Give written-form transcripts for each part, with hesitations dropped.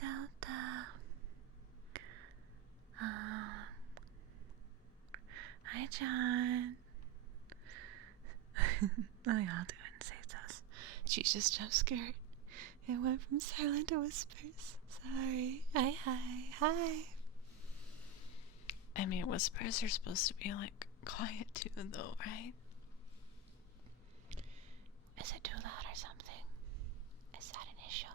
Delta. Hi, John. Oh, y'all doing? Say us. She's just jump scared. It went from silent to whispers. Sorry. Hi. I mean, whispers are supposed to be like quiet too, though, right? Is it too loud or something? Is that an issue?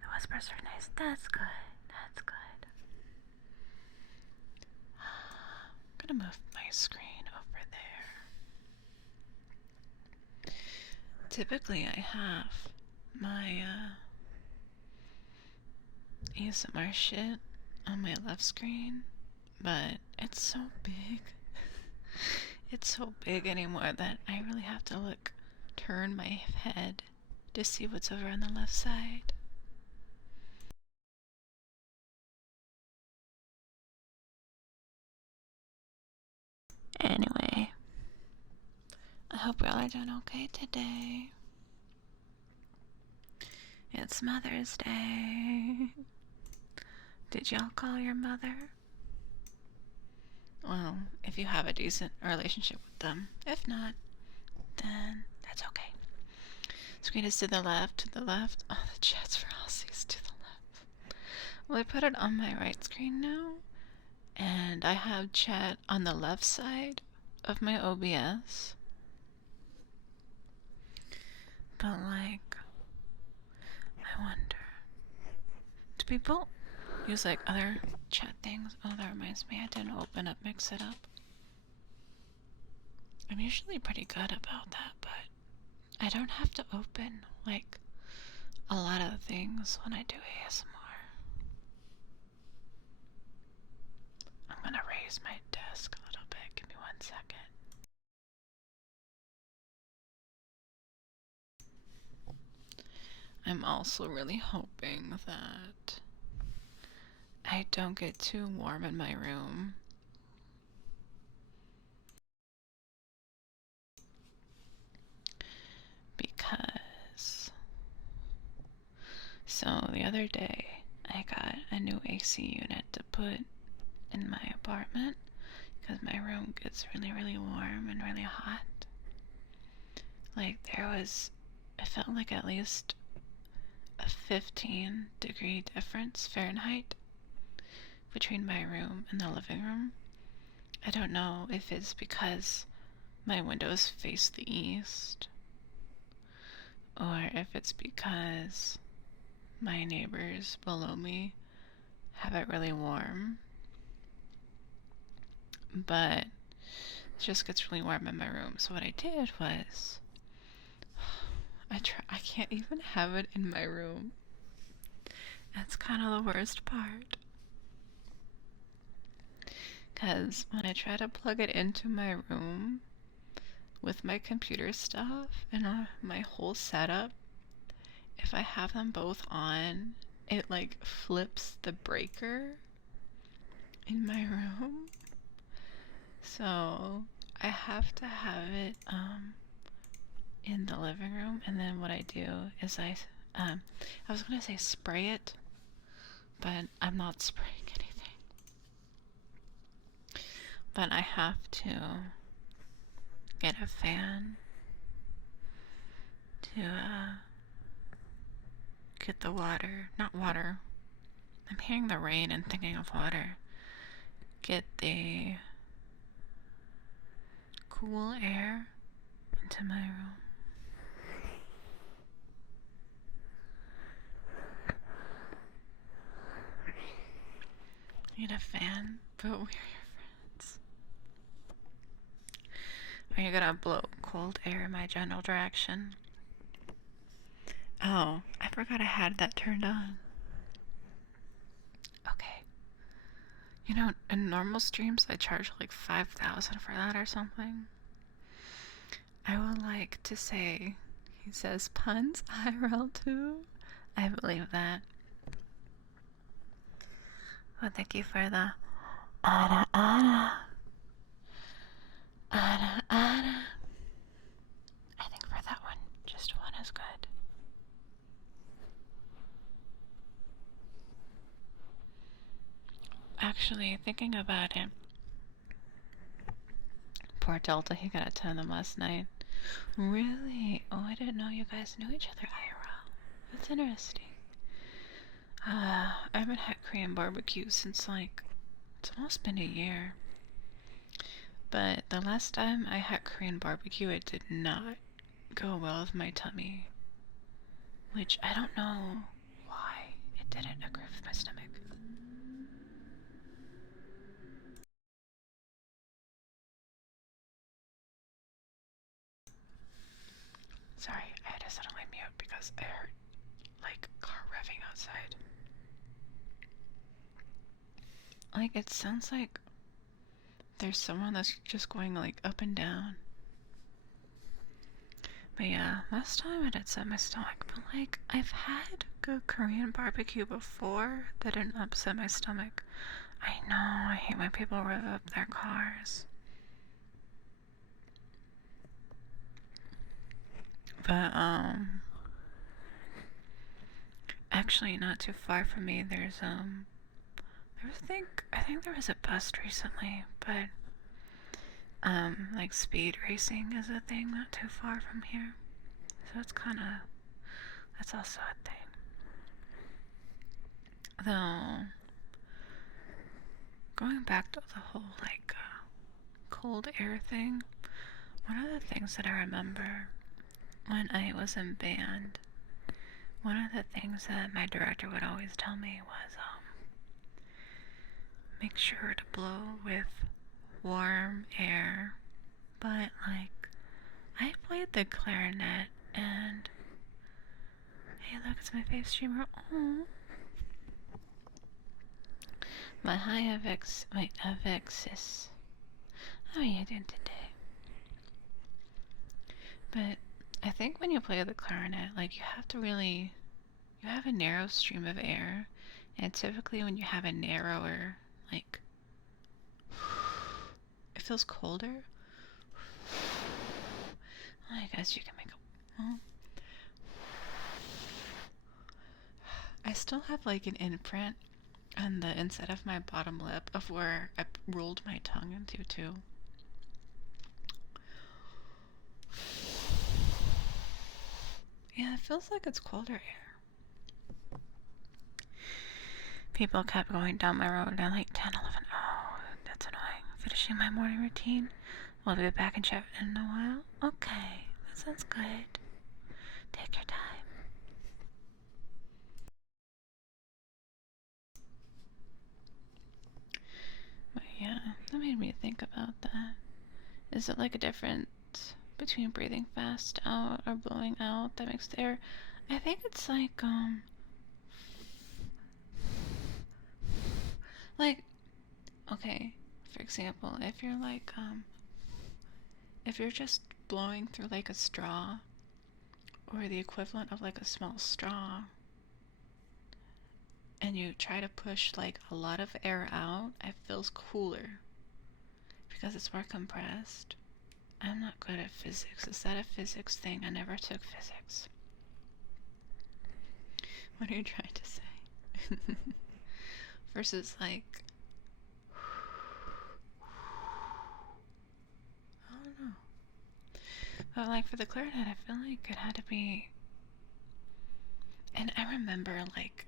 The whispers are nice. That's good. I'm gonna move my screen over there. Typically, I have my ASMR shit on my left screen, but it's so big. It's so big anymore that I really have to turn my head to see what's over on the left side. Anyway, I hope y'all are doing okay today. It's Mother's Day. Did y'all call your mother? Well, if you have a decent relationship with them. If not, then that's okay. Screen is to the left. Oh, the chat's for Aussies to the left. Well, I put it on my right screen now, and I have chat on the left side of my OBS. But, like, I wonder, do people use, like, other chat things? Oh, that reminds me, I didn't open up Mix It Up. I'm usually pretty good about that, but I don't have to open, like, a lot of things when I do ASMR. I'm gonna raise my desk a little bit. Give me 1 second. I'm also really hoping that I don't get too warm in my room. Because, so the other day I got a new AC unit to put in my apartment because my room gets really, really warm and really hot. Like, it felt like at least a 15-degree difference Fahrenheit between my room and the living room. I don't know if it's because my windows face the east, or if it's because my neighbors below me have it really warm. But it just gets really warm in my room. So what I did was, I can't even have it in my room. That's kind of the worst part. Because when I try to plug it into my room with my computer stuff and my whole setup, if I have them both on, it like flips the breaker in my room. So I have to have it in the living room, and then what I do is I was gonna say spray it, but I'm not spraying anything. But I have to get a fan to get the water, not water. I'm hearing the rain and thinking of water. Get the cool air into my room. Need a fan, but we're your friends. Are you gonna blow cold air in my general direction? Oh, I forgot I had that turned on. Okay. You know, in normal streams, I charge like 5,000 for that or something. I would like to say, he says puns IRL too. I believe that. Well, thank you for the Ada Ada. Ada Ada. I think for that one, just one is good. Actually, thinking about it, poor Delta, he got a ton of them last night. Really? Oh, I didn't know you guys knew each other IRL. That's interesting. I haven't had Korean barbecue since like, it's almost been a year. But the last time I had Korean barbecue, it did not go well with my tummy. Which I don't know why it didn't agree with my stomach. Sorry, I had to suddenly mute because I heard like car revving outside. Like it sounds like there's someone that's just going like up and down. But yeah, last time I did set my stomach, but like I've had good Korean barbecue before that didn't upset my stomach. I know, I hate when people rev up their cars. But actually not too far from me there's I think there was a bust recently, but like speed racing is a thing not too far from here. So it's kinda, that's also a thing. Though going back to the whole like cold air thing, one of the things that I remember when I was in band, one of the things that my director would always tell me was make sure to blow with warm air. But like I played the clarinet and hey look, it's my fave streamer. Oh, my hi Avexis. How are you doing today? But I think when you play the clarinet, like you have to really, you have a narrow stream of air, and typically when you have a narrower, like, it feels colder. I guess you can make a. Well, I still have like an imprint on the inside of my bottom lip of where I rolled my tongue into too. Yeah, it feels like it's colder air. People kept going down my road at like 10, 11. Oh, that's annoying. Finishing my morning routine. We'll be back in chat in a while. Okay, that sounds good. Take your time. But yeah, that made me think about that. Is it like a difference between breathing fast out or blowing out that makes the air? I think it's like, okay, for example, if you're like, if you're just blowing through like a straw, or the equivalent of like a small straw, and you try to push like a lot of air out, it feels cooler because it's more compressed. I'm not good at physics. Is that a physics thing? I never took physics. What are you trying to say? Versus like, I don't know. But like for the clarinet, I feel like it had to be. And I remember like,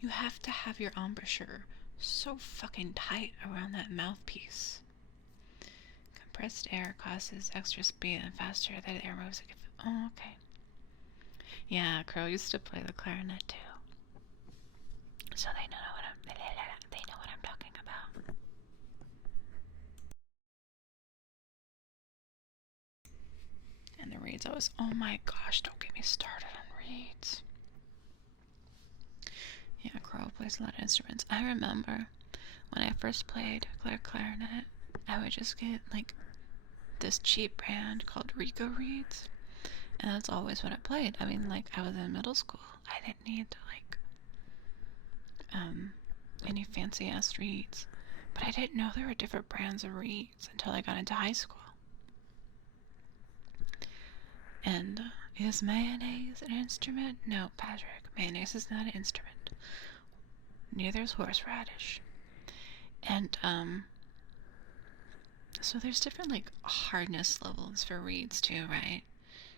you have to have your embouchure so fucking tight around that mouthpiece. Compressed air causes extra speed and faster that air moves. Oh, okay. Yeah, Crow used to play the clarinet too, so they know what I'm talking about. And the reeds, I was, oh my gosh, don't get me started on reeds. Yeah, Crow plays a lot of instruments. I remember when I first played clarinet, I would just get like this cheap brand called Rico reeds, and that's always what I played. I mean, like I was in middle school, I didn't need to like any fancy ass reeds. But I didn't know there were different brands of reeds until I got into high school. And is mayonnaise an instrument? No, Patrick. Mayonnaise is not an instrument. Neither is horseradish. And so there's different like hardness levels for reeds too, right?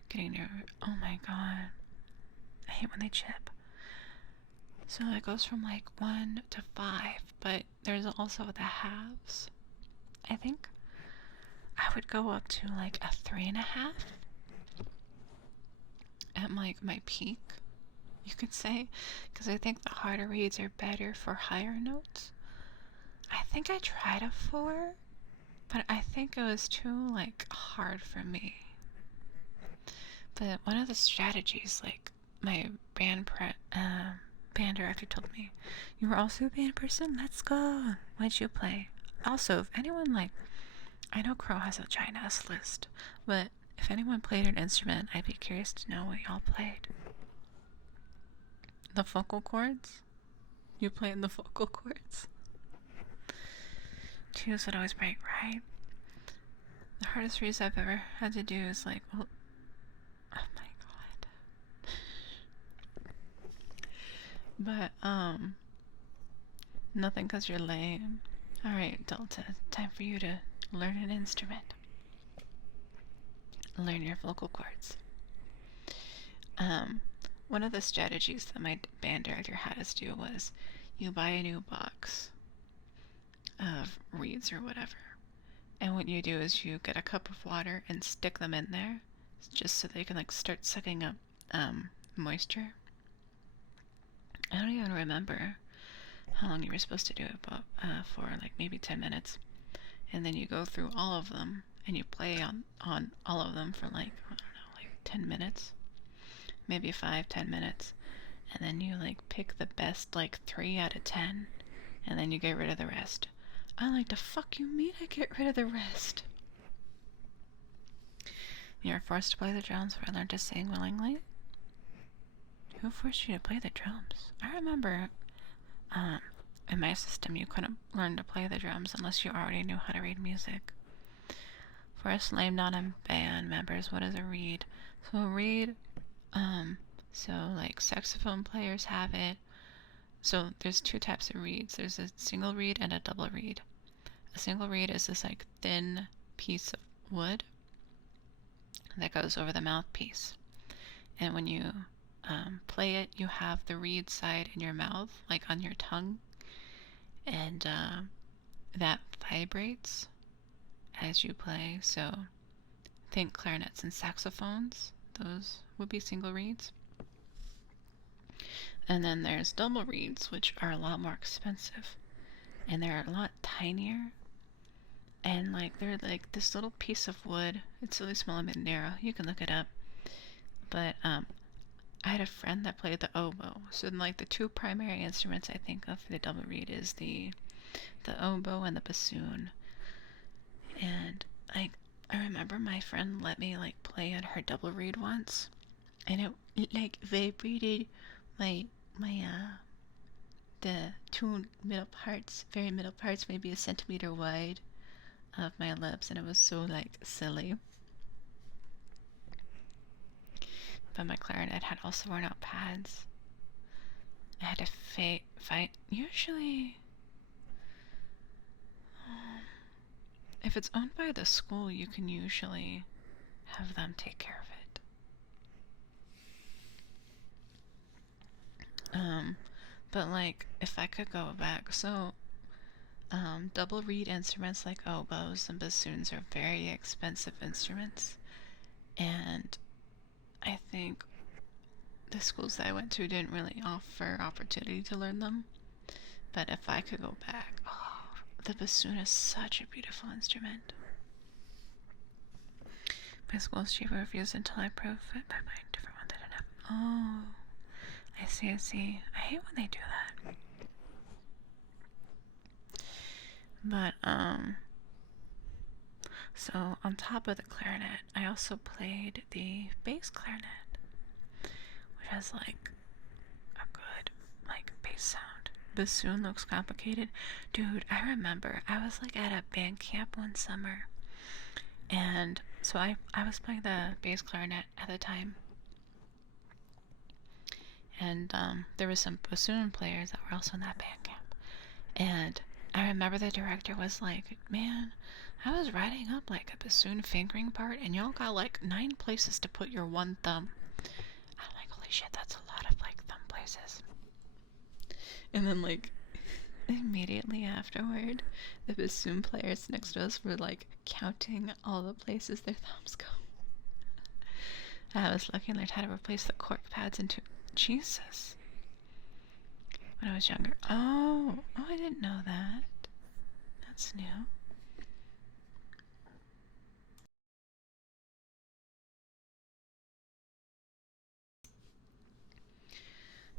Getting your, oh my god, I hate when they chip. So it goes from like 1 to 5, but there's also the halves. I think I would go up to like a 3.5 at like my peak, you could say, because I think the harder reeds are better for higher notes. I think I tried a 4, but I think it was too like hard for me. But one of the strategies, like my band director told me, you were also a band person? Let's go. What'd you play? Also, if anyone like, I know Crow has a giant ass list, but if anyone played an instrument, I'd be curious to know what y'all played. The vocal cords? You played the vocal cords? Twos would always break, right? The hardest reads I've ever had to do is like, well, oh my god. But, nothing because you're lame. Alright, Delta, time for you to learn an instrument. Learn your vocal cords. One of the strategies that my band director had us do was you buy a new box of reeds or whatever, and what you do is you get a cup of water and stick them in there just so they can like start sucking up moisture. I don't even remember how long you were supposed to do it, but for like maybe 10 minutes, and then you go through all of them and you play on all of them for like, I don't know, like 10 minutes, maybe 5-10 minutes, and then you like pick the best like 3 out of 10, and then you get rid of the rest. I'm like, the fuck you mean I get rid of the rest? You're forced to play the drums, but I learned to sing willingly. Who forced you to play the drums? I remember in my system you couldn't learn to play the drums unless you already knew how to read music. For us lame non-band members, what is a reed? So a reed, so like saxophone players have it. So there's 2 types of reeds. There's a single reed and a double reed. A single reed is this like thin piece of wood that goes over the mouthpiece. And when you play it, you have the reed side in your mouth, like on your tongue, and that vibrates as you play. So think clarinets and saxophones, those would be single reeds. And then there's double reeds, which are a lot more expensive, and they're a lot tinier, and like they're like this little piece of wood. It's really small and narrow. You can look it up. But I had a friend that played the oboe. So like the 2 primary instruments I think of for the double reed is the oboe and the bassoon. And like I remember my friend let me like play on her double reed once, and it like vibrated the 2 very middle parts, maybe a centimeter wide of my lips, and it was so like silly. But my clarinet had also worn out pads. I had to fight. Usually, if it's owned by the school, you can usually have them take care of it. But like, if I could go back, so double reed instruments like oboes and bassoons are very expensive instruments, and I think the schools that I went to didn't really offer opportunity to learn them. But if I could go back, oh, the bassoon is such a beautiful instrument. My school's chief refused until I proved it by buying different ones I didn't have. Oh, I see. I hate when they do that. But, so on top of the clarinet, I also played the bass clarinet, which has like a good, like, bass sound. bassoon looks complicated. Dude, I remember I was like at a band camp one summer, and so I was playing the bass clarinet at the time, and there was some bassoon players that were also in that band camp. And I remember the director was like, man, I was writing up like a bassoon fingering part, and y'all got like 9 places to put your one thumb. I'm like, holy shit, that's a lot of like thumb places. And then like immediately afterward, the bassoon players next to us were like counting all the places their thumbs go. I was lucky and learned how to replace the cork pads into Jesus. When I was younger. Oh, I didn't know that. That's new.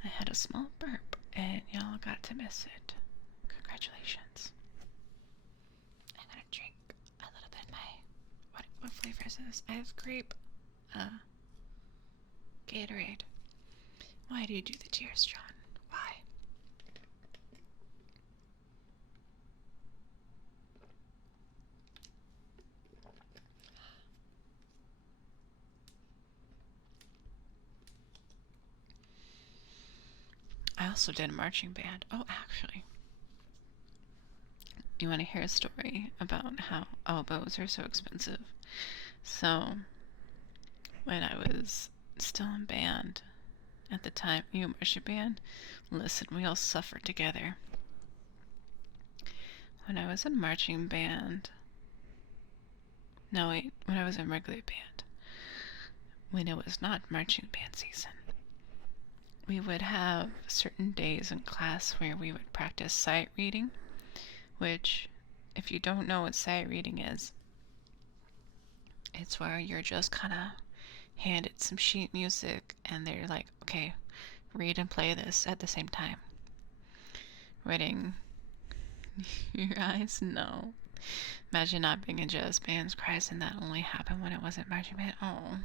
I had a small burp, and y'all got to miss it. Congratulations. I'm gonna drink a little bit of my... What flavor is this? I have grape, Gatorade. Why do you do the tears, John? Why? I also did a marching band. Oh, actually. You want to hear a story about how oboes are so expensive? So, when I was still in band at the time, you marching band, listen, we all suffered together. When I was in marching band, no wait, when I was in regular band, when it was not marching band season, we would have certain days in class where we would practice sight reading, which, if you don't know what sight reading is, it's where you're just kind of handed some sheet music and they're like, okay, read and play this at the same time. Reading your eyes? No. Imagine not being in jazz bands, Christ, and that only happened when it wasn't marching band. Oh.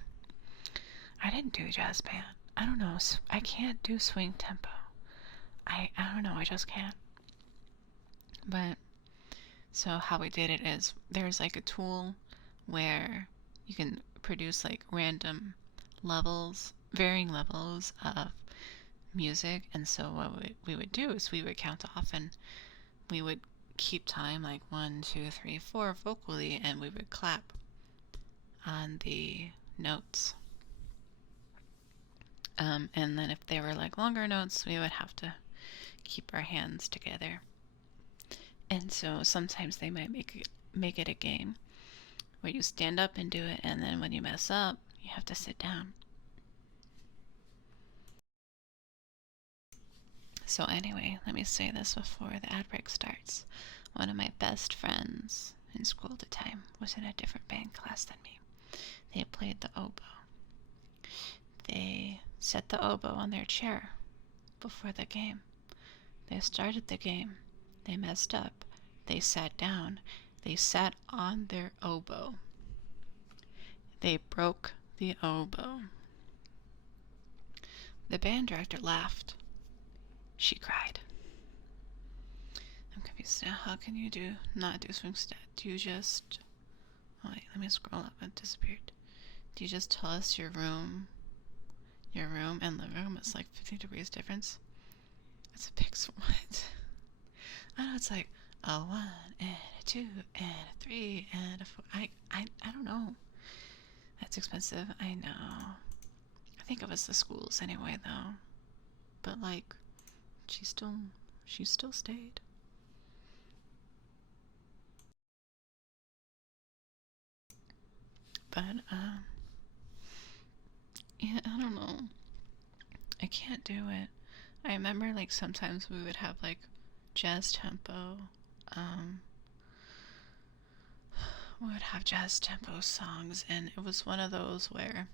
I didn't do jazz band. I don't know. I can't do swing tempo. I don't know. I just can't. But, so how we did it is, there's like a tool where you can produce like random levels, varying levels of music. And so what we would do is we would count off and we would keep time, like 1, 2, 3, 4 vocally, and we would clap on the notes. And then if they were like longer notes, we would have to keep our hands together. And so sometimes they might make it a game where you stand up and do it, and then when you mess up, you have to sit down. So anyway, let me say this before the ad break starts. One of my best friends in school at the time was in a different band class than me. They played the oboe. They set the oboe on their chair before the game. They started the game. They messed up. They sat down. They sat on their oboe. They broke the oboe. The band director laughed. She cried. I'm confused now. How can you not do swing stat? Do you just... Oh wait, let me scroll up. It disappeared. Do you just tell us your room and living room is like 50 degrees difference? It's a pixel. What? I know, it's like a 1 and a 2 and a 3 and a 4. I don't know. That's expensive. I know. I think it was the schools anyway, though. But like, she still stayed. But yeah, I don't know. I can't do it. I remember like sometimes we would have like jazz tempo. We would have jazz tempo songs, and it was one of those where,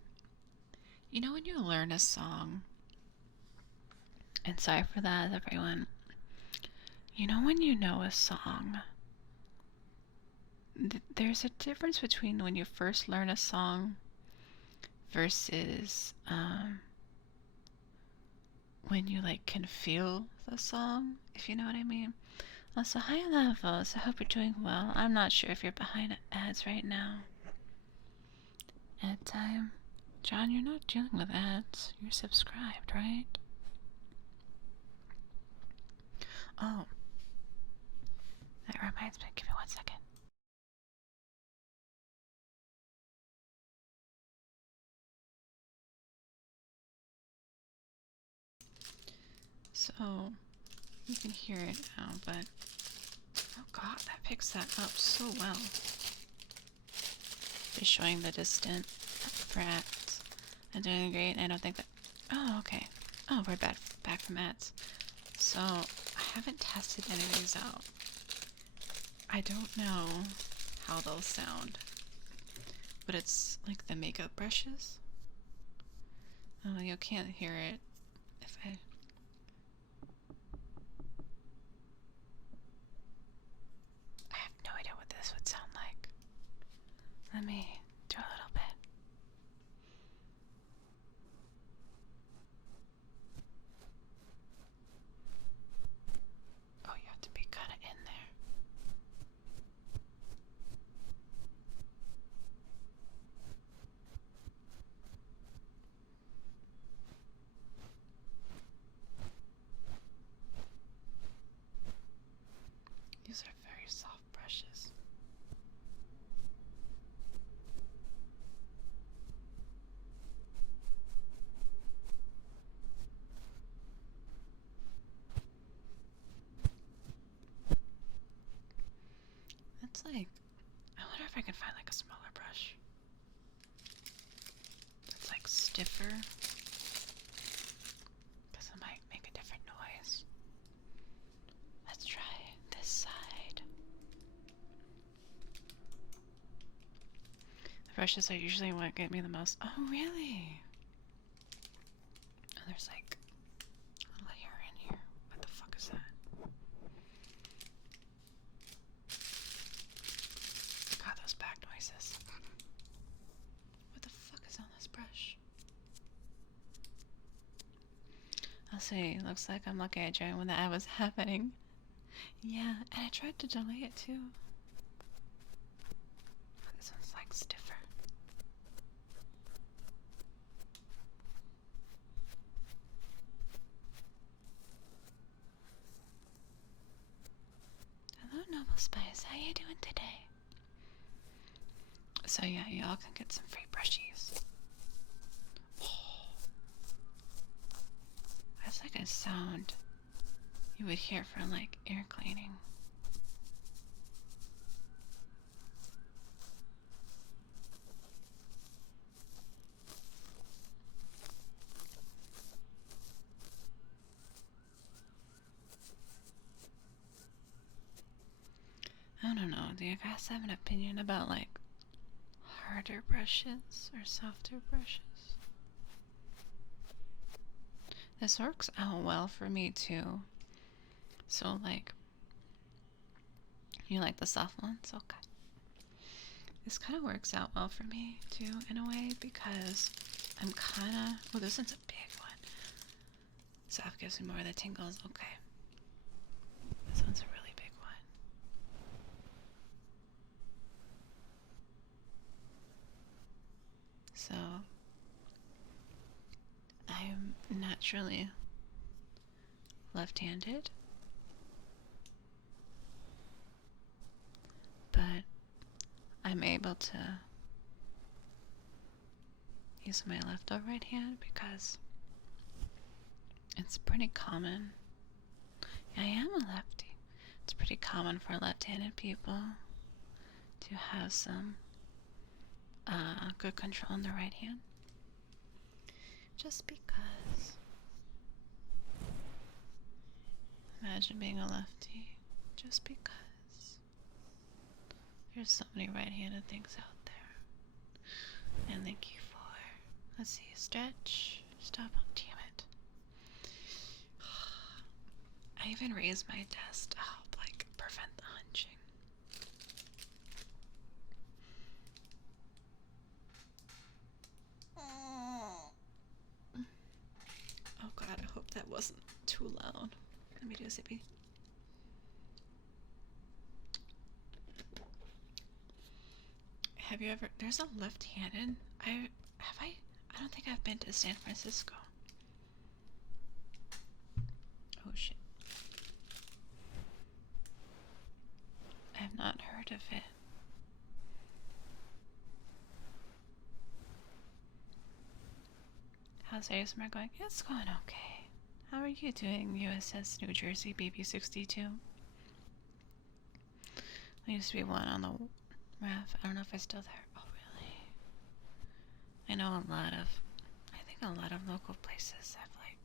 you know, when you learn a song, and sorry for that, everyone. You know, when you know a song, there's a difference between when you first learn a song versus when you like can feel the song, if you know what I mean. Also, hi Lavos, I hope you're doing well. I'm not sure if you're behind ads right now. Ad time. John, you're not dealing with ads. You're subscribed, right? Oh. That reminds me. Give me 1 second. So, you can hear it now, but oh god, that picks that up so well. Just showing the distant frats. I'm doing great. I don't think that. Oh, okay. Oh, we're back from ads. So, I haven't tested any of these out. I don't know how they'll sound, but it's like the makeup brushes. Oh, you can't hear it if I. I have no idea what this would sound like. Let me do a little bit. Oh, you have to be kind of in there. These are very soft brushes. It's like, I wonder if I can find like a smaller brush that's like stiffer, because it might make a different noise. Let's try this side. The brushes are usually what get me the most. Oh, really? Oh, there's like a little hair in here. What the fuck is that? God, those back noises. What the fuck is on this brush? I'll see. Looks like I'm lucky I joined when the ad was happening. Yeah, and I tried to delay it too. This one's like stiffer. Hello, Noble Spice. How you doing today? So yeah, y'all can get some free brushies. Oh. That's like a sound you would hear for like ear cleaning. I don't know. Do you guys have an opinion about like harder brushes or softer brushes? This works out well for me too. So like, you like the soft ones? Okay. This kind of works out well for me too in a way because I'm kind of, oh, this one's a big one. Soft gives me more of the tingles. Okay. This one's a really big one. So I'm naturally left-handed, but I'm able to use my left or right hand because it's pretty common. I am a lefty. It's pretty common for left-handed people to have some good control in the right hand. Just because. Imagine being a lefty. Just because. There's so many right-handed things out there. And thank you for, let's see, stretch. Stop. Oh, damn it. I even raised my desk to help, like, prevent the hunching. Oh god, I hope that loud. Let me do a sippy. Have you ever? There's a left-handed. I don't think I've been to San Francisco. Oh shit. I've not heard of it. How's ASMR going? It's going okay. How are you doing, USS New Jersey BB-62? There used to be one on the RAF. I don't know if it's still there. Oh, really? I know I think a lot of local places have, like,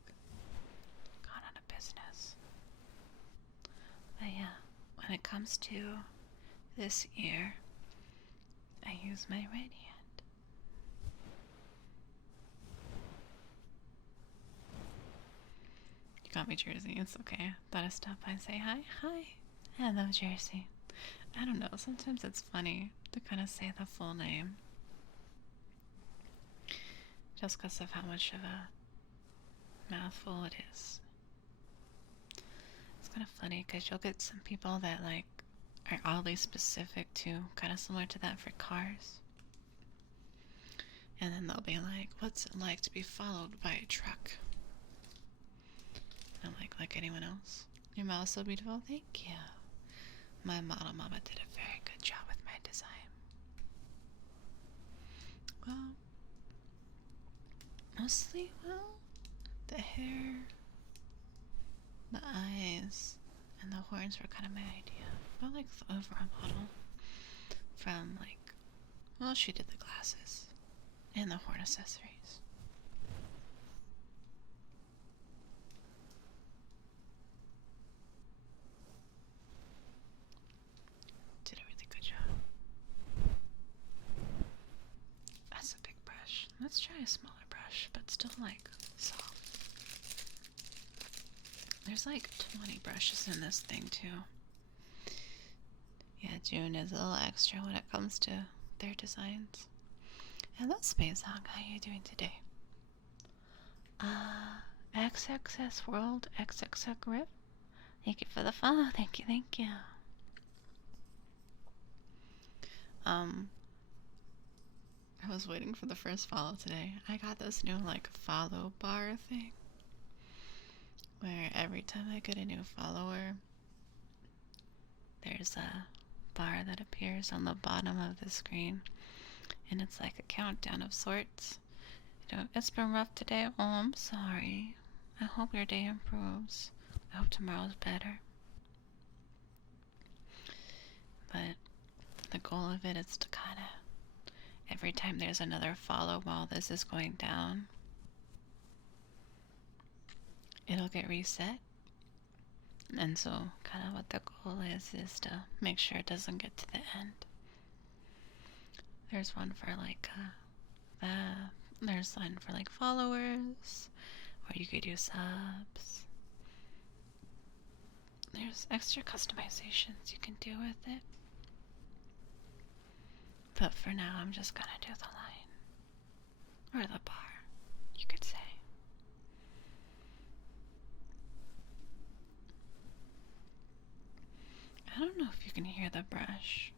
gone out of business. But yeah, when it comes to this ear, I use my right hand. You got me, Jersey. It's okay. Thought I'd stop by and say hi. Hi. Hello, Jersey. I don't know. Sometimes it's funny to kind of say the full name. Just because of how much of a mouthful it is. It's kind of funny because you'll get some people that, like, are oddly specific too. Kind of similar to that for cars. And then they'll be like, what's it like to be followed by a truck? I'm like anyone else. Your mouth's so beautiful. Thank you. My model mama did a very good job with my design. Well, mostly, the hair, the eyes, and the horns were kind of my idea. But like the overall model from she did the glasses and the horn accessories. Did a really good job. That's a big brush. Let's try a smaller brush, but still soft. There's 20 brushes in this thing too. Yeah, June is a little extra when it comes to their designs. Hello, Space Hog. How are you doing today? XXS World XXX Rip. Thank you for the follow. Thank you, thank you. I was waiting for the first follow today. I got this new follow bar thing where every time I get a new follower, there's a bar that appears on the bottom of the screen, and it's like a countdown of sorts. It's been rough today. Oh, I'm sorry. I hope your day improves. I hope tomorrow's better. But the goal of it is to kind of, every time there's another follow while this is going down, it'll get reset. And so kind of what the goal is to make sure it doesn't get to the end. There's one for there's one for followers, or you could do subs. There's extra customizations you can do with it. But for now, I'm just gonna do the line. Or the bar, you could say. I don't know if you can hear the brush.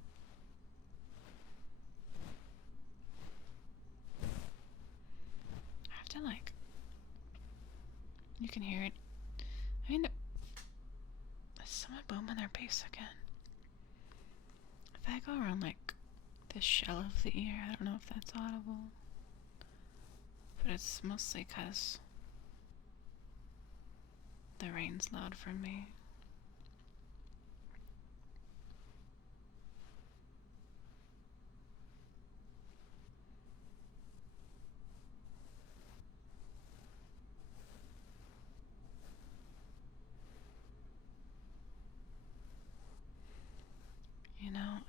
I have to you can hear it. I mean, is someone booming their bass again? If I go around the shell of the ear, I don't know if that's audible. But it's mostly because the rain's loud for me.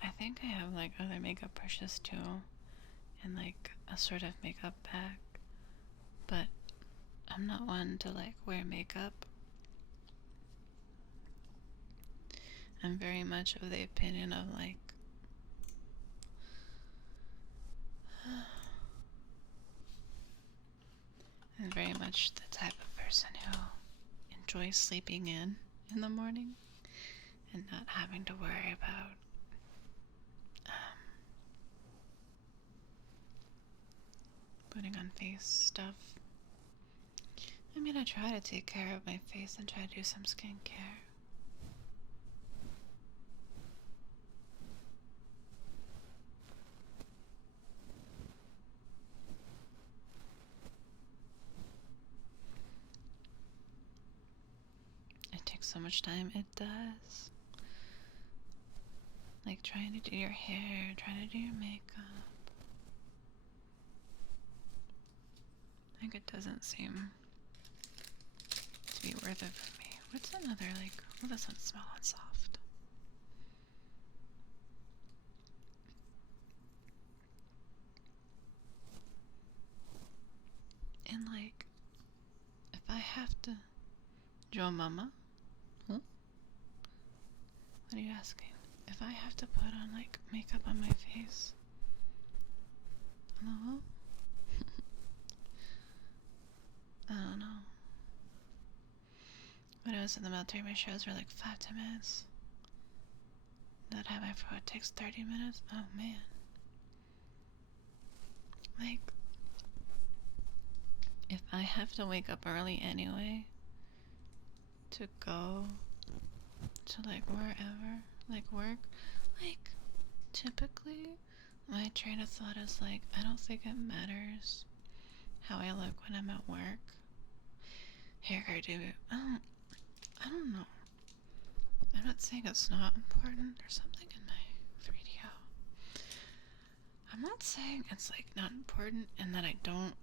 I think I have other makeup brushes too, and a sort of makeup bag, but I'm not one to wear makeup. I'm very much of the opinion of I'm very much the type of person who enjoy sleeping in the morning and not having to worry about putting on face stuff. I mean, I try to take care of my face and try to do some skincare. It takes so much time, it does. Like trying to do your hair, trying to do your makeup. Like it doesn't seem to be worth it for me. What's another like, oh, this one smells soft. And like, if I have to, Joe Mama? Huh? What are you asking? If I have to put on like makeup on my face, hello? I don't know. When I was in the military, my shows were like 5 to 10 minutes. That time I forgot it takes 30 minutes. Oh man. Like, if I have to wake up early anyway to go to like wherever, like work, like typically my train of thought is like, I don't think it matters how I look when I'm at work. Hair care, do I don't know. I'm not saying it's not important. There's something in my 3DO. I'm not saying it's like not important and that I don't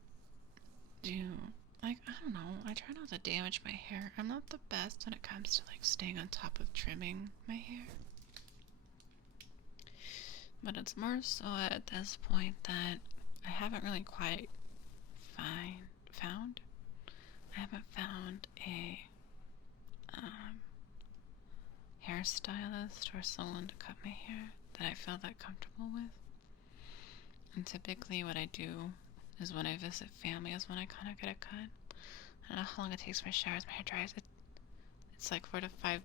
do, like, I don't know. I try not to damage my hair. I'm not the best when it comes to like staying on top of trimming my hair. But it's more so at this point that I haven't really quite found. I haven't found a hairstylist or someone to cut my hair that I feel that comfortable with. And typically what I do is when I visit family is when I kind of get a cut. I don't know how long it takes my showers, my hair dries. It's like 4 to 5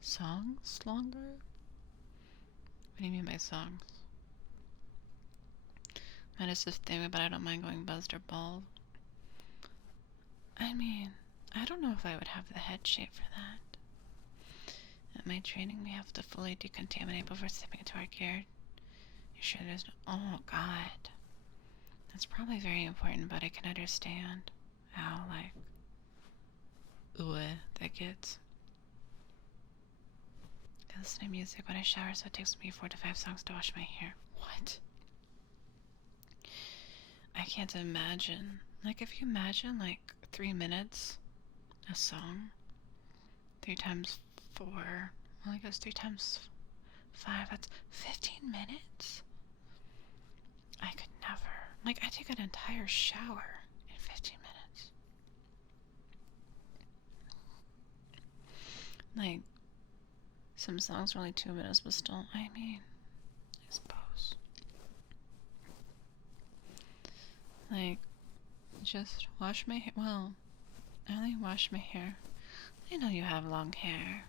songs longer? What do you mean by songs? Mine is just thin, but I don't mind going buzzed or bald. I mean, I don't know if I would have the head shape for that. At my training, we have to fully decontaminate before stepping into our gear. You sure there's no... Oh, God. That's probably very important, but I can understand how, like, that gets. I listen to music when I shower, so it takes me 4 to 5 songs to wash my hair. What? I can't imagine. Like, if you imagine, like, 3 minutes a song, 3 times 4, well, I guess 3 times 5, that's 15 minutes? I could never. Like, I take an entire shower in 15 minutes. Like, some songs are only 2 minutes, but still, I mean, I suppose. Like, just wash my hair. Well, I only wash my hair. I know you have long hair.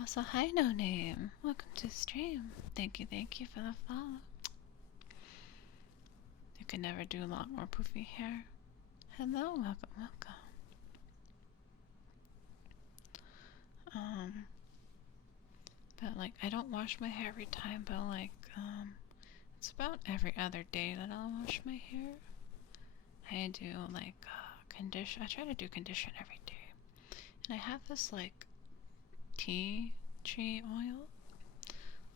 Also, hi, No Name. Welcome to stream. Thank you for the follow. You can never do long or poofy hair. Hello, welcome. But like, I don't wash my hair every time, but like, it's about every other day that I'll wash my hair. I do like, condition. I try to do condition every day. And I have this like, tea tree oil.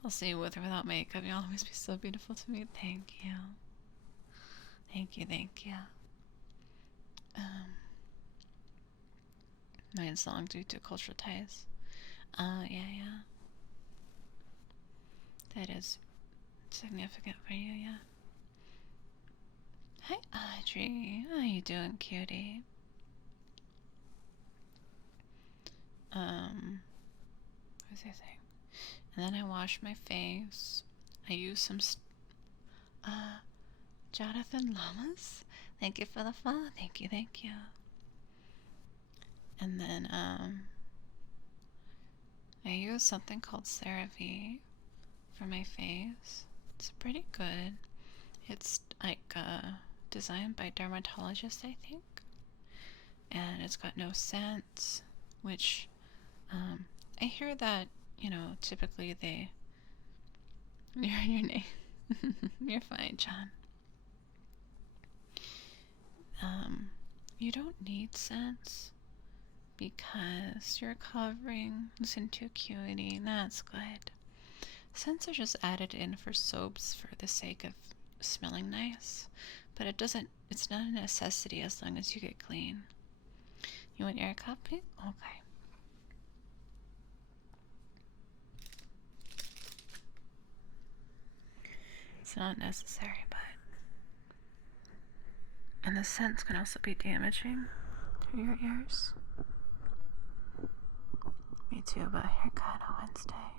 I'll say with or without makeup, you'll always be so beautiful to me. Thank you. My song due to cultural ties. Yeah. That is significant for you, yeah. Hi, Audrey. How you doing, cutie? What was I saying? And then I wash my face. I use some, Jonathan Lamas. Thank you for the follow. Thank you. And then I use something called CeraVe for my face. It's pretty good. It's like designed by dermatologists, I think. And it's got no scents, which I hear that, you know, typically they... Your name. You're fine, John. You don't need scents because you're covering this into acuity, and that's good. Scents are just added in for soaps for the sake of smelling nice, but it's not a necessity as long as you get clean. You want your copy? Okay. It's not necessary, but... And the scents can also be damaging to your ears. Me too, but haircut on Wednesday.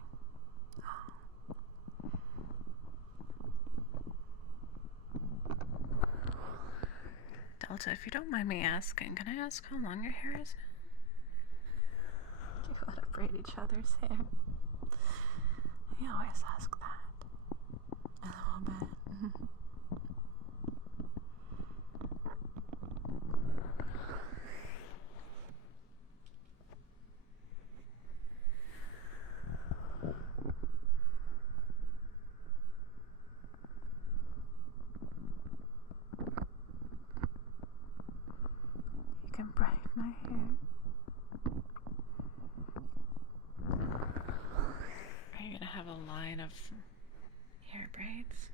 Delta, if you don't mind me asking, can I ask how long your hair is now? You want to braid each other's hair? You always ask that. A little bit. You can braid my hair. Are you gonna have a line of hair braids?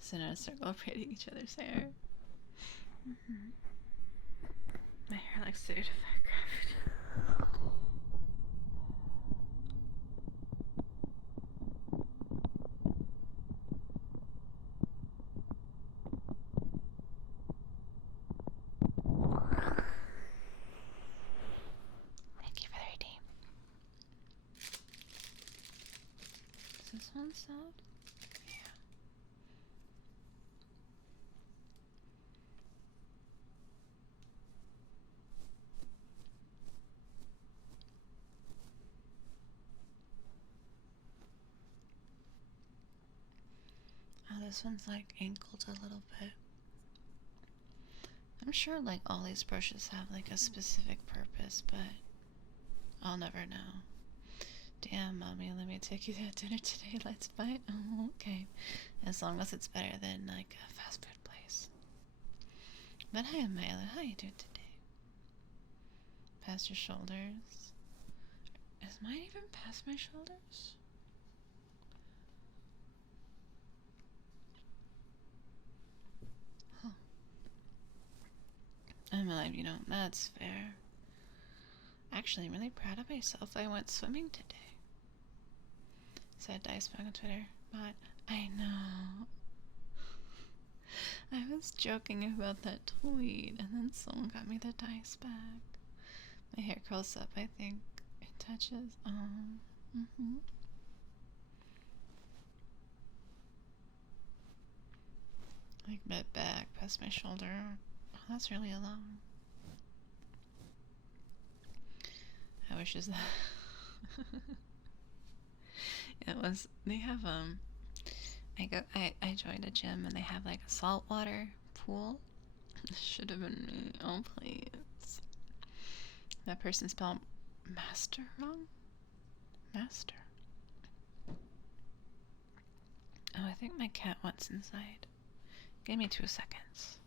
So in a circle braiding each other's hair. My hair likes to defy gravity. Thank you for the redeem. Is this one sound? Yeah. Oh, this one's like angled a little bit. I'm sure like all these brushes have like a specific purpose, but I'll never know. Damn, mommy, let me take you to dinner today. Let's fight. Oh, okay. As long as it's better than like a fast food place. But hi, Milo. How you doing today? Past your shoulders. Is mine even past my shoulders? Huh. I'm alive, you know. That's fair. Actually, I'm really proud of myself. I went swimming today. Said Dice back on Twitter, but I know. I was joking about that tweet, and then someone got me the dice back. My hair curls up, I think. It touches. Like mid back, past my shoulder. Oh, that's really long. I wish is that. It was. They have I joined a gym and they have like a saltwater pool. Should have been me. Oh please. That person spelled master wrong? Master. Oh, I think my cat wants inside. Give me 2 seconds.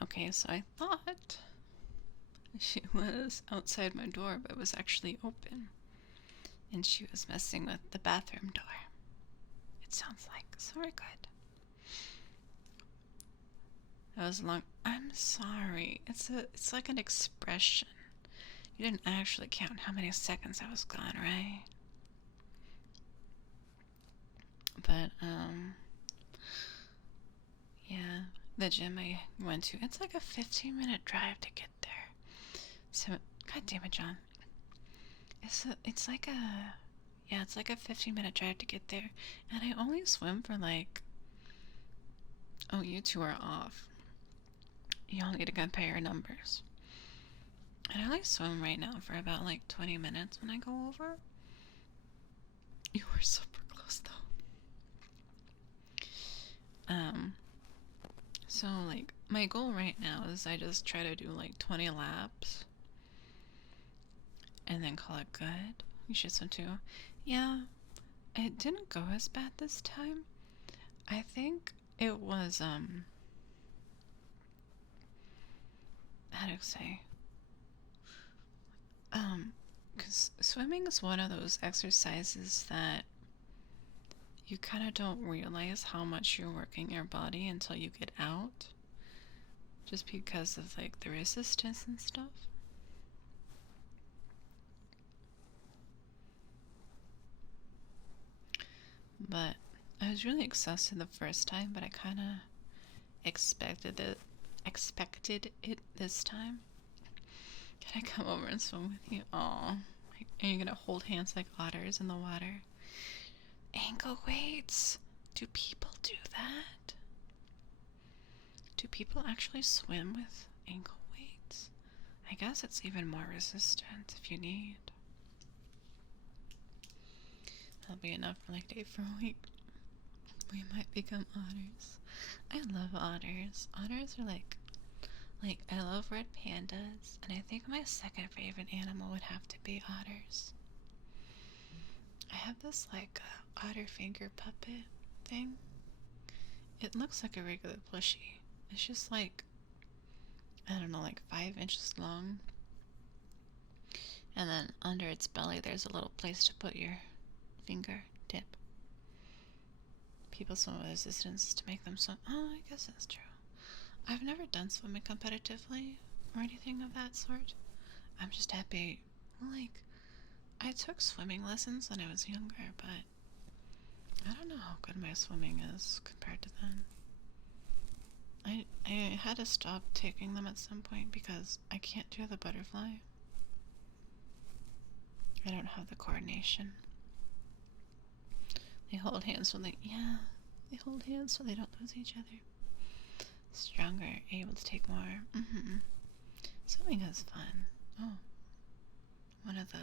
Okay, so I thought she was outside my door, but it was actually open. And she was messing with the bathroom door. It sounds like. So we're good. That was long. I'm sorry. It's like an expression. You didn't actually count how many seconds I was gone, right? But Yeah, the gym I went to, it's like a 15-minute drive to get there. So, God damn it, John. It's like a, yeah, it's like a 15-minute drive to get there. And I only swim for like, oh, you two are off. Y'all need to compare your numbers. And I only swim right now for about like 20 minutes when I go over. You were super close though. So like my goal right now is I just try to do like 20 laps and then call it good. You should swim too. Yeah, it didn't go as bad this time. I think it was how to say, because swimming is one of those exercises that you kind of don't realize how much you're working your body until you get out, just because of like the resistance and stuff. But I was really exhausted the first time, but I kind of expected it this time. Can I come over and swim with you? Aw. Are you gonna hold hands like otters in the water? Ankle weights! Do people do that? Do people actually swim with ankle weights? I guess it's even more resistant if you need. That'll be enough for like day for a week. We might become otters. I love otters. Otters are like I love red pandas, and I think my second favorite animal would have to be otters. I have this like otter finger puppet thing. It looks like a regular plushie. It's just like, I don't know, like 5 inches long. And then under its belly there's a little place to put your finger tip. People swim with resistance to make them swim. Oh, I guess that's true. I've never done swimming competitively or anything of that sort. I'm just happy. Like, I took swimming lessons when I was younger, but I don't know how good my swimming is compared to then. I had to stop taking them at some point because I can't do the butterfly. I don't have the coordination. They hold hands so they hold hands so they don't lose each other. Stronger, able to take more. Swimming is fun. Oh, one of the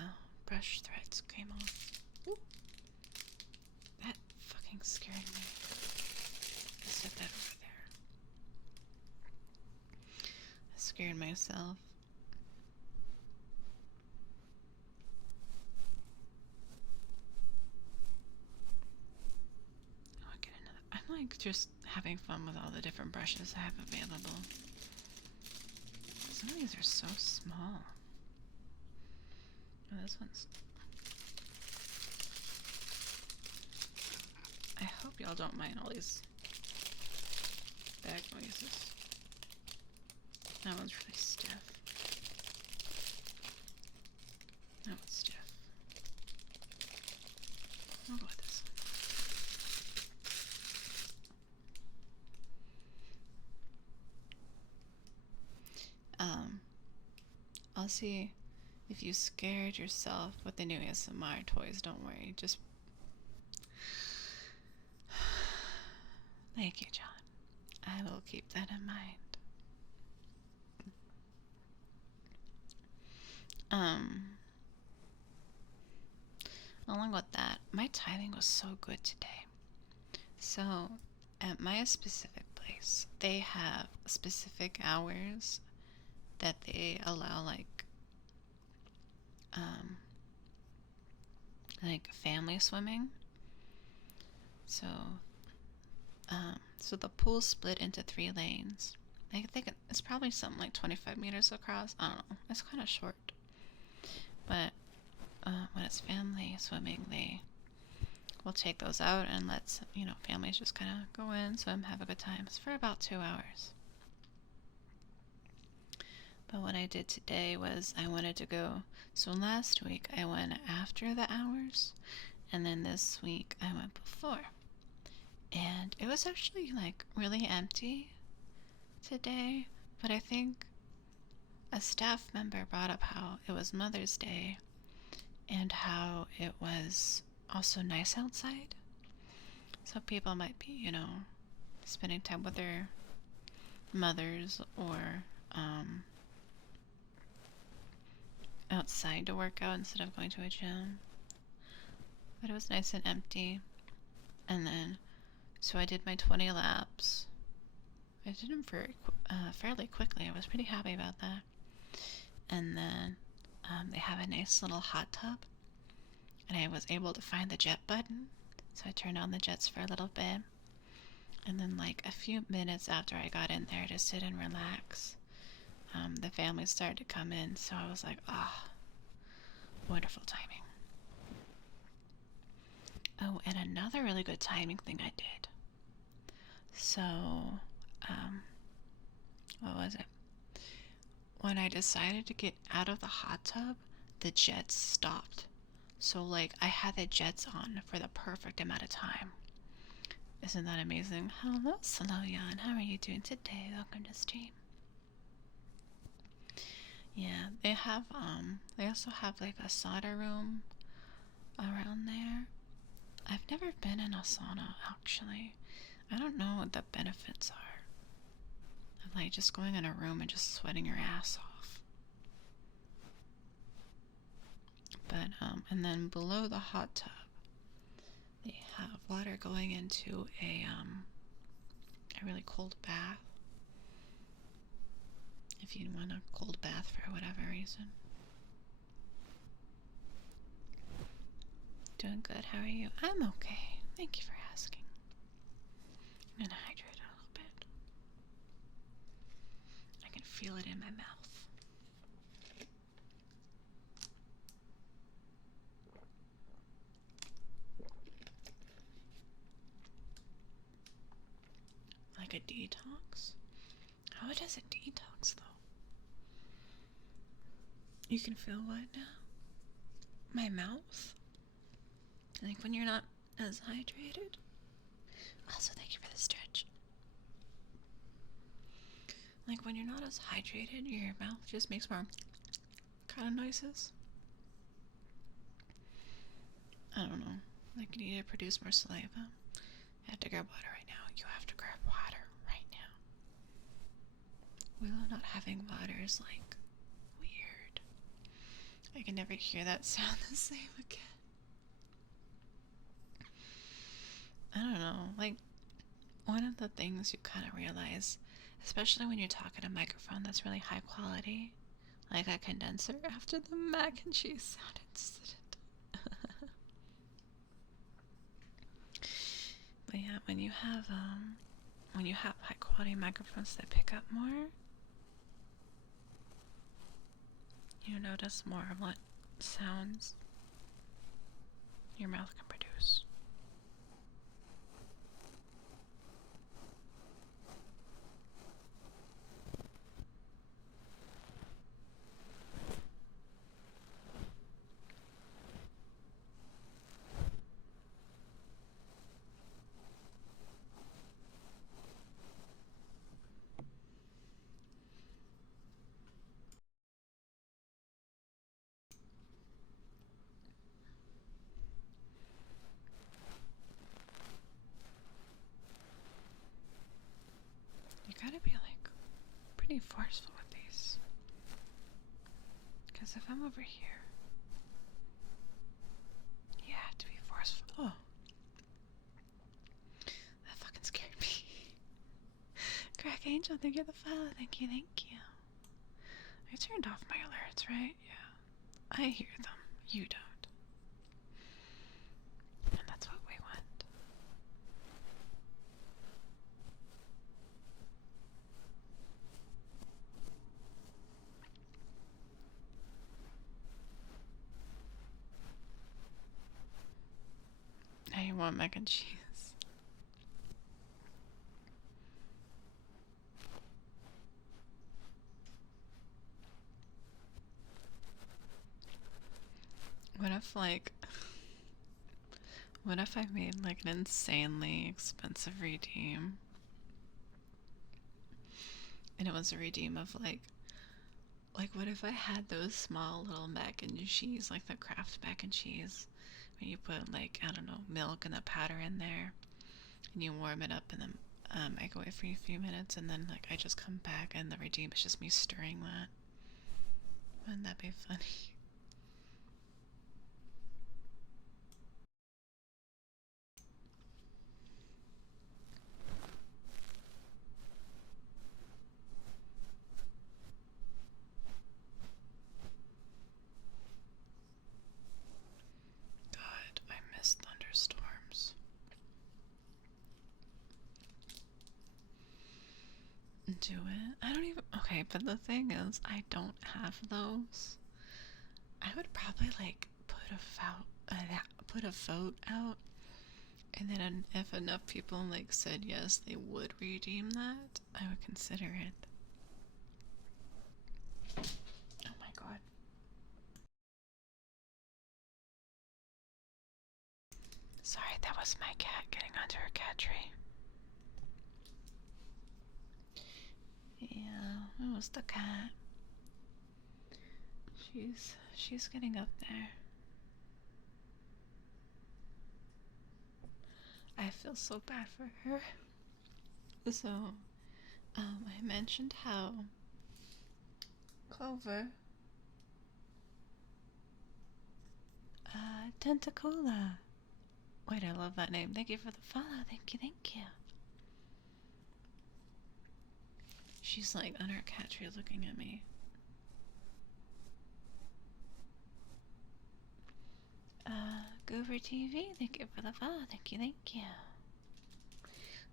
brush threads came off. Ooh. That fucking scared me. I set that over there. I scared myself. Oh, I'll get another. I'm like just having fun with all the different brushes I have available. Some of these are so small. Oh, this one's... I hope y'all don't mind all these bag noises. That one's really stiff. That one's stiff. I'll go with this one. I'll see if you scared yourself with the new ASMR toys. Don't worry, just... Thank you, John. I will keep that in mind. Along with that, my timing was so good today. So, at my specific place, they have specific hours that they allow like family swimming. So so the pool's split into 3 lanes. I think it's probably something like 25 meters across. I don't know. It's kind of short. But when it's family swimming, they will take those out and let families just kind of go in, swim, have a good time. It's for about 2 hours. But what I did today was I wanted to go. So last week I went after the hours, and then this week I went before. And it was actually like really empty today, but I think a staff member brought up how it was Mother's Day and how it was also nice outside. So people might be, spending time with their mothers or outside to work out instead of going to a gym. But it was nice and empty. And then, so I did my 20 laps. I did them fairly quickly. I was pretty happy about that. And then they have a nice little hot tub. And I was able to find the jet button. So I turned on the jets for a little bit. And then like a few minutes after I got in there to sit and relax, the family started to come in. So I was like, wonderful timing. Oh, and another really good timing thing I did. So, what was it? When I decided to get out of the hot tub, the jets stopped. So, like, I had the jets on for the perfect amount of time. Isn't that amazing? Hello, Sloyan. How are you doing today? Welcome to stream. Yeah, they also have like a sauna room around there. I've never been in a sauna, actually. I don't know what the benefits are of like just going in a room and just sweating your ass off. But, and then below the hot tub, they have water going into a really cold bath. If you want a cold bath for whatever reason. Doing good. How are you? I'm okay. Thank you for asking. I'm gonna hydrate a little bit. I can feel it in my mouth. Like a detox? How does it detox though? You can feel what now? My mouth? Like when you're not as hydrated? Also, thank you for the stretch. Like when you're not as hydrated, your mouth just makes more kind of noises. I don't know. Like you need to produce more saliva. I have to grab water right now. You have to grab water right now. Willow not having water is like weird. I can never hear that sound the same again. I don't know. Like one of the things you kind of realize, especially when you're talking a microphone that's really high quality, like a condenser after the mac and cheese sound incident. But yeah, when you have high quality microphones that pick up more, you notice more of what sounds your mouth can produce. You gotta be like pretty forceful with these. Because if I'm over here, you have to be forceful. Oh. That fucking scared me. Crack Angel, thank you for the follow. Thank you, thank you. I turned off my alerts, right? Yeah. I hear them. You don't. And that's what we want. Now you want mac and cheese. What if, like, What if I made like an insanely expensive redeem? And it was a redeem of like what if I had those small little mac and cheese, like the Kraft mac and cheese, when you put like, I don't know, milk and the powder in there, and you warm it up in the microwave for a few minutes, and then like I just come back and the redeem is just me stirring that. Wouldn't that be funny? God, I miss thunderstorms. Do it? I don't even. Okay, but the thing is, I don't have those. I would probably like put a vote out, and then if enough people like said yes, they would redeem that, I would consider it. Oh my god. Sorry, that was my cat getting onto her cat tree. Yeah, it was the cat. She's getting up there. I feel so bad for her. So, I mentioned how Clover, Tentacola. Wait, I love that name. Thank you for the follow. Thank you, thank you. She's like on her cat tree looking at me. Goober TV, thank you for the follow. Thank you, thank you.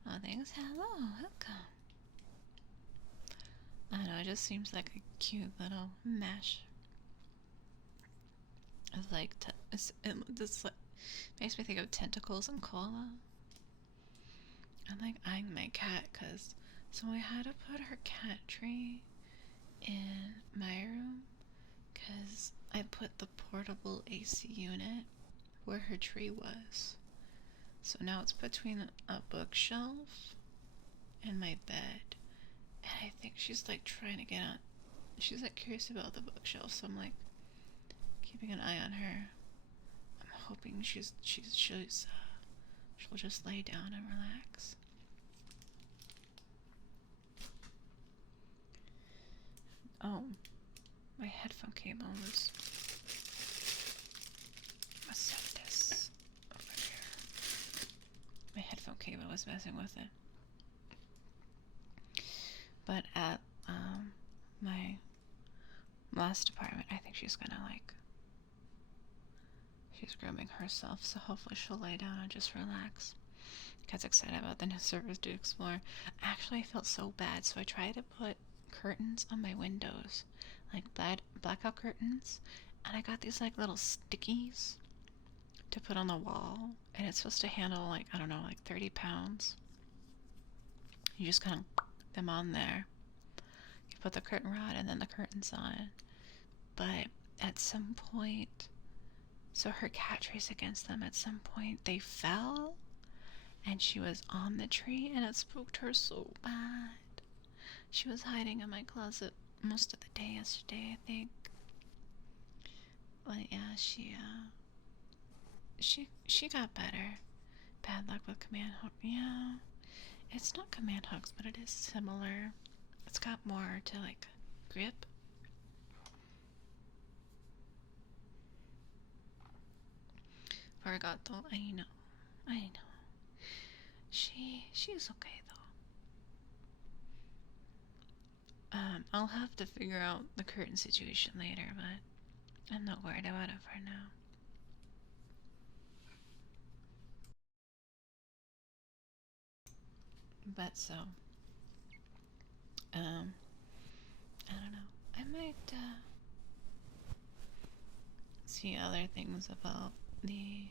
Oh, thanks. Hello, welcome. I don't know, it just seems like a cute little mesh. It's like, this like, makes me think of tentacles and cola. I'm like eyeing my cat because so I had to put her cat tree in my room because I put the portable AC unit where her tree was. So now it's between a bookshelf and my bed. And I think she's like trying to get on. She's like curious about the bookshelf, so I'm like keeping an eye on her. I'm hoping she'll just lay down and relax. Oh, my headphone cable was. Let's set this over here. My headphone cable was messing with it. But at my last apartment, I think she's gonna like. She's grooming herself, so hopefully she'll lay down and just relax. Gets excited about the new service to explore. Actually, I felt so bad, so I tried to put curtains on my windows, like blackout curtains, and I got these like little stickies to put on the wall, and it's supposed to handle like, I don't know, like 30 pounds. You just kind of them on there. You put the curtain rod and then the curtains on. But at some point, so her cat tree's against them, at some point they fell and she was on the tree and it spooked her so bad. She was hiding in my closet most of the day yesterday, I think. But yeah, she got better. Bad luck with command hook. Yeah, it's not command hooks, but it is similar. It's got more to like grip. Forgot though. I know. She's okay though. I'll have to figure out the curtain situation later, but I'm not worried about it for now. But so, I don't know. I might see other things about the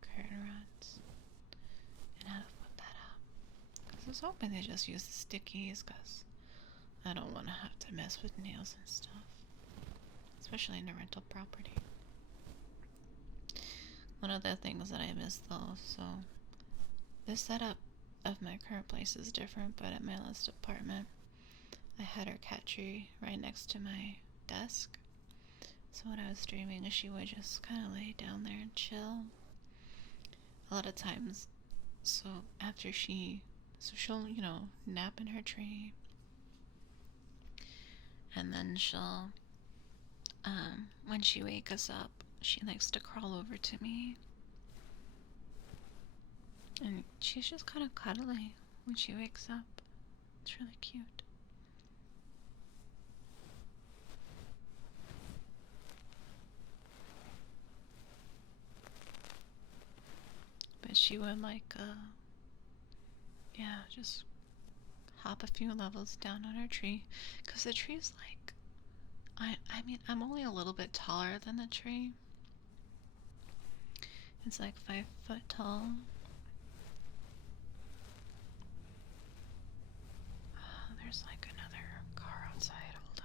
curtain rods and how to put that up. Cause I was hoping they just use the stickies, cause I don't want to have to mess with nails and stuff, especially in a rental property. one of the things that I miss though. So the setup of my current place is different, but at my last apartment, I had her cat tree right next to my desk. So when I was streaming, she would just kind of lay down there and chill. A lot of times, so after she'll, nap in her tree. And then she'll, when she wakes us up, she likes to crawl over to me. And she's just kind of cuddly when she wakes up. It's really cute. But she would just hop a few levels down on her tree. Because the tree's like, I mean, I'm only a little bit taller than the tree. It's like 5 foot tall. Oh, there's like another car outside. Hold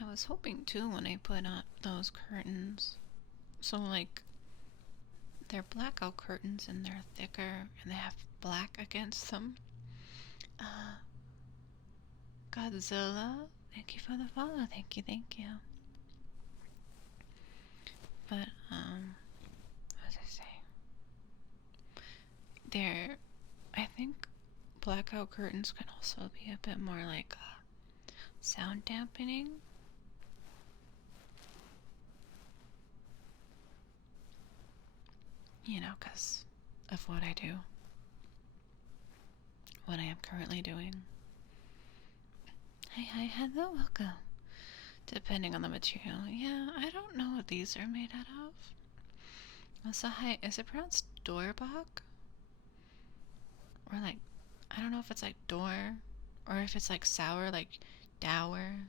on. I was hoping too when I put on those curtains. So like, they're blackout curtains and they're thicker and they have black against them. Godzilla, thank you for the follow. Thank you, thank you. But, what was I saying? I think blackout curtains can also be a bit more like sound dampening. You know, because of what I do. What I am currently doing. Hi, hello, welcome. Depending on the material. Yeah, I don't know what these are made out of. Also, hi, is it pronounced Doorbach? Or like, I don't know if it's like door, or if it's like sour, like dour.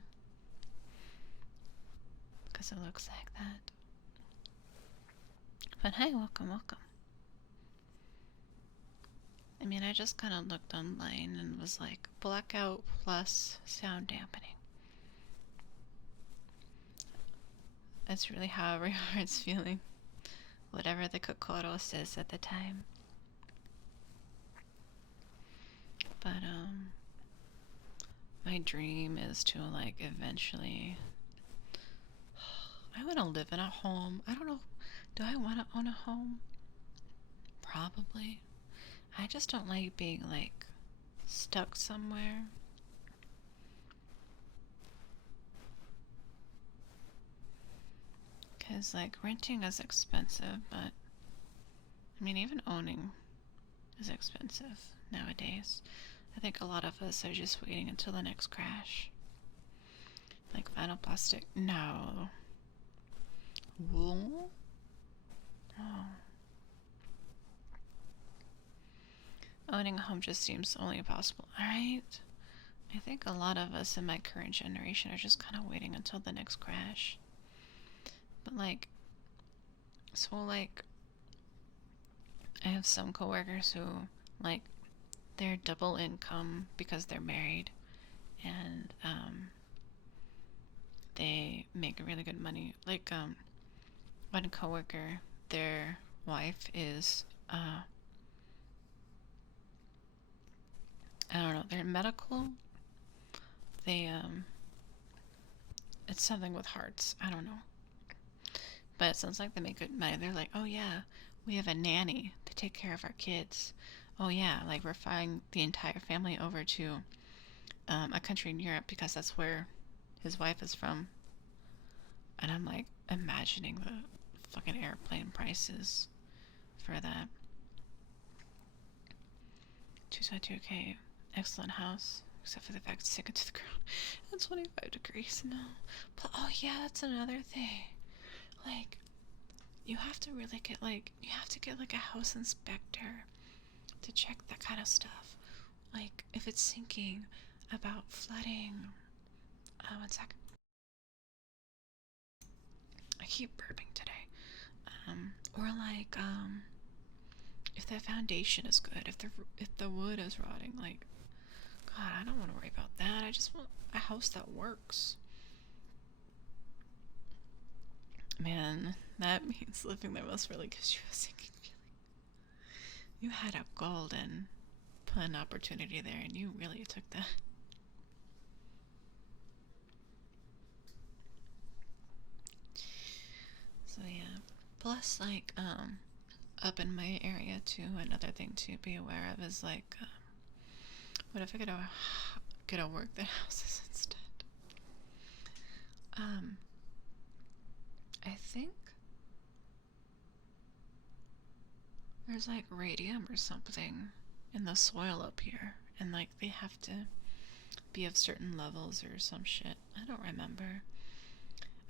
Because it looks like that. But hi, welcome, welcome. I mean, I just kind of looked online and was like, blackout plus sound dampening. That's really how every heart's feeling. Whatever the Kokoro says at the time. But, my dream is to, like, eventually... I want to live in a home. I don't know. Do I want to own a home? Probably. I just don't like being, like, stuck somewhere. Because, like, renting is expensive, but... I mean, even owning is expensive nowadays. I think a lot of us are just waiting until the next crash. Like vinyl plastic. No. Wool? Oh. Owning a home just seems only possible. Alright. I think a lot of us in my current generation are just kind of waiting until the next crash. But like, so like, I have some coworkers who, like, they're double income because they're married. And, they make really good money. Like, one coworker, their wife is, I don't know, they're medical. They, it's something with hearts. I don't know. But it sounds like they make good money. They're like, oh yeah, we have a nanny to take care of our kids. Oh yeah, like we're flying the entire family over to a country in Europe because that's where his wife is from. And I'm like imagining the fucking airplane prices for that. 2.2K, excellent house, except for the fact it's sinking to the ground at 25 degrees. No. But oh yeah, that's another thing. Like, you have to really get like, you have to get like a house inspector to check that kind of stuff. Like, if it's sinking, about flooding. One second. I keep burping today. Or like, if the foundation is good, if the wood is rotting, like, God, I don't want to worry about that. I just want a house that works. Man, that means living there must really gives you a sinking feeling. You had a golden pun opportunity there, and you really took that. So yeah. Plus, like, up in my area too, another thing to be aware of is like, what if I get a work that houses instead? I think there's like radium or something in the soil up here, and like they have to be of certain levels or some shit. I don't remember.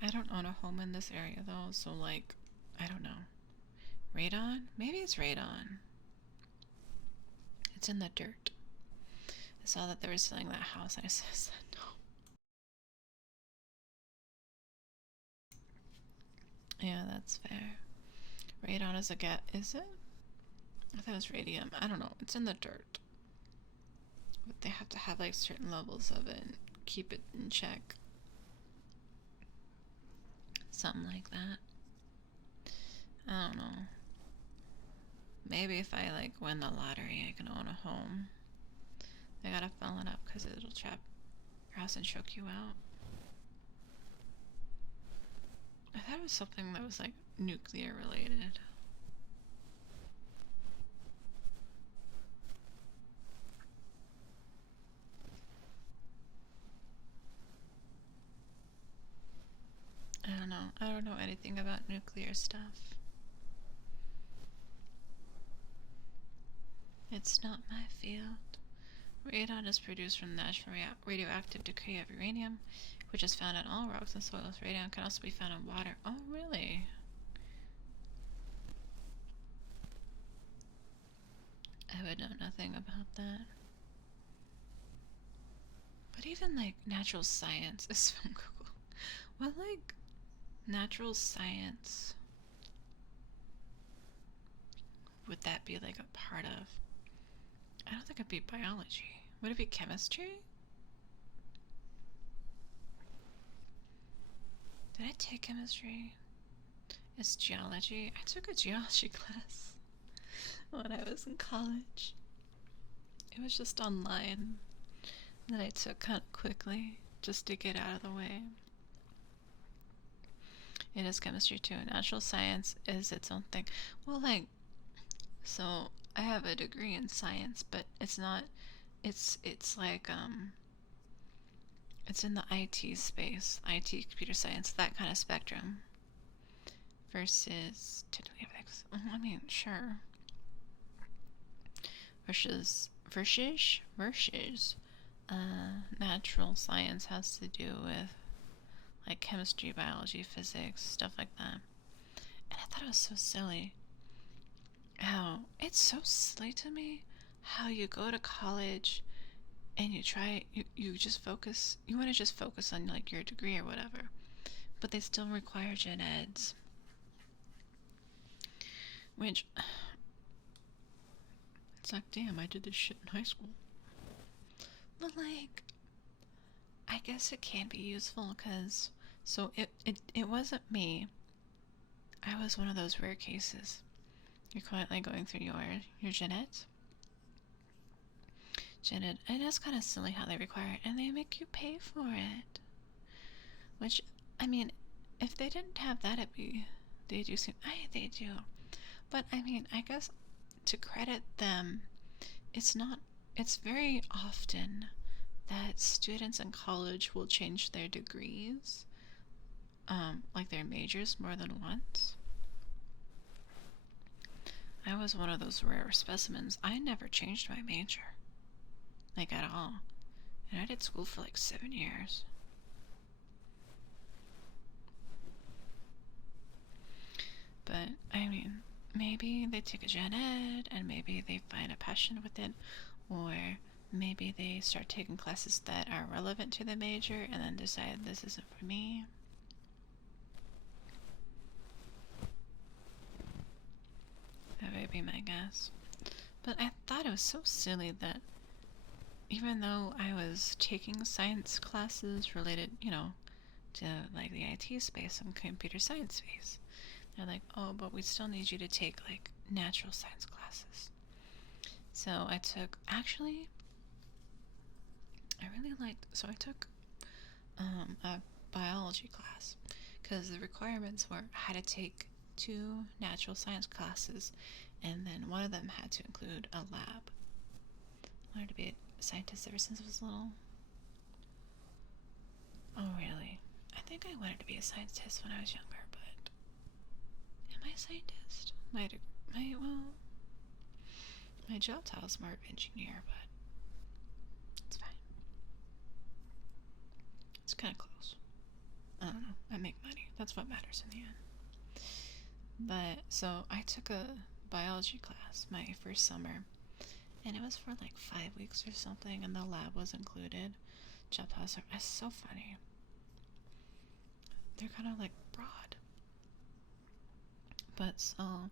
I don't own a home in this area though, so like, I don't know. Radon? Maybe it's radon. It's in the dirt. I saw that they were selling that house and I said no. Yeah, that's fair. Radon is a get, is it? I thought it was radium. I don't know. It's in the dirt. But they have to have like certain levels of it and keep it in check. Something like that. I don't know. Maybe if I like win the lottery, I can own a home. I gotta fill it up because it'll trap your house and choke you out. I thought it was something that was like nuclear related. I don't know. I don't know anything about nuclear stuff. It's not my field. Radon is produced from the natural radioactive decay of uranium, which is found in all rocks and soils. Radon can also be found in water. Oh, really? I would know nothing about that. But even like natural science is from Google. What like natural science would that be like a part of? I don't think it'd be biology. Would it be chemistry? Did I take chemistry? It's geology. I took a geology class when I was in college. It was just online that I took kind of quickly just to get out of the way. It is chemistry too. Natural science is its own thing. Well, like, so I have a degree in science, but it's not. It's like it's in the IT space, IT, computer science, that kind of spectrum. Versus, did we have X? I mean, sure. Versus natural science has to do with like chemistry, biology, physics, stuff like that. And I thought it was so silly. How it's so silly to me how you go to college and you just focus, you want to just focus on like your degree or whatever, but they still require gen eds, which it's like, damn, I did this shit in high school. But like, I guess it can be useful because so it wasn't me. I was one of those rare cases. You're currently going through your gen eds. Gen ed, and it's kind of silly how they require it, and they make you pay for it. Which, I mean, if they didn't have that, they do seem, they do. But I mean, I guess to credit them, it's very often that students in college will change their degrees, like their majors more than once. I was one of those rare specimens. I never changed my major, like at all. And I did school for like 7 years. But, I mean, maybe they take a gen ed and maybe they find a passion with it, or maybe they start taking classes that are relevant to the major and then decide this isn't for me. That would be my guess. But I thought it was so silly that even though I was taking science classes related, to like the IT space and computer science space, they're like, oh, but we still need you to take like natural science classes. So I took, actually, I took a biology class because the requirements were I had to take 2 natural science classes, and then one of them had to include a lab. I wanted to be a scientist ever since I was little. Oh, really? I think I wanted to be a scientist when I was younger, but am I a scientist? My job title is more of engineer, but it's fine. It's kind of close. I don't know. I make money. That's what matters in the end. But so I took a biology class my first summer, and it was for like 5 weeks or something, and the lab was included. Job titles are so funny. They're kind of like broad. But so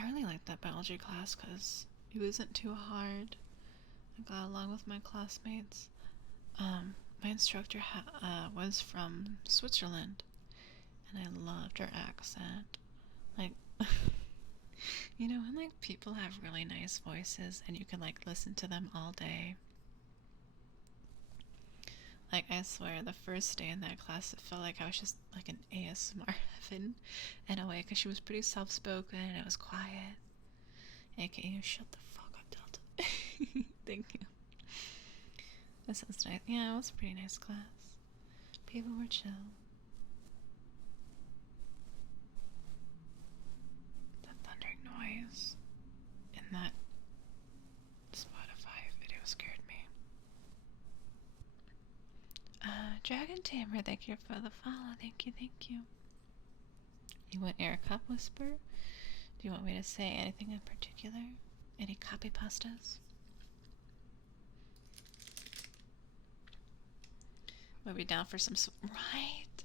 I really liked that biology class because it wasn't too hard. I got along with my classmates. My instructor was from Switzerland, and I loved her accent. Like, when like people have really nice voices and you can like listen to them all day. Like, I swear, the first day in that class, it felt like I was just like an ASMR heaven in a way, because she was pretty soft-spoken and it was quiet. AKA, shut the fuck up, Delta. Thank you. That sounds nice. Yeah, it was a pretty nice class. People were chill. The thundering noise in that Spotify video scared me. Dragon Tamer, thank you for the follow. Thank you, thank you. You want Air Cup Whisper? Do you want me to say anything in particular? Any copy pastas? We'll be down for some. Right?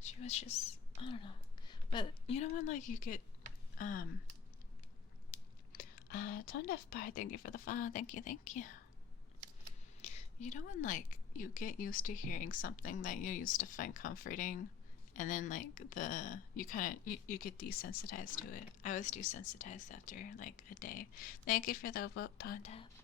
She was just. I don't know. But you know when, like, you get. Tone Deaf Bar, thank you for the follow. Thank you, thank you. You know when, like, you get used to hearing something that you used to find comforting, and then like you kind of you get desensitized to it. I was desensitized after like a day. Thank you for the vote, Tondaf.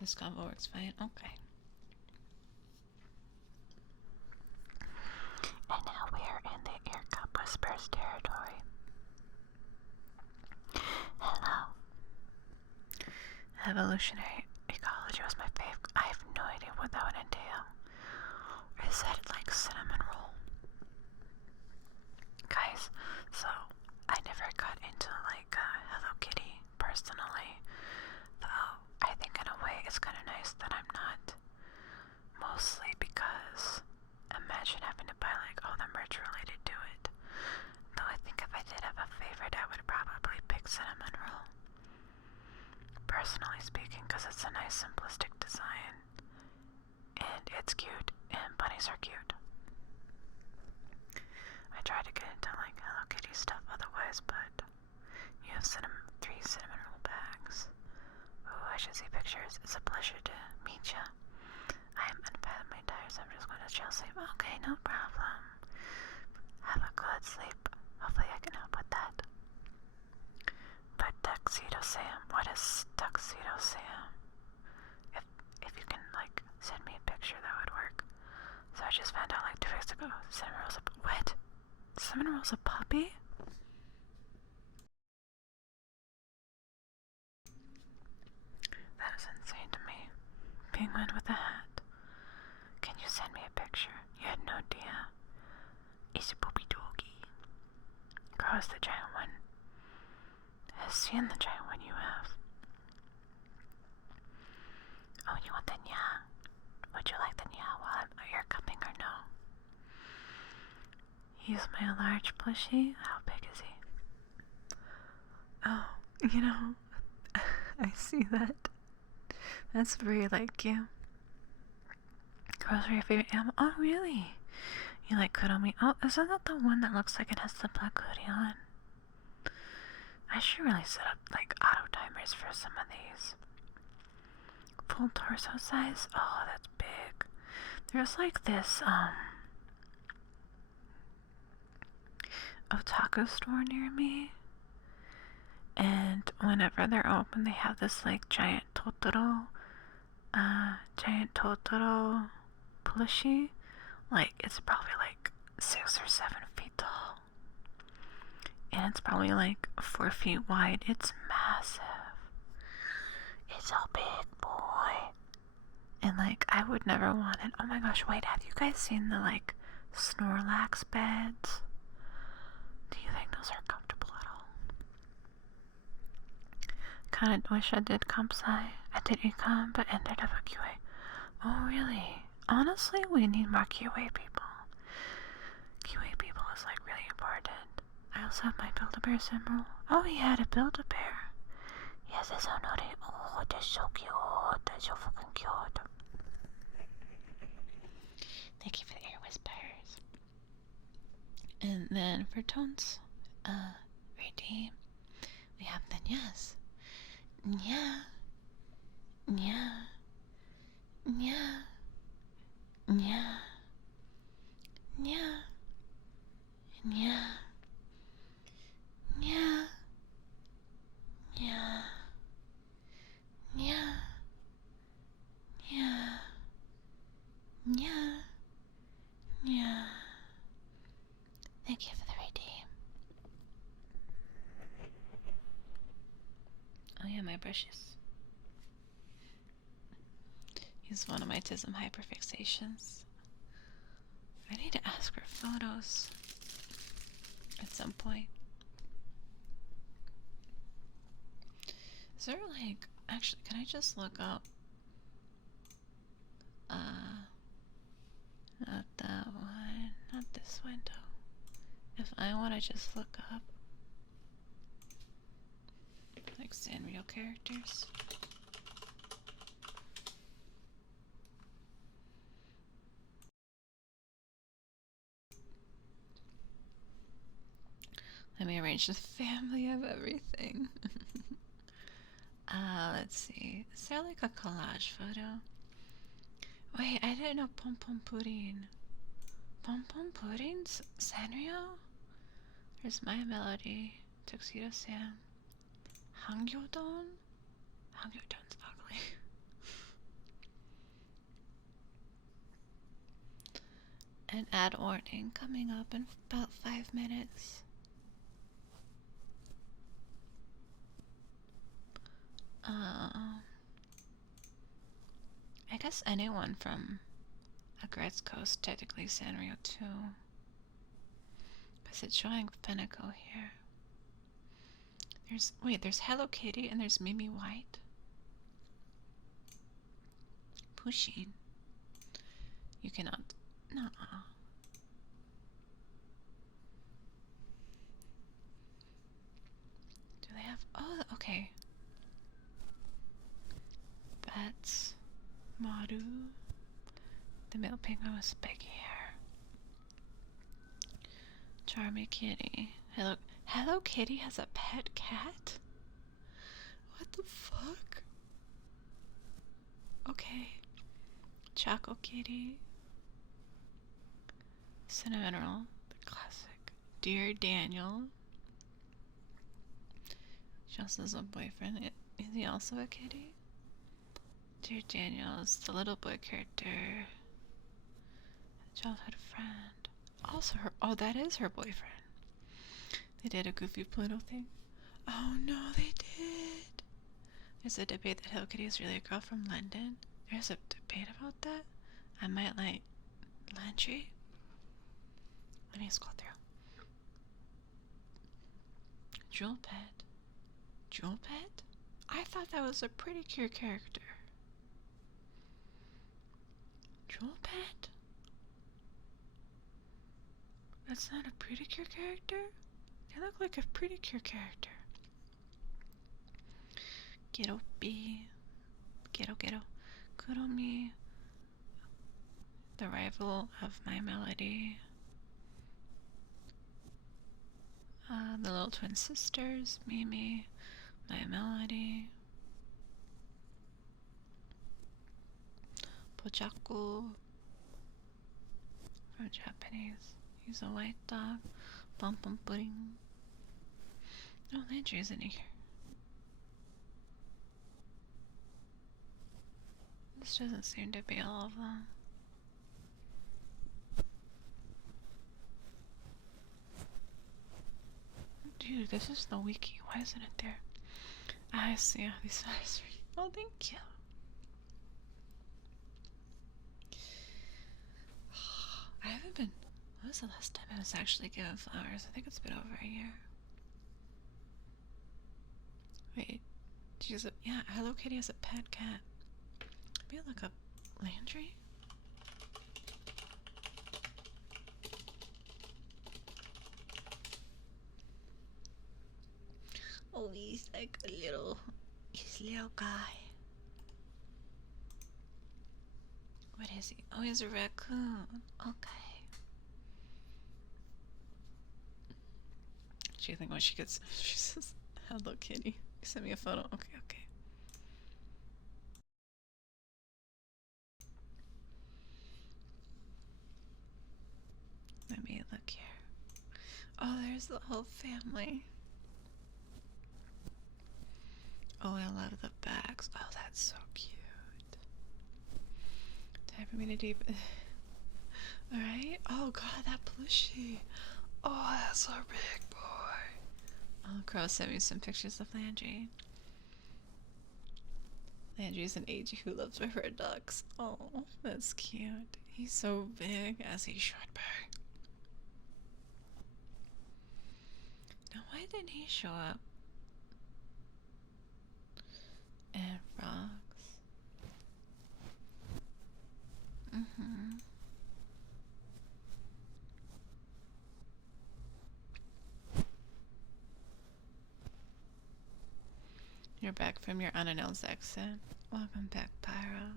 This combo works fine. Okay. And now we are in the Ear Cup Whispers territory. Hello. Evolutionary ecology was my favorite. I have no idea what that would entail. Is that like cinnamon roll? Guys, so I never got into like Hello Kitty personally. Though I think in a way it's kind of nice that I'm not. Mostly because imagine having to buy like all the merch related to it. Though I think if I did have a favorite, I would probably pick cinnamon roll. Personally speaking, because it's a nice simplistic design. And it's cute, and bunnies are cute. I try to get into like Hello Kitty stuff otherwise, but you have 3 cinnamon roll bags. Ooh, I should see pictures. It's a pleasure to meet ya. I am unfathomably tired, so I'm just going to chill sleep. Okay, no problem. Have a good sleep. Hopefully I can help with that. But Tuxedo Sam, what is Tuxedo Sam? If you can like send me a picture, that would work. So I just found out like 2 weeks ago, Cinnamon Roll's what? Cinnamon Roll's a puppy? That is insane to me. Penguin with a hat. Can you send me a picture? You had no idea. It's a poopy doggy. Girl, is the giant one. Has seen the giant one you have. Oh, you want the nya? Would you like the nya while I'm ear cupping or no? He's my large plushie. How big is he? Oh, I see that. That's very like you. Girls are your favorite animal. Oh, really? You like cuddle me? Oh, isn't that the one that looks like it has the black hoodie on? I should really set up like auto timers for some of these. Full torso size? Oh, that's big. There's like this, otaku store near me. And whenever they're open, they have this like giant Totoro plushie. Like, it's probably like 6 or 7 feet tall. And it's probably like 4 feet wide. It's massive. It's a big boy. And like, I would never want it. Oh my gosh, wait, have you guys seen the like Snorlax beds? Do you think those are comfortable at all? Kinda wish I did comp sci. I did econ, but ended up a QA. Oh really? Honestly, we need more QA people. QA people is like really important. I also have my Build-A-Bear symbol. Oh, he had a Build-A-Bear. Yes, it's so naughty. Oh, they're so cute. They're so fucking cute. Thank you for the air whispers. And then for tones, redeem, we have the yes. Yeah. Yeah. Yeah. Yeah. Yeah. Yeah. Yeah. Yeah. Yeah. Yeah. Yeah. Yeah. Thank you for the redeem. Oh yeah, my brushes. Use one of my Tism hyperfixations. I need to ask for photos at some point. Is there like, actually, can I just look up? Not that one, not this window. If I want to just look up like Sanrio characters. Let me arrange the family of everything. Let's see. Is there like a collage photo? Wait, I didn't know Pom Pom Pudding. Pom Pom Pudding's Sanrio? There's My Melody, Tuxedo Sam, Hangyodon? Hangyodon's ugly. An ad warning coming up in about 5 minutes. I guess anyone from Agretzko's technically Sanrio too. Because it's showing Fenico here. There's Hello Kitty and there's Mimi White. Pushing. You cannot. Nuh-uh. Do they have. Oh, okay. Bats. Maru. The male penguin with spiky hair. Charmy Kitty. Hello Kitty has a pet cat? What the fuck? Okay. Choco Kitty. Cinnamon Roll. The classic. Dear Daniel. She also has a boyfriend. Is he also a kitty? Dear Daniel is the little boy character. Childhood friend. Also her. Oh, that is her boyfriend. They did a goofy Pluto thing. Oh no, they did. There's a debate that Hello Kitty is really a girl from London. There's a debate about that. I might like Landry. Let me scroll through. Jewel Pet. Jewel Pet? I thought that was a pretty cute character. Jewel Pet? That's not a pretty cute character? They look like a pretty cute character. Ghetto B. Ghetto Ghetto. Kuromi. The rival of My Melody. The little twin sisters, Mimi, my Melody, Pojaku from Japanese. He's a white dog. Bum bum pudding. Oh, Landry's in here. This doesn't seem to be all of them. Dude, this is the wiki. Why isn't it there? I see all these flowers. Oh, thank you. I haven't been. When was the last time I was actually given flowers? I think it's been over a year. Wait, she's a. Yeah, Hello Kitty has a pet cat. Maybe look up Landry? Oh, he's like he's a little guy. What is he? Oh, he's a raccoon. Okay. She think when she gets, she says, "Hello, Kitty." Send me a photo. Okay, okay. Let me look here. Oh, there's the whole family. Oh, I love the bags. Oh, that's so cute. Time for me to deep. Alright. Oh, God, that plushie. Oh, that's a big boy. Oh, Crow sent me some pictures of Landry. Landry's an AG who loves river ducks. Oh, that's cute. He's so big, as he should be. Now, why didn't he show up? And frogs. You're back from your unannounced exit. Welcome back, Pyro.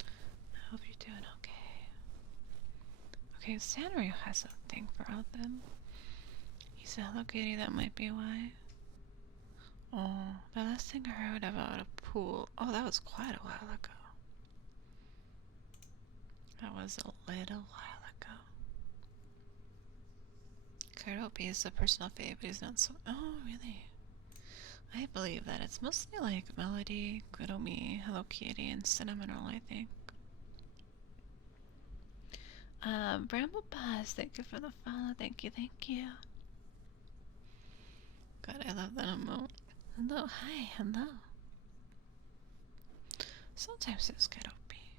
I hope you're doing okay. Okay, Sanrio has a thing for all them. He said, "Hello, Kitty." That might be why. Oh, the last thing I heard about a pool. Oh, that was quite a while ago. That was a little while ago. Karaoke is a personal fave, but he's not so. Oh, really? I believe that it's mostly like Melody, Kuromi, Hello Kitty, and Cinnamon Roll, I think. Bramble Buzz, thank you for the follow. Thank you, thank you. God, I love that emote. Hello, hi, hello. Sometimes it's Karaoke.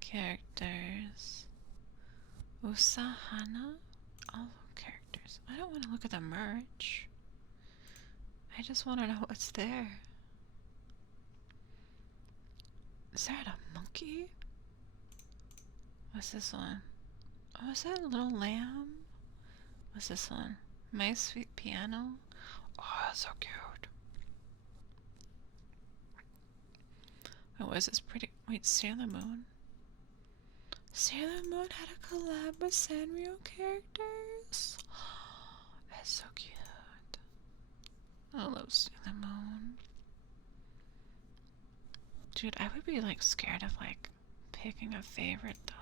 Characters. Usahana? All characters. I don't want to look at the merch. I just want to know what's there. Is that a monkey? What's this one? Oh, is that a little lamb? What's this one? My Sweet Piano? Oh, that's so cute. Oh, what is this pretty? Wait, Sailor Moon? Sailor Moon had a collab with Sanrio characters? That's so cute. I love Sailor Moon. Dude, I would be like scared of like picking a favorite though.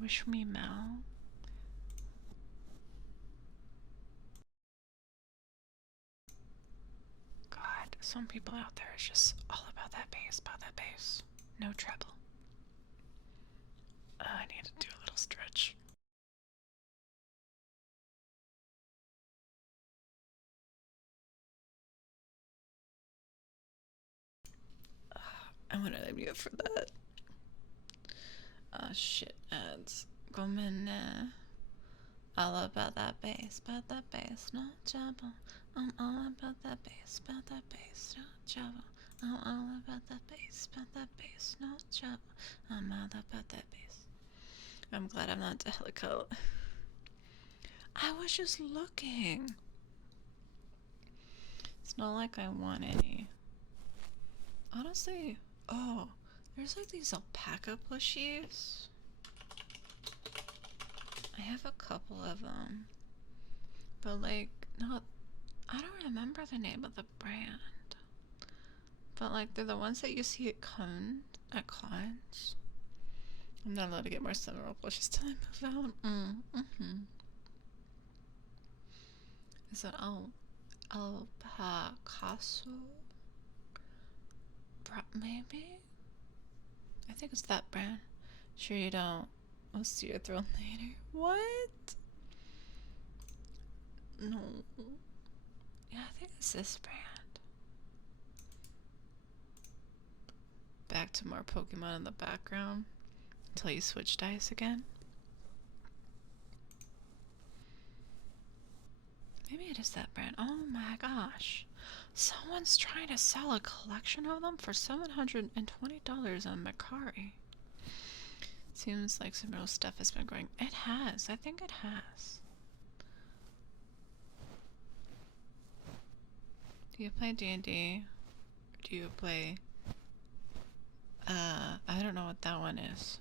Wish me Mel. God, some people out there is just all about that bass, No treble. I need to do a little stretch. I'm gonna mute for that. Shit ads. Gomen. All about that bass, no trouble. I'm all about that bass, no trouble. I'm all about that bass, no trouble. I'm all about that bass. I'm glad I'm not Delicote. I was just looking. It's not like I want any. Honestly, oh, there's like these alpaca plushies. I have a couple of them, but like, not. I don't remember the name of the brand. But like, they're the ones that you see at cons. I'm not allowed to get more Cinnamoroll she's telling me about. Is it El Pacaso? Maybe? I think it's that brand. Sure you don't. We'll see your throne later. What? No. Yeah, I think it's this brand. Back to more Pokemon in the background until you switch dice again. Maybe it is that brand. Oh my gosh. Someone's trying to sell a collection of them for $720 on Mercari. Seems like some real stuff has been going. It has. I think it has. Do you play D&D? Or do you play... I don't know what that one is.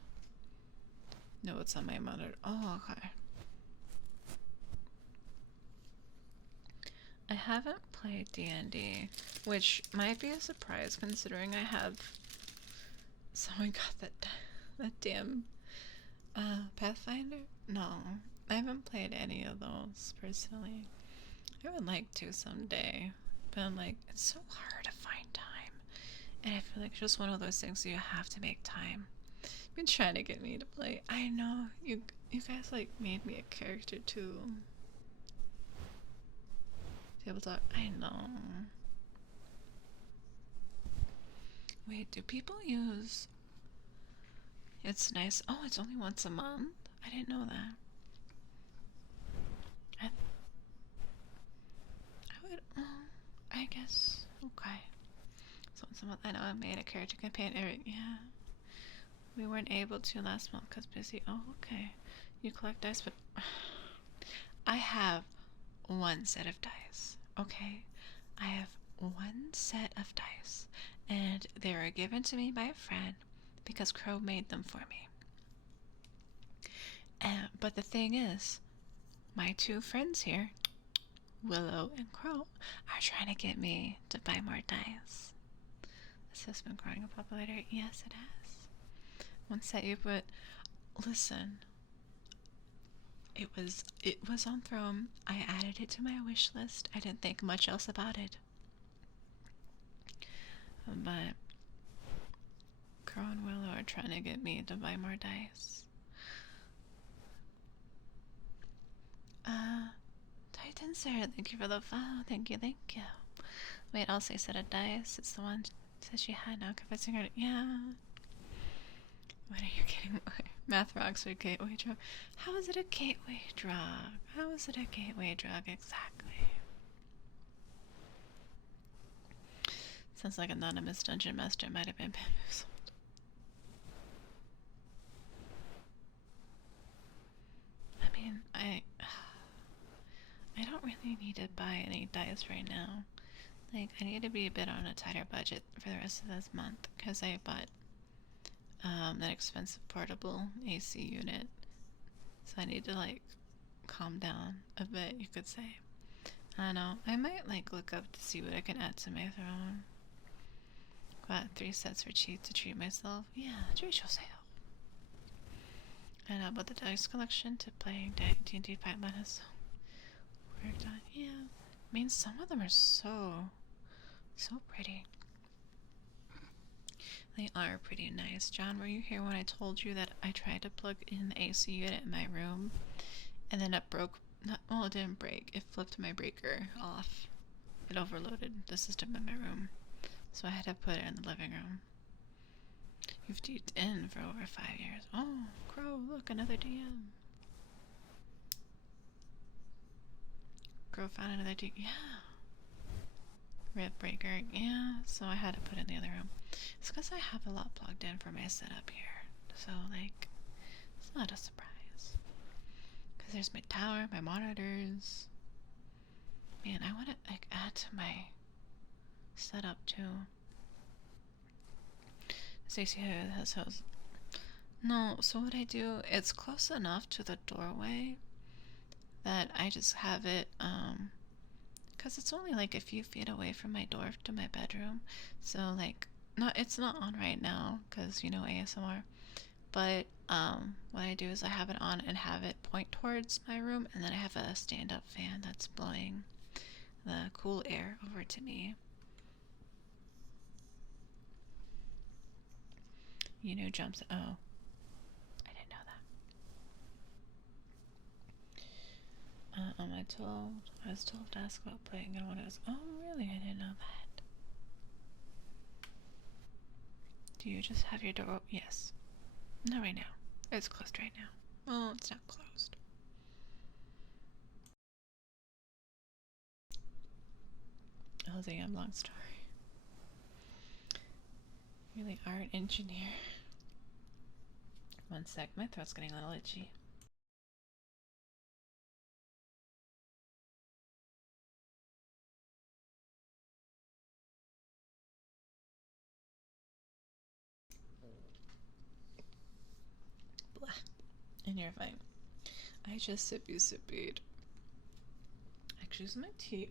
No, it's on my monitor. Oh, okay. I haven't played D&D, which might be a surprise considering I have... Someone got that damn Pathfinder? No, I haven't played any of those personally. I would like to someday, but I'm like, it's so hard to find time. And I feel like it's just one of those things that you have to make time. You've been trying to get me to play. I know, you guys like made me a character too. Tabletop, I know. Wait, do people use... It's nice. Oh, it's only once a month? I didn't know that. I would... I guess... Okay. So once a month, I know I made a character campaign. Yeah. We weren't able to last month because busy. Oh, okay. You collect dice, but... I have one set of dice. Okay? I have one set of dice. And they were given to me by a friend because Crow made them for me. But the thing is, my two friends here, Willow and Crow, are trying to get me to buy more dice. This has been growing in popularity. Yes, it has. One set you put... Listen. It was on Throne. I added it to my wish list. I didn't think much else about it. But Crow and Willow are trying to get me to buy more dice. Titan Sarah, thank you for the follow. Thank you, thank you. Wait, I'll say set of dice. It's the one that she had now. Confessing her. Yeah. What are you getting? Math rocks or gateway drug? How is it a gateway drug? How is it a gateway drug exactly? Sounds like anonymous dungeon master might have been bamboozled. I mean, I don't really need to buy any dice right now. Like, I need to be a bit on a tighter budget for the rest of this month because I bought that expensive portable AC unit. So I need to like calm down a bit, you could say. I don't know. I might like look up to see what I can add to my throne. Got 3 sets for cheap to treat myself. Yeah, treat yourself. And about the dice collection to play D&D Pipeline has worked on. Yeah, I mean some of them are so pretty. They are pretty nice. John, were you here when I told you that I tried to plug in the AC unit in my room and then it broke? Well, it didn't break. It flipped my breaker off. It overloaded the system in my room. So I had to put it in the living room. You've DM'd in for over 5 years. Oh, Crow, look, another DM. Crow found another DM. Yeah. Rip breaker. Yeah, so I had to put it in the other room. It's because I have a lot plugged in for my setup here. So, like, it's not a surprise. Because there's my tower, my monitors. Man, I want to, like, add to my setup, too. Stacey has No, so what I do, it's close enough to the doorway that I just have it, because it's only like a few feet away from my door to my bedroom. So, like, not, it's not on right now because, you know, ASMR. But, what I do is I have it on and have it point towards my room, and then I have a stand-up fan that's blowing the cool air over to me. You know, jumps. Oh, I didn't know that. I was told to ask about playing, and when I was, oh, really? I didn't know that. Do you just have your door open? Yes. Not right now. It's closed right now. Well, it's not closed. Oh, damn, long story. Really are an engineer. One sec, my throat's getting a little itchy. Blah. And you're fine. I just sippy. Excuse my tea.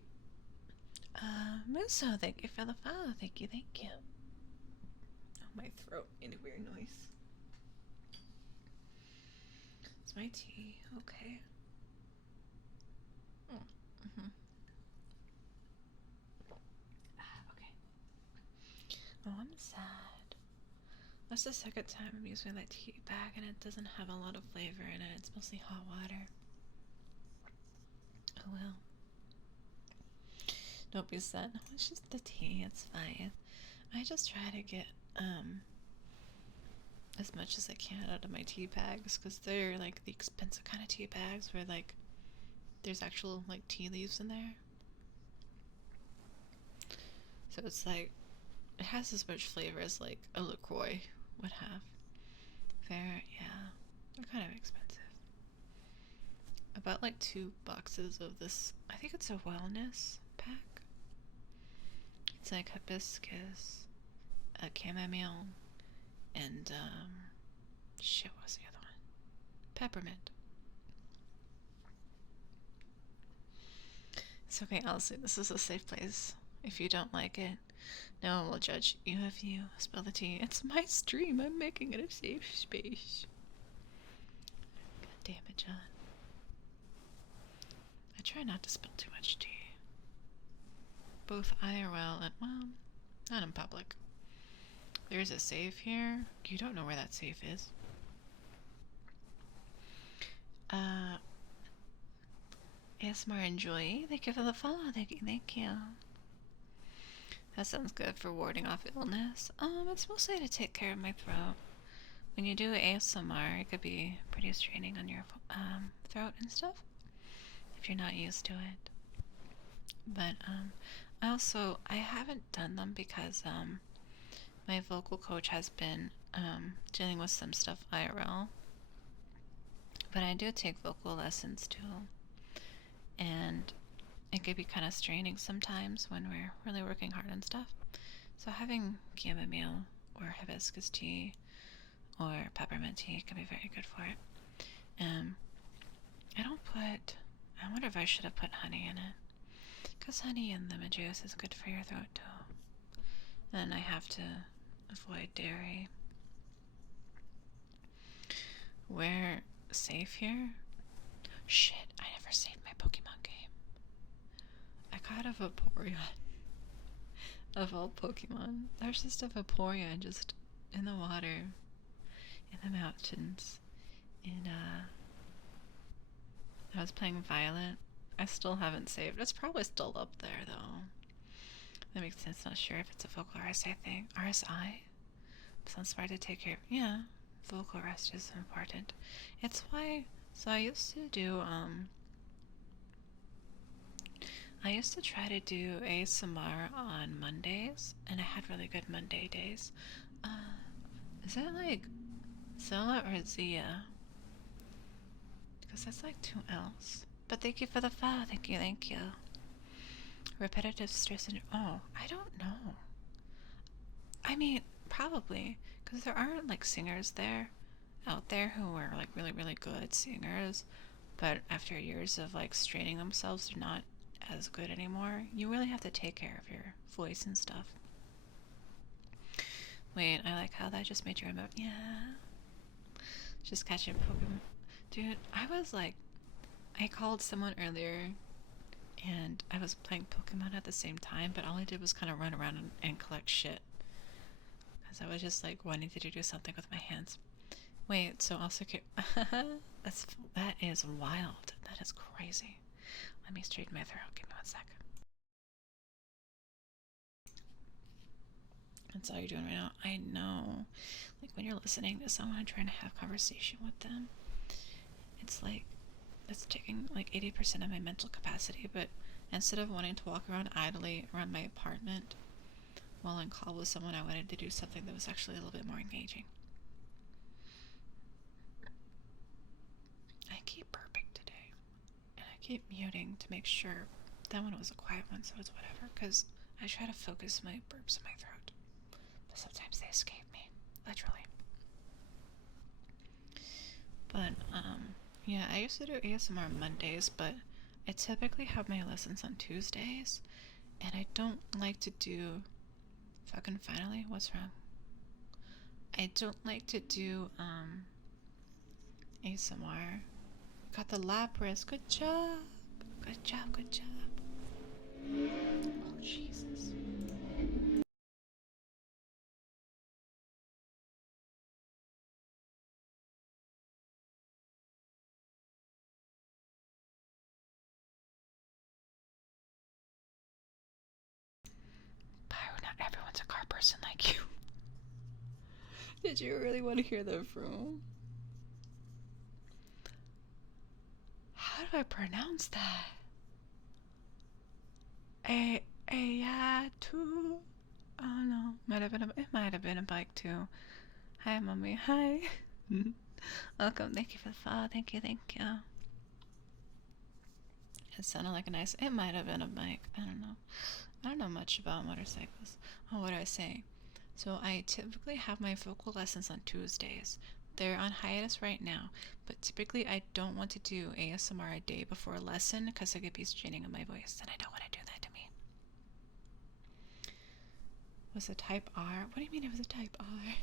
Muso, thank you for the follow. Thank you. Oh, my throat made a weird noise. It's my tea. Okay. Oh, okay. Oh, I'm sad. That's the second time I'm using that tea bag and it doesn't have a lot of flavor in it. It's mostly hot water. Oh well. Don't be sad. No, it's just the tea. It's fine. I just try to get as much as I can out of my tea bags because they're like the expensive kind of tea bags where like there's actual like tea leaves in there. So it's like it has as much flavor as like a LaCroix would have. Fair, yeah. They're kind of expensive. About like 2 boxes of this. I think it's a wellness pack. It's like hibiscus, a chamomile, and shit, what was the other one? Peppermint. It's okay, Elsie. This is a safe place. If you don't like it, no one will judge you if you spill the tea. It's my stream. I'm making it a safe space. God damn it, John. I try not to spill too much tea. Both IRL and, well, not in public. There's a safe here. You don't know where that safe is. ASMR Enjoy. Thank you for the follow. Thank you. That sounds good for warding off illness. It's mostly to take care of my throat. When you do ASMR, it could be pretty straining on your throat and stuff if you're not used to it. But I haven't done them because my vocal coach has been dealing with some stuff IRL. But I do take vocal lessons too, and it could be kind of straining sometimes when we're really working hard on stuff. So having chamomile or hibiscus tea or peppermint tea can be very good for it. I wonder if I should have put honey in it, because honey in lemon juice is good for your throat too. And I have to avoid dairy. We're safe here? Shit, I never saved my Pokemon game. I caught a Vaporeon. Of all Pokemon. There's just a Vaporeon just in the water, in the mountains. And I was playing Violet. I still haven't saved. It's probably still up there though. That makes sense. Not sure if it's a vocal RSI thing. RSI? Sounds smart to take care of. Yeah, vocal rest is important. It's why. So I used to try to do ASMR on Mondays, and I had really good Monday days. Is that like Zilla or Zia? Because that's like 2 L's. But thank you for the follow. Thank you. Repetitive stress and oh, I don't know. I mean, probably because there aren't like singers there, out there who are like really, really good singers, but after years of like straining themselves, they're not as good anymore. You really have to take care of your voice and stuff. Wait, I like how that just made you remember. Yeah. Just catching Pokemon. Dude, I called someone earlier and I was playing Pokemon at the same time, but all I did was kind of run around and collect shit. Because I was just like wanting to do something with my hands. Wait, so also that is wild. That is crazy. Let me straighten my throat. Give me 1 sec. That's all you're doing right now. I know. Like when you're listening to someone and trying to have conversation with them, it's like it's taking like 80% of my mental capacity, but instead of wanting to walk around idly around my apartment while on call with someone, I wanted to do something that was actually a little bit more engaging. I keep burping today, and I keep muting to make sure that one was a quiet one, so it's whatever, because I try to focus my burps in my throat, but sometimes they escape me, literally. But, yeah, I used to do ASMR Mondays, but I typically have my lessons on Tuesdays, and I don't like to do... Fucking finally? What's wrong? I don't like to do, ASMR. Got the Lapras. Good job. Good job, good job. Oh, Jesus. Pyro, not everyone's a car person like you. Did you really want to hear the room? How do I pronounce that? Yeah, too. Oh no, it might have been a bike too. Hi, mommy. Hi. Welcome. Thank you for the follow. Thank you. Thank you. It sounded like a nice. It might have been a bike. I don't know. I don't know much about motorcycles. Oh, what do I say? So I typically have my vocal lessons on Tuesdays. They're on hiatus right now, but typically I don't want to do ASMR a day before a lesson because it could be straining on my voice, and I don't want to do that to me. Was it type R? What do you mean it was a type R?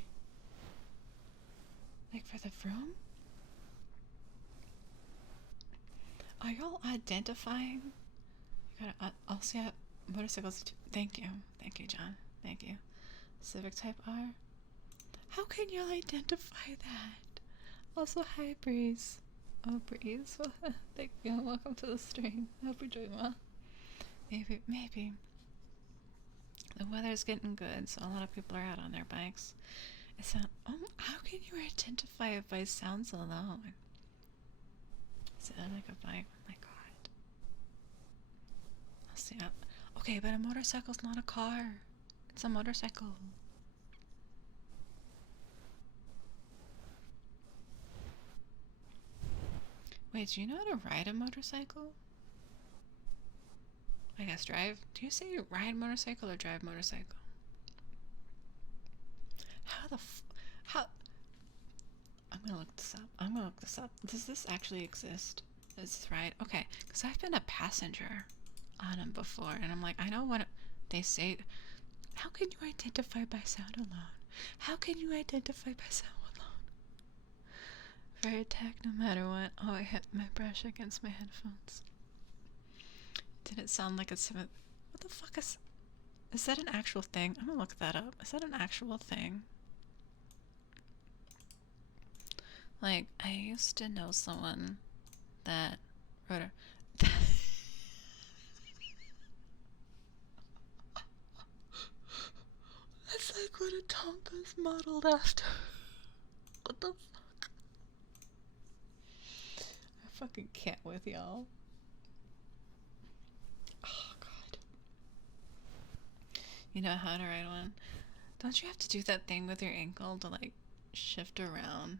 Like for the room? Are y'all identifying? You gotta also have motorcycles. Thank you. Thank you, John. Thank you. Civic Type R. How can you identify that? Also, hi, Breeze. Oh, Breeze. Thank you. Welcome to the stream. I hope you're doing well. Maybe. The weather's getting good, so a lot of people are out on their bikes. How can you identify it by sounds alone? Is it like a bike? Oh my god. I'll see. Okay, but a motorcycle's not a car. It's a motorcycle. Wait, do you know how to ride a motorcycle? I guess drive. Do you say you ride motorcycle or drive motorcycle? How? I'm gonna look this up. Does this actually exist? Does this ride? Okay, because I've been a passenger on them before, and I'm like, I know what they say. How can you identify by sound alone? How can you identify by sound alone? Very attack no matter what. Oh, I hit my brush against my headphones. Did it sound like it's... What the fuck is... Is that an actual thing? I'm gonna look that up. Is that an actual thing? Like, I used to know someone that wrote a... That's like what a Tonka's modeled after. What the fuck? I fucking can't with y'all. Oh god. You know how to ride one? Don't you have to do that thing with your ankle to like shift around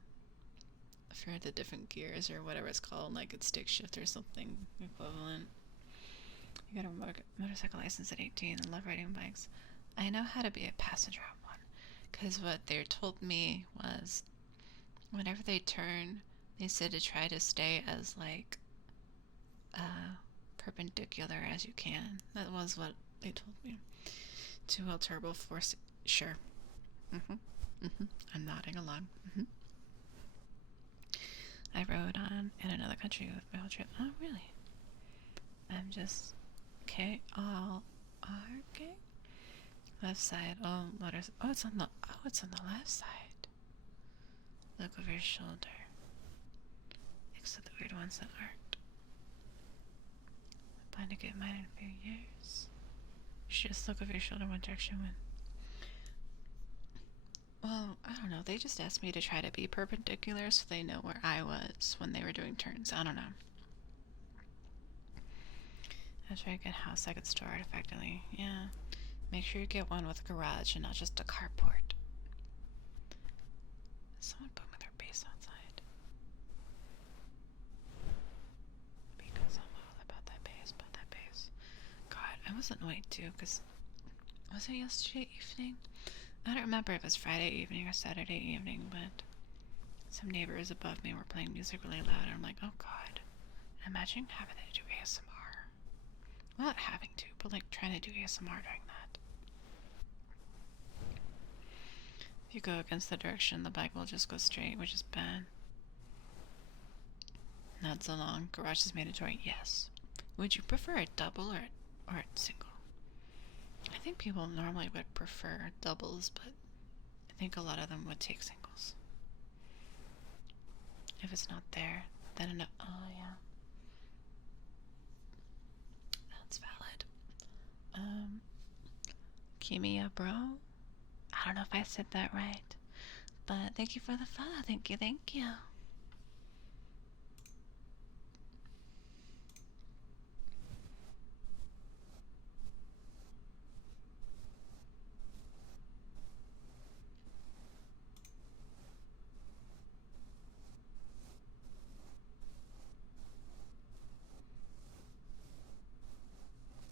for the different gears or whatever it's called, like it's stick shift or something equivalent? You got a motorcycle license at 18 and love riding bikes. I know how to be a passenger on one, because what they told me was whenever they turn, they said to try to stay as like perpendicular as you can. That was what they told me. 2L turbo force. Sure. I'm nodding along. I rode on in another country with my whole trip. Oh, really? I'm just KRK. Left side. Oh, letters. Oh, it's on the. Oh, it's on the left side. Look over your shoulder. Except the weird ones that aren't. I plan to get mine in a few years. You should just look over your shoulder one direction when. Well, I don't know. They just asked me to try to be perpendicular so they know where I was when they were doing turns. I don't know. I try to get a house I could store it effectively. Yeah. Make sure you get one with a garage and not just a carport. Someone booming their bass outside. Because I'm all about that bass, God, I was annoyed too, because was it yesterday evening? I don't remember if it was Friday evening or Saturday evening, but some neighbors above me were playing music really loud, and I'm like, oh God. Imagine having to do ASMR. Well, not having to, but like trying to do ASMR during that. If you go against the direction, the bike will just go straight, which is bad. Not so long. Garage is mandatory, yes. Would you prefer a double or a single? I think people normally would prefer doubles, but I think a lot of them would take singles. If it's not there, then oh yeah. That's valid. Kimia, bro. I don't know if I said that right, but thank you for the follow. Thank you.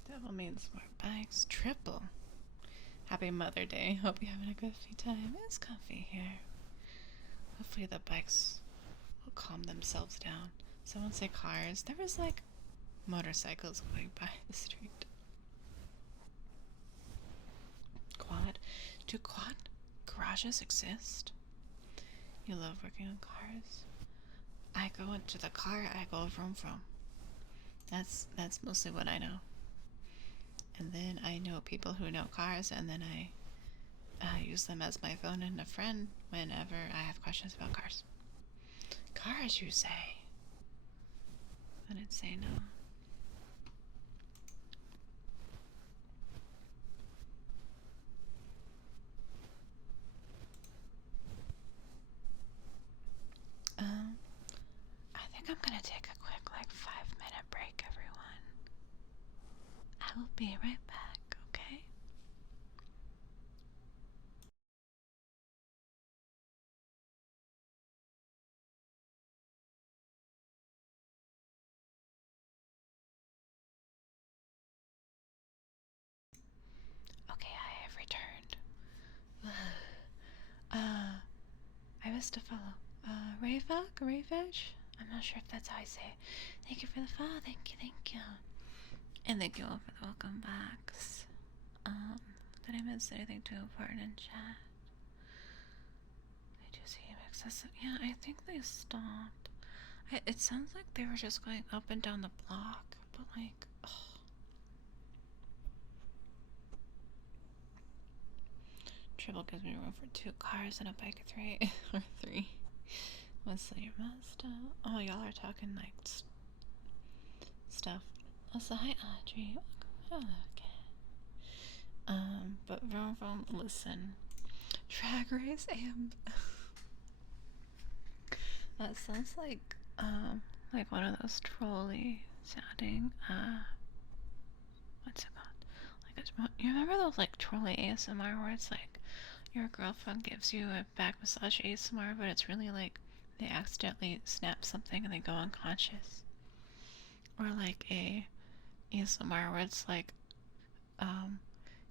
Double means more bikes. Triple. Happy Mother Day. Hope you're having a good free time. It's comfy here. Hopefully the bikes will calm themselves down. Someone say cars. There was like motorcycles going by the street. Quad. Do quad garages exist? You love working on cars? I go into the car, I go vroom vroom. That's mostly what I know. And then I know people who know cars, and then I use them as my phone and a friend whenever I have questions about cars. Cars, you say? I didn't say no. I think I'm gonna take a quick, like, 5-minute break, everyone. I will be right back, okay? Okay, I have returned. I missed a follow. Rayfish? I'm not sure if that's how I say it. Thank you for the follow. Thank you. And thank you all for the welcome backs. Did I miss anything too important in chat? I do see excessive. Yeah, I think they stopped. It sounds like they were just going up and down the block, but like, ugh. Triple gives me room for 2 cars and a bike 3 or 3. Wesley, you're messed up. Oh, y'all are talking like stuff. Also, hi Audrey. Hello again. But vroom, listen. Drag race amp. That sounds like one of those trolley sounding, what's it called? You remember those like trolley ASMR where it's like your girlfriend gives you a back massage ASMR, but it's really like they accidentally snap something and they go unconscious? Or like a ASMR where it's like,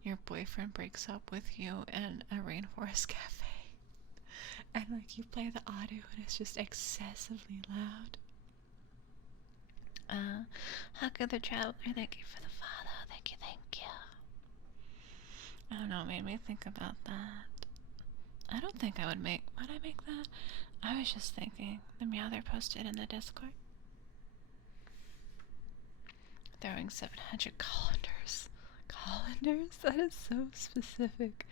your boyfriend breaks up with you in a rainforest cafe And like you play the audio and it's just excessively loud. How could the traveler? Thank you for the follow. Thank you, thank you. I don't know, it made me think about that. I don't think I would make. Would I make that? I was just thinking. The Meowther posted in the Discord. Throwing 700 colanders. Colanders? That is so specific.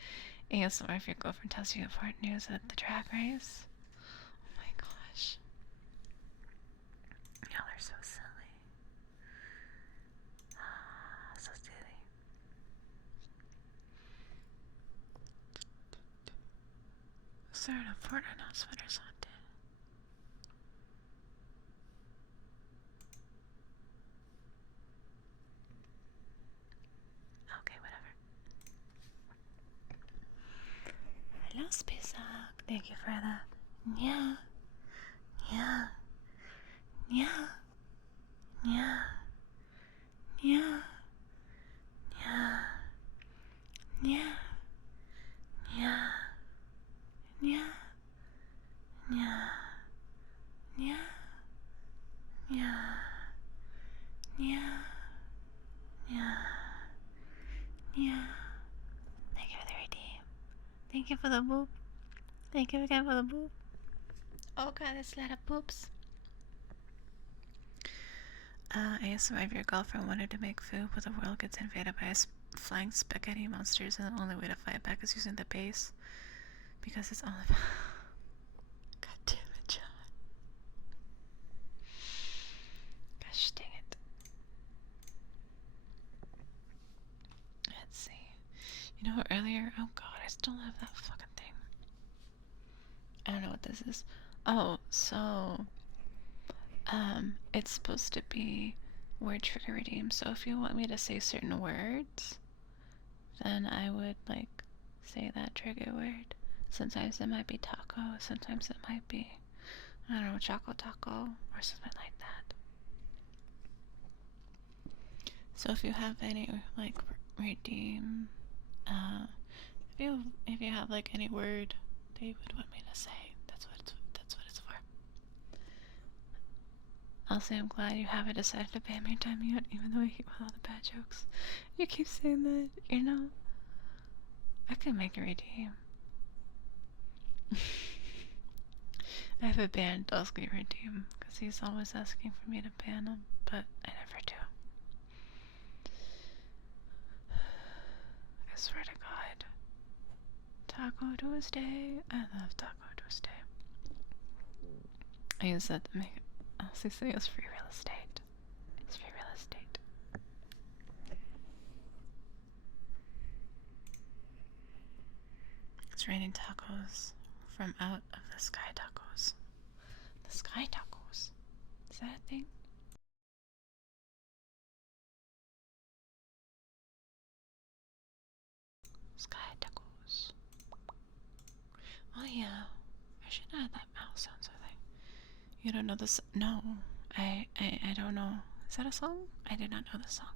ASMR if your girlfriend tells you important news at the drag race. Oh my gosh. Y'all are so silly. So silly. Is there an important announcement or something? Okay, whatever. Hello, Spacehawk. Thank you for that. Yeah. Yeah. Yeah. Yeah. Yeah. Yeah. Yeah. Yeah. Yeah. Yeah. Yeah. Yeah. Yeah. Yeah. Yeah. Thank you for the redeem. Thank you for the boop. Thank you again for the boop. Oh god, there's a lot of boops. ASMR if your girlfriend wanted to make food but the world gets invaded by flying spaghetti monsters and the only way to fight back is using the base. Because it's all about... God damn it, John. Gosh dang it. Let's see. You know, earlier... Oh god, I still have that fucking thing. I don't know what this is. Oh, so... it's supposed to be word trigger redeem. So if you want me to say certain words, then I would, like, say that trigger word. Sometimes it might be taco, sometimes it might be, I don't know, choco taco, or something like that. So if you have any, like, redeem, if you have, like, any word that you would want me to say, that's what it's for. I'll say I'm glad you haven't decided to ban your time yet, even though I hate all the bad jokes. You keep saying that, you know? I could make a redeem. I have a banned Dusky redeem because he's always asking for me to ban him, but I never do. I swear to God. Taco Tuesday. I love Taco Tuesday. I use that to make it. LCC is free real estate. It's free real estate. It's raining tacos from out of the sky tacos. The sky tacos. Is that a thing? Sky tacos. Oh yeah. I should add that mouse sounds, I think. You don't know this? No. I don't know. Is that a song? I did not know the song.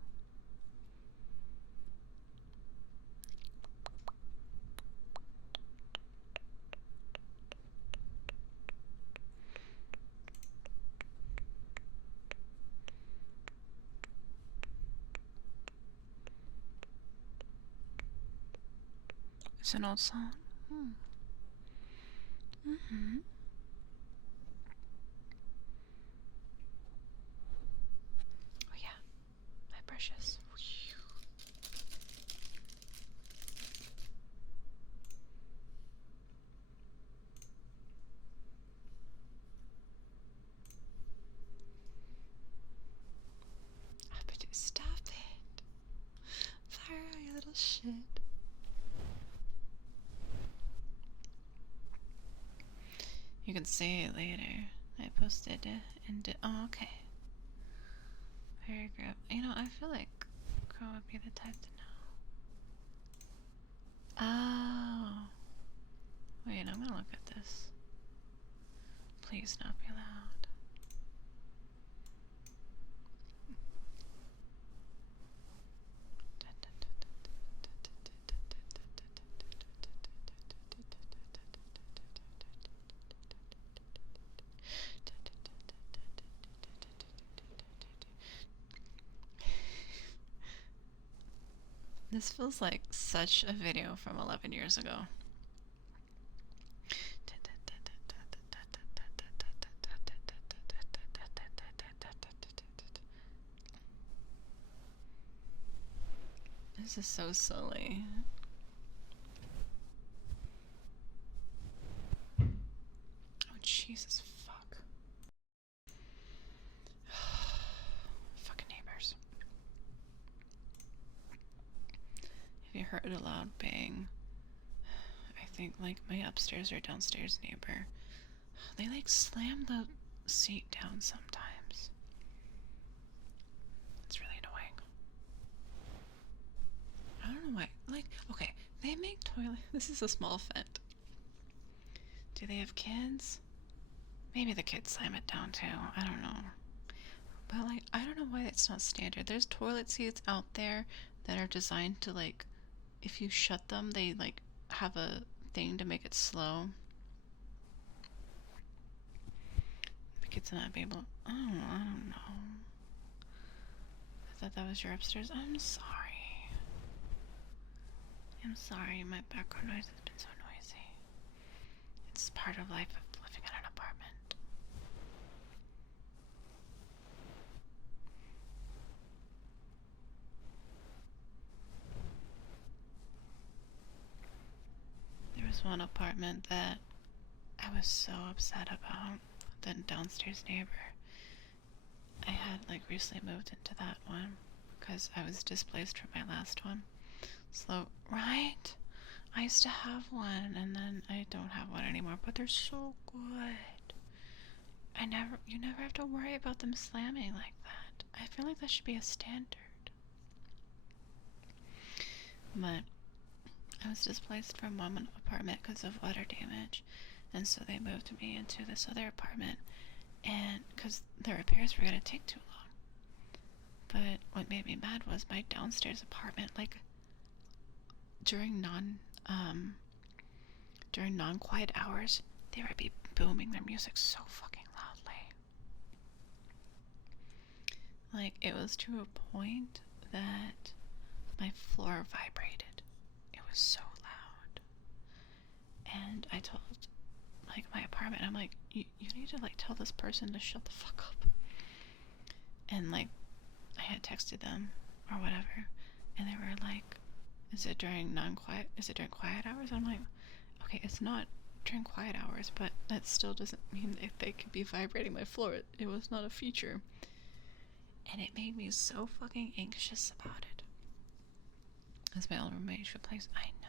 It's an old song. Mm-hmm. Oh yeah, my brushes. Stop it. Fire out, you little shit. You can see it later. I posted it and oh, okay. Paragraph. You know, I feel like Crow would be the type to know. Oh. Wait, I'm gonna look at this. Please not be loud. This feels like such a video from 11 years ago. This is so silly. Oh, Jesus, fuck. Fucking neighbors. Have you heard a loud bang? I think, like, my upstairs or downstairs neighbor. They, like, slam the seat down sometimes. It's really annoying. I don't know why. Like, okay, they make toilet. This is a small vent. Do they have kids? Maybe the kids slam it down too. I don't know. But, like, I don't know why it's not standard. There's toilet seats out there that are designed to, like, if you shut them, they, like, have a thing to make it slow. The kids not be able. Oh, I don't know. I thought that was your upstairs. I'm sorry. I'm sorry, my background noise has been so noisy. It's part of life of living in an apartment. There was one apartment that I was so upset about. The downstairs neighbor. I had, like, recently moved into that one because I was displaced from my last one. So, right? I used to have one, and then I don't have one anymore, but they're so good. You never have to worry about them slamming like that. I feel like that should be a standard. But I was displaced from one apartment because of water damage, and so they moved me into this other apartment, and because the repairs were gonna take too long. But what made me mad was my downstairs apartment, like, during non-quiet hours, they would be booming their music so fucking loudly. Like, it was to a point that my floor vibrated. It was so loud. And I told, like, my apartment, I'm like, you need to, like, tell this person to shut the fuck up. And, like, I had texted them or whatever, and they were like, is it during quiet hours? I'm like, okay, it's not during quiet hours, but that still doesn't mean that they could be vibrating my floor. It was not a feature. And it made me so fucking anxious about it. As my old roommate replaced, I know.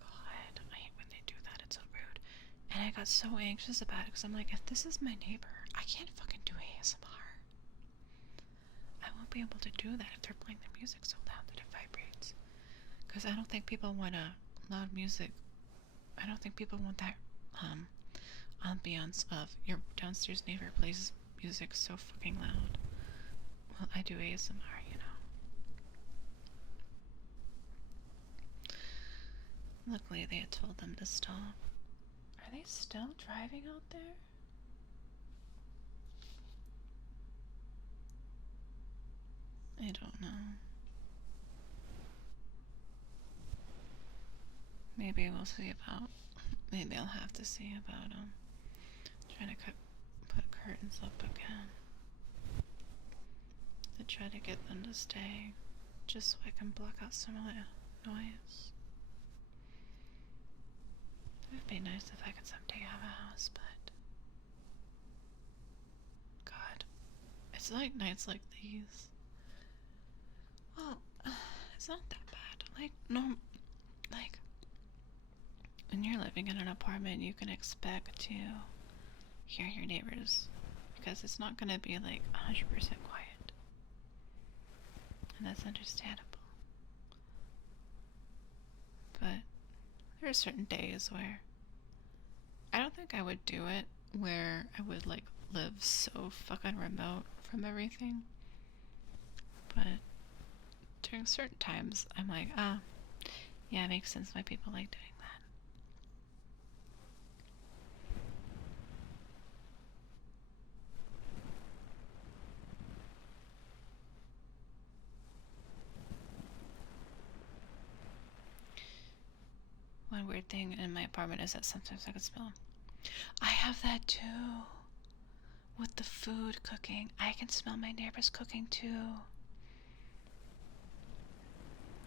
God, I hate when they do that. It's so rude. And I got so anxious about it because I'm like, if this is my neighbor, I can't fucking do ASMR. I won't be able to do that if they're playing their music so loud that it vibrates. Because I don't think people want loud music. I don't think people want that ambiance of your downstairs neighbor plays music so fucking loud. Well, I do ASMR, you know. Luckily, they had told them to stop. Are they still driving out there? I don't know. Maybe we'll see about. Maybe I'll have to see about trying to put curtains up again. To try to get them to stay, just so I can block out some of the noise. It would be nice if I could someday have a house, but God, it's like nights like these. Well, it's not that bad. Like, no, like, when you're living in an apartment, you can expect to hear your neighbors because it's not going to be like 100% quiet. And that's understandable. But there are certain days where I don't think I would do it, where I would, like, live so fucking remote from everything. But during certain times, I'm like, yeah, it makes sense why people like doing that. one weird thing in my apartment is that sometimes I can smell. I have that too. With the food cooking, I can smell my neighbors cooking too.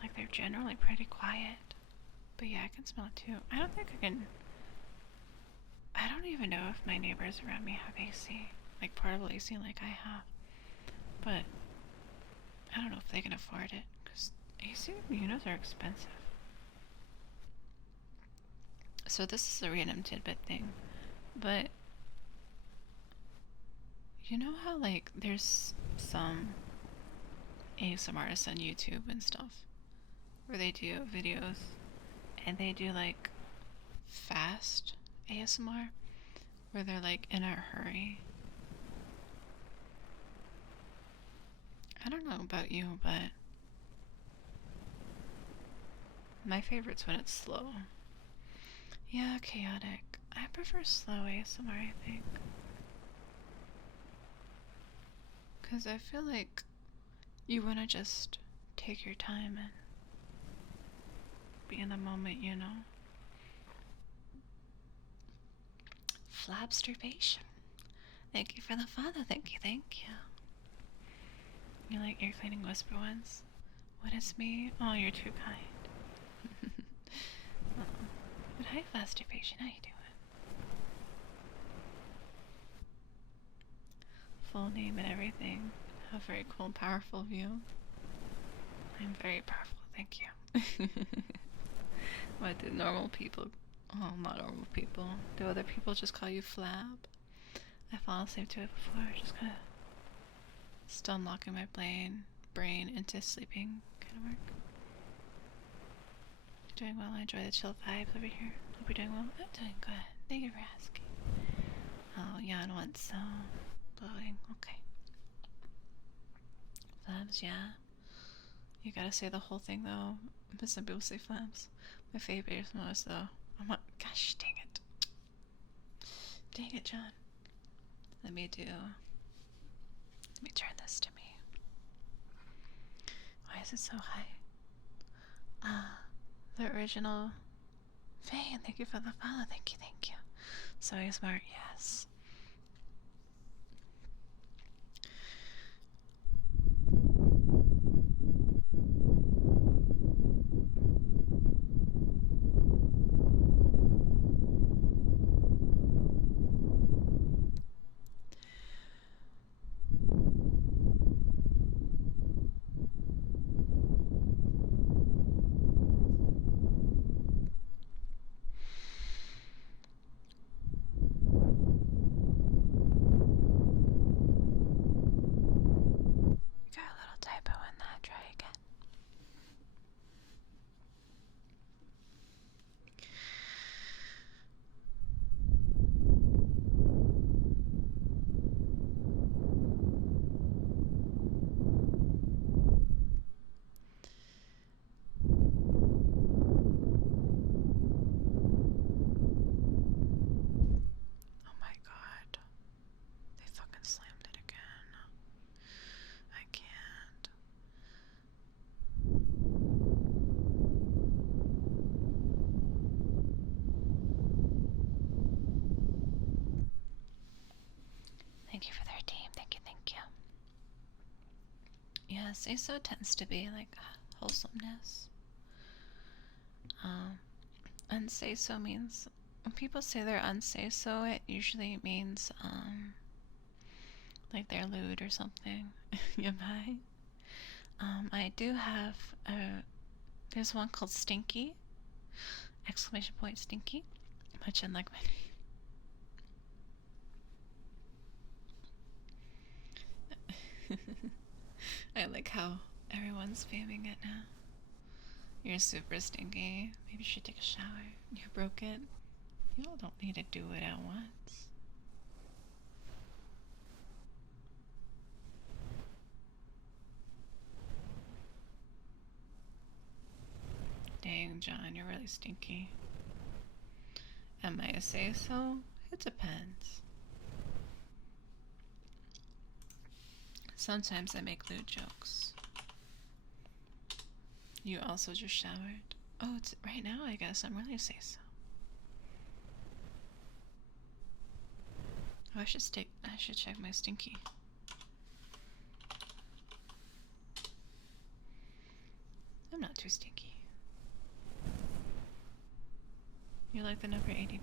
Like, they're generally pretty quiet. But yeah, I can smell it too. I don't think I can. I don't even know if my neighbors around me have AC. Like, portable AC like I have. But I don't know if they can afford it. Because AC units are expensive. So this is a random tidbit thing. But you know how, like, there's some ASMR artists on YouTube and stuff where they do videos and they do like fast ASMR where they're like in a hurry. I don't know about you, but my favorite's when it's slow. Yeah, chaotic. I prefer slow ASMR, I think. Because I feel like you want to just take your time and be in the moment, you know? Flabsturbation. Thank you for the follow. Thank you, thank you. You like ear cleaning whisper ones? What is me? Oh, you're too kind. But hi, Flabsturbation. How you doing? Full name and everything. A very cool and powerful view. I'm very powerful, thank you. What do normal people... Oh, not normal people. Do other people just call you Flab? I fall asleep to it before, just kinda... Still unlocking my brain into sleeping kind of work. Doing well, I enjoy the chill vibes over here. Hope you're doing well. I'm doing good. Thank you for asking. Oh, yawn once, so... Blowing, okay. Flabs, yeah. You gotta say the whole thing though. But some people say Flabs. My favorite is most though. I'm like, gosh dang it. Dang it, John. Let me turn this to me. Why is it so high? The original Fane, thank you for the follow. Thank you, thank you. So smart, yes. Got a little typo in that. Try again. Oh my god. They fucking slammed it again. I can't. Thank you for 13. Thank you, thank you. Yeah, say so tends to be like wholesomeness. Unsay so means when people say they're unsay so, it usually means like they're lewd or something. You buy? I do have there's one called Stinky. Exclamation point Stinky. Much unlike my name. I like how everyone's spamming it now. You're super stinky. Maybe you should take a shower. You broke it. You all don't need to do it at once. Dang, John, you're really stinky. Am I a say so? It depends. Sometimes I make lewd jokes. You also just showered. Oh, it's right now, I guess. I'm really say so. Oh, I should check my stinky. I'm not too stinky. You like the number 82?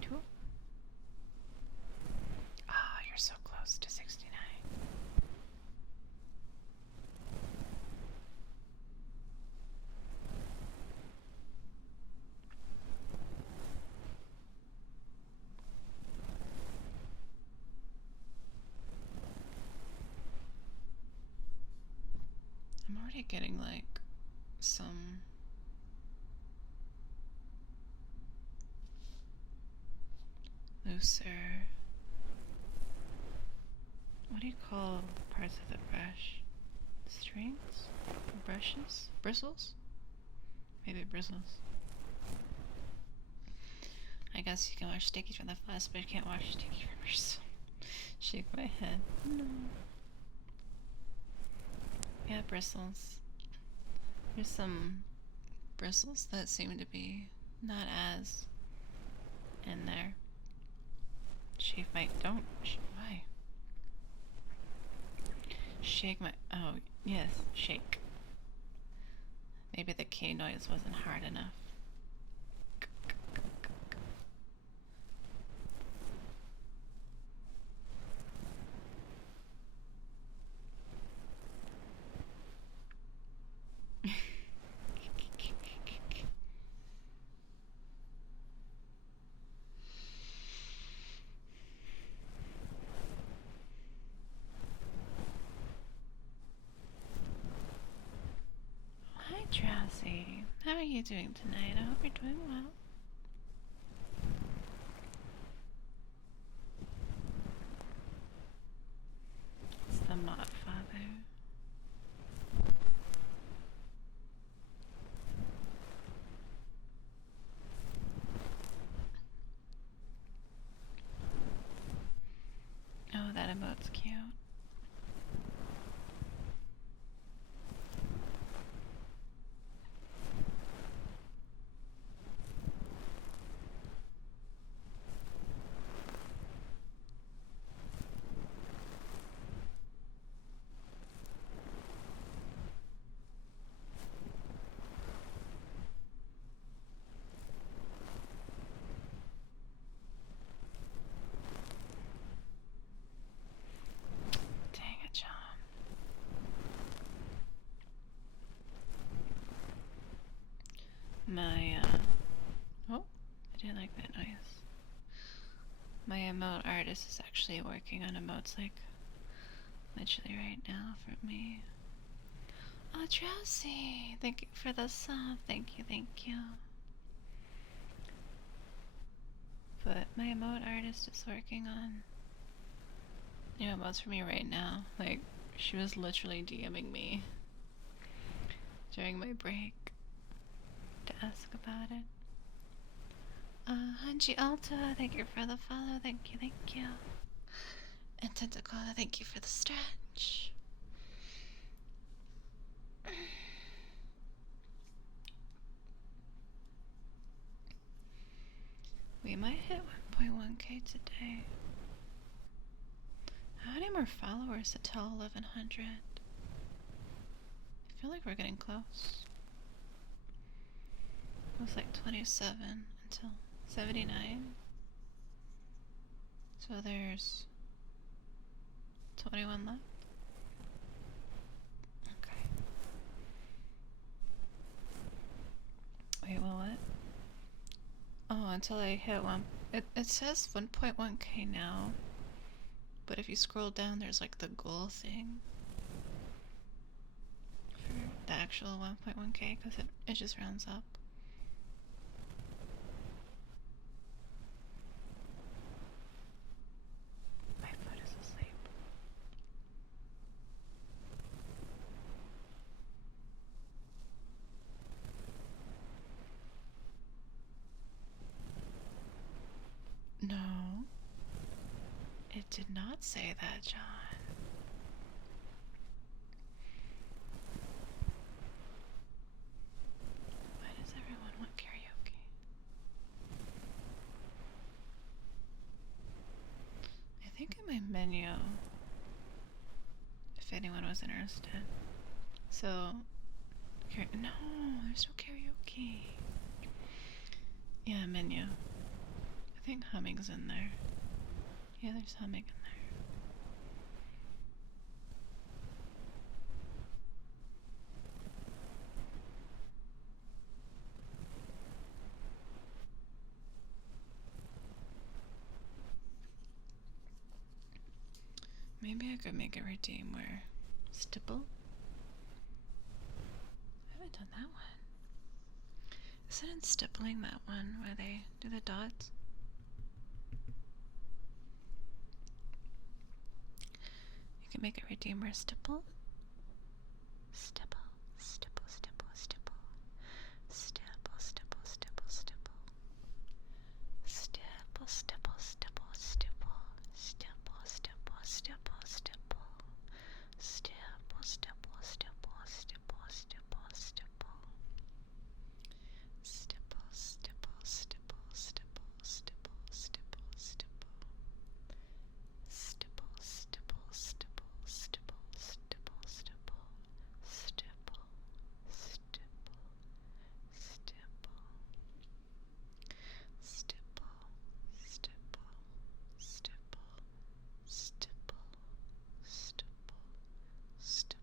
Ah, you're so close to 69. I'm already getting like some looser. What do you call parts of the brush? Strings? Brushes? Bristles? Maybe bristles. I guess you can wash sticky from the flesh, but you can't wash sticky from yourself. Shake my head. No. Yeah, bristles. There's some bristles that seem to be not as in there. Shake my. Don't. Why? Shake my. Oh, yes, shake. Maybe the K noise wasn't hard enough. Hi, Drowsy. How are you doing tonight? I hope you're doing well. It's the Mod Father. Oh, that emote's cute. Dang it, John. My, oh, I didn't like that noise. My emote artist is actually working on emotes like literally right now for me. Oh, Drowsy! Thank you for the sub. Thank you, thank you. But my emote artist is working on new emotes for me right now. Like, she was literally DMing me during my break to ask about it. Hanji Alta, thank you for the follow. Thank you, thank you. And Tentacola, thank you for the stretch. We might hit 1.1k today. How many more followers until 1100? I feel like we're getting close. It was like 27 until 79. So there's 21 left. Okay. Wait, well, what? Oh, until I hit one. It says 1.1k now. But if you scroll down, there's like the goal thing for the actual 1.1k because it just rounds up. My foot is asleep. No, it did not say that, John. Why does everyone want carrot link in my menu if anyone was interested. So, no, there's no karaoke. Yeah, menu. I think humming's in there. Yeah, there's humming in there. Maybe I could make a redeem where stipple. I haven't done that one. Isn't it stippling that one where they do the dots? You can make a redeem where stipple. Stipple, stipple, stipple, stipple. Stipple, stipple, stipple, stipple. Stipple, stipple, stipple, stipple. Stipple, stipple, stipple, stipple. Stipple, stipple, stipple, stipple, stipple, stipple. Stipple, stipple, stipple, stipple, stipple, stipple, stipple. Stipple, stipple, stipple, stipple, stipple, stipple. Stipple, stipple, stipple. Stipple, stipple, stipple, stipple, stipple, stipple.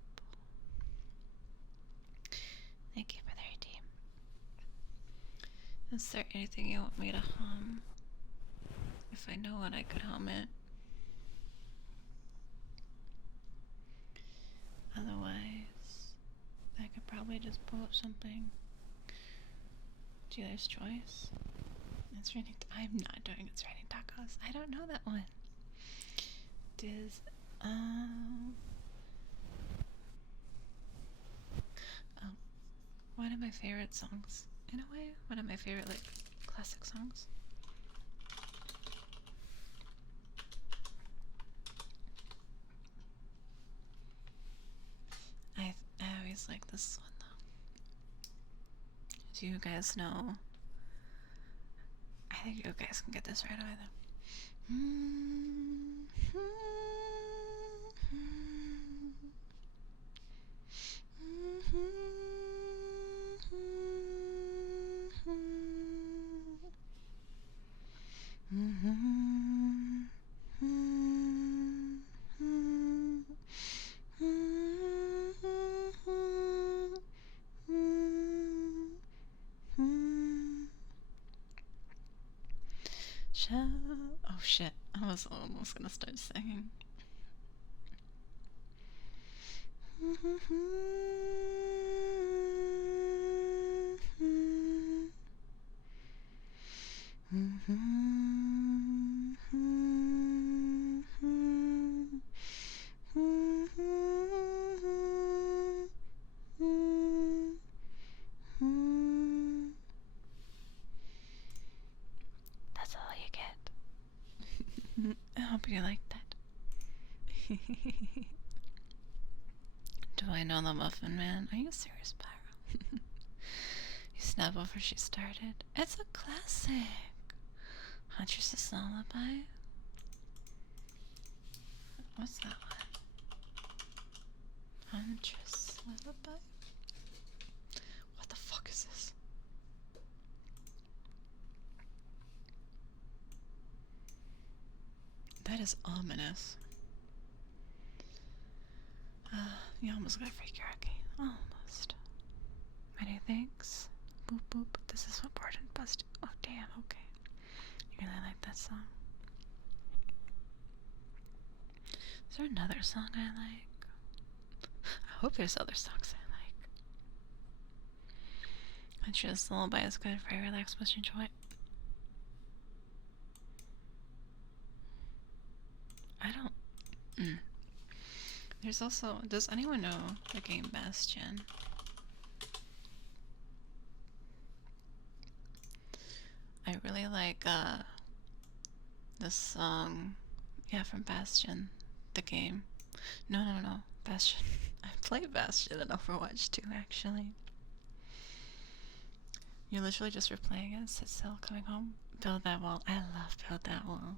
Thank you for the redeem. Is there anything you want me to hum? If I know what I could hum it. Otherwise, I could probably just pull up something. Dealer's choice. It's raining. I'm not doing It's Raining Tacos. I don't know that one. One of my favorite songs. In a way, one of my favorite, like, classic songs. I always like this one, though. Do you guys know? I think you guys can get this right away, though. Oh shit, I was almost gonna start singing. That's all you get. I hope you like that. Do I know the Muffin Man? Are you serious, Pyro? You snapped before she started. It's a classic. Huntress's Lullaby. What's that one? Huntress Lullaby? What the fuck is this? That is ominous. You almost got freaky rocky. Almost. Many thanks. Boop boop. This is what Borden busted. Oh damn, okay. You really like that song? Is there another song I like? I hope there's other songs I like. Huntress Lullaby is good for a relaxed Western joint. I don't. There's also. Does anyone know the game Bastion? I really like this song. Yeah, from Bastion, the game. No, Bastion. I played Bastion in Overwatch 2, actually. You're literally just replaying it. Sit still, coming home. Build that wall. I love Build That Wall.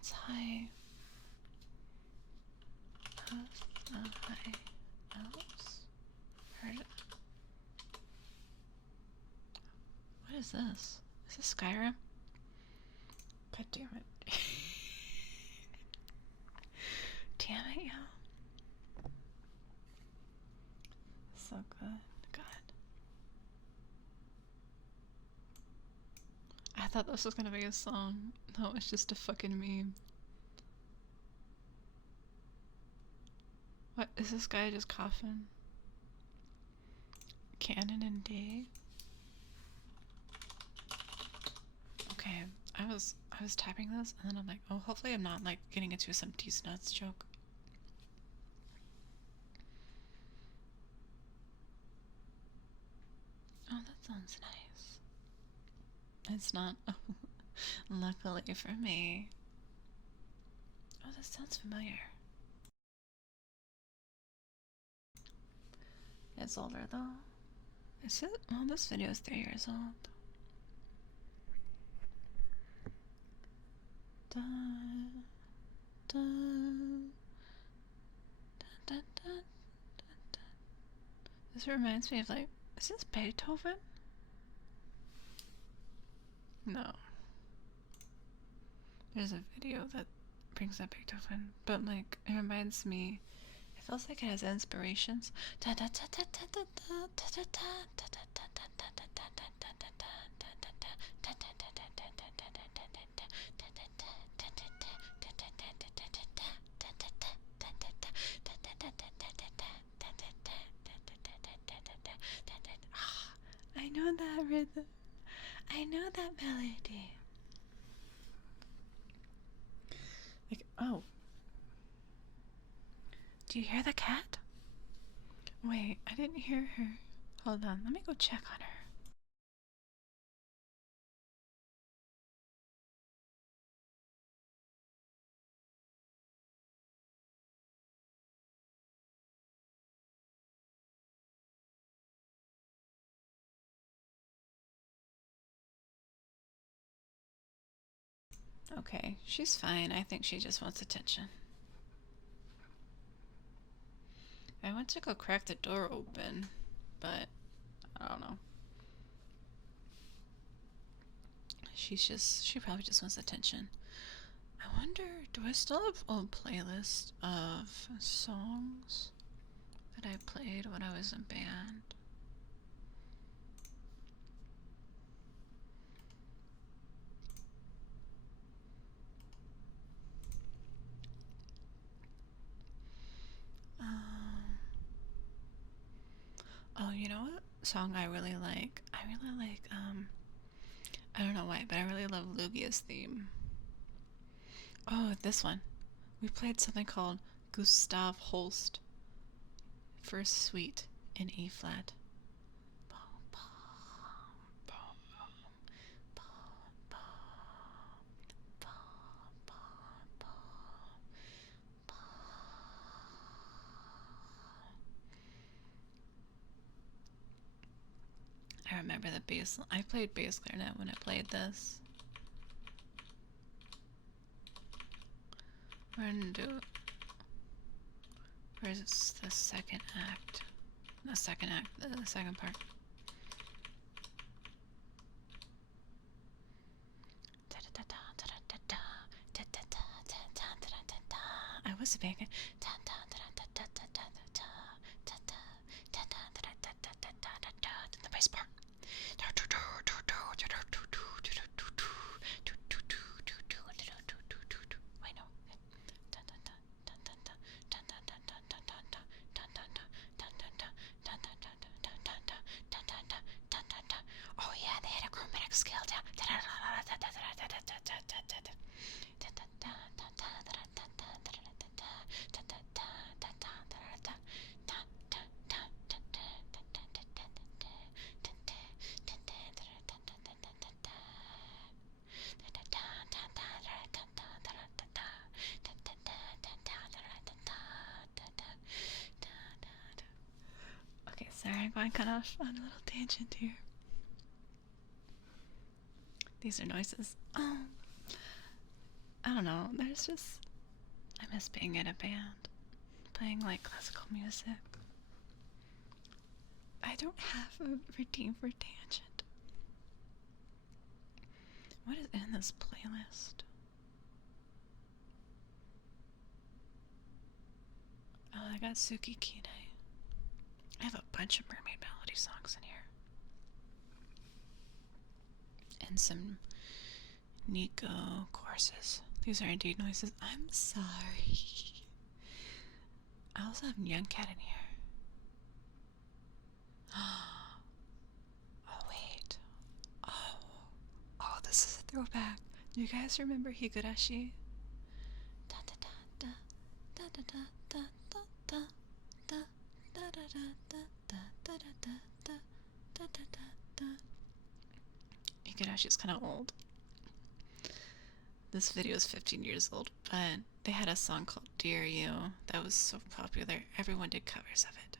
That's high. High elves? Heard it. What is this? Is this Skyrim? God damn it. Damn it, yo. So good. God. I thought this was gonna be a song. No, it's just a fucking meme. What is this guy just coughing? Canon and D. Okay, I was typing this and then I'm like, oh, hopefully I'm not like getting into some D's nuts joke. Oh, that sounds nice. It's not. Luckily for me. Oh, this sounds familiar. It's older though. Is it? Well, this video is 3 years old. Dun, dun, dun, dun, dun. This reminds me of like, is this Beethoven? No. There's a video that brings up Beethoven, but like, it reminds me, it feels like it has inspirations. I know that rhythm. I know that melody. Like, oh. Do you hear the cat? Wait, I didn't hear her. Hold on, let me go check on her. Okay, she's fine. I think she just wants attention. I went to go crack the door open, but I don't know. She probably just wants attention. I wonder, do I still have a playlist of songs that I played when I was in band? Oh, you know what song I really like? I really like, I don't know why, but I really love Lugia's theme. Oh, this one. We played something called Gustav Holst First Suite in E flat. I remember the bass. I played bass clarinet when I played this. We're gonna do. Where's the second act? The second act, the second part. I was banging. The bass part. Wait, no. Oh yeah, they had a chromatic scale down. Okay, sorry, I'm going kind of on a little tangent here. These are noises. I don't know. There's just I miss being in a band, playing like classical music. I don't have a routine for tangent. What is in this playlist? Oh, I got Suki Kine. I have a bunch of Mermaid Melody songs in here. And some Nico courses. These are indeed noises. I'm sorry. I also have Young Cat in here. Oh, wait. Oh, this is a throwback. Do you guys remember Higurashi? Da da da da da da da da da da da da da da da da da da da da. Higurashi's kind of old. This video is 15 years old, but they had a song called Dear You that was so popular. Everyone did covers of it.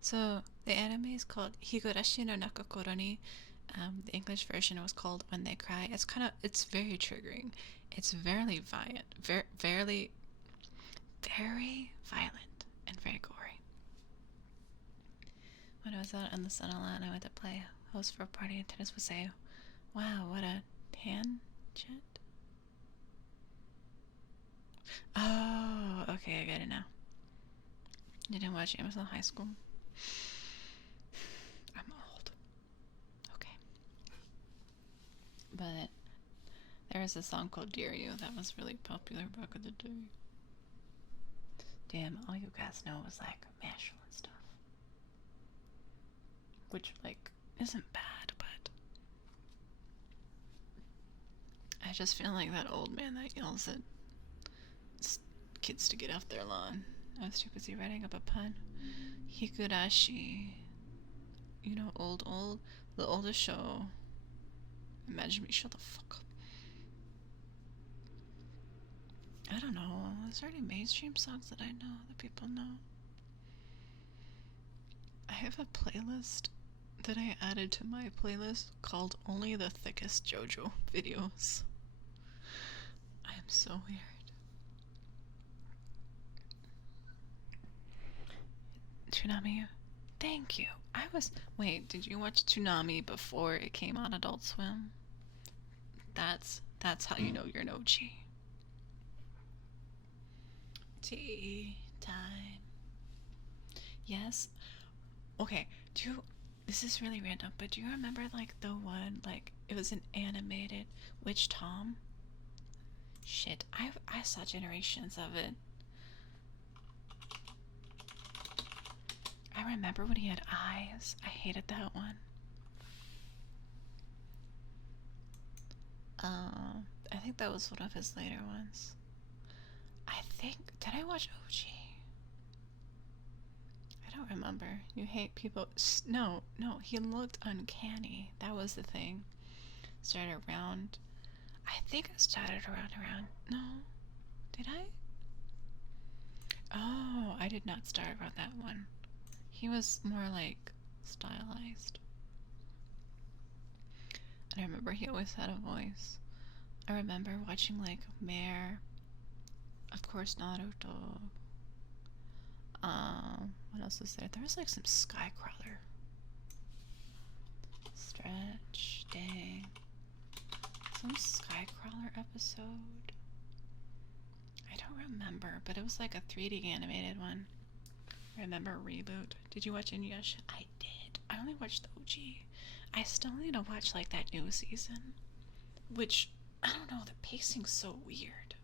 So the anime is called Higurashi no Nakokoro ni. The English version was called When They Cry. It's very triggering. It's very violent, very violent and very gory. When I was out in the sun a lot and I went to play host for a party, and tennis would say, "Wow, what a tangent." Oh, okay, I get it now. You didn't watch Amazon High School? I'm old. Okay. But there was a song called Dear You that was really popular back in the day. Damn, all you guys know was like Mashal and stuff. Which, like, isn't bad, but I just feel like that old man that yells at kids to get off their lawn. I was too busy writing up a pun. Higurashi. You know, old. The oldest show. Imagine me, shut the fuck up. I don't know. Is there any mainstream songs that I know that people know? I have a playlist that I added to my playlist called Only the Thickest JoJo Videos. I am so weird. Toonami, thank you. Wait, did you watch Toonami before it came on Adult Swim? That's how you know you're an OG. Tea time. Yes. Okay, this is really random, but do you remember like the one, like it was an animated Witch Tom? Shit, I saw generations of it. I remember when he had eyes. I hated that one. I think that was one of his later ones. Did I watch OG? I don't remember. You hate people. No, he looked uncanny. That was the thing. Started around. I think I started around. No. Did I? Oh, I did not start around that one. He was more like stylized. And I remember he always had a voice. I remember watching like Mare. Of course, Naruto. What else was there? There was like some Skycrawler. Stretch, dang. Some Skycrawler episode. I don't remember, but it was like a 3D animated one. Remember Reboot? Did you watch Inuyasha? I did. I only watched the OG. I still need to watch like that new season. Which, I don't know, the pacing's so weird.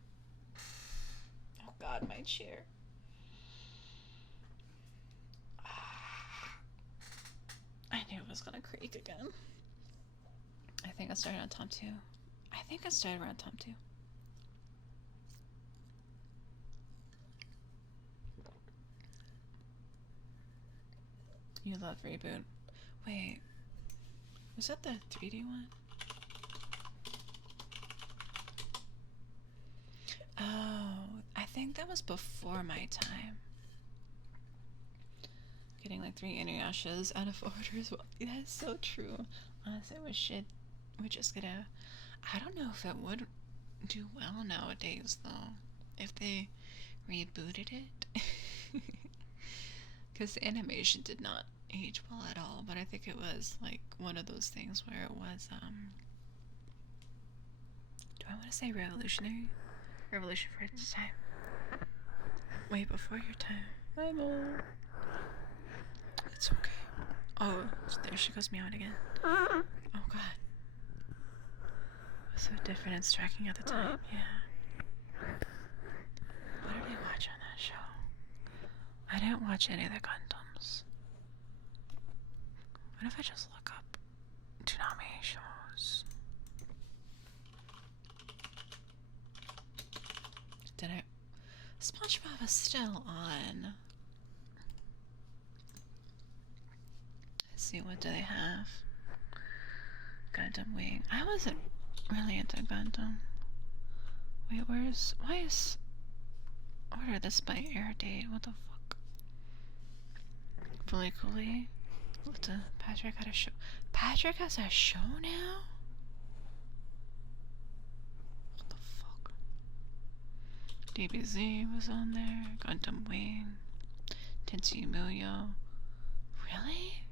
Oh god, my chair. I knew it was gonna creak again. I think I started on Tom 2. I think I started around Tom 2. You love Reboot. Wait, was that the 3D one? Oh, I think that was before my time. Getting like 3 Inuyashas out of 4 orders. Well, that's so true. Honestly, we just get a. I don't know if it would do well nowadays though. If they rebooted it. Because the animation did not age well at all, but I think it was like one of those things where it was do I want to say revolutionary? Revolution for its time. Way before your time. I know. It's okay. Oh, there she goes meowing again. Oh god. It was so different and striking at the time, yeah. What did I watch on that show? I didn't watch any of the Gundams. What if I just look up Toonami shows? Did I? SpongeBob is still on. Let's see, what do they have? Gundam Wing. I wasn't really into Gundam. Wait, why is order this by air date? What the fuck? Fully Cooley. Patrick had a show. Patrick has a show now? What the fuck? DBZ was on there. Gundam Wing. Tensei Muyo. Really?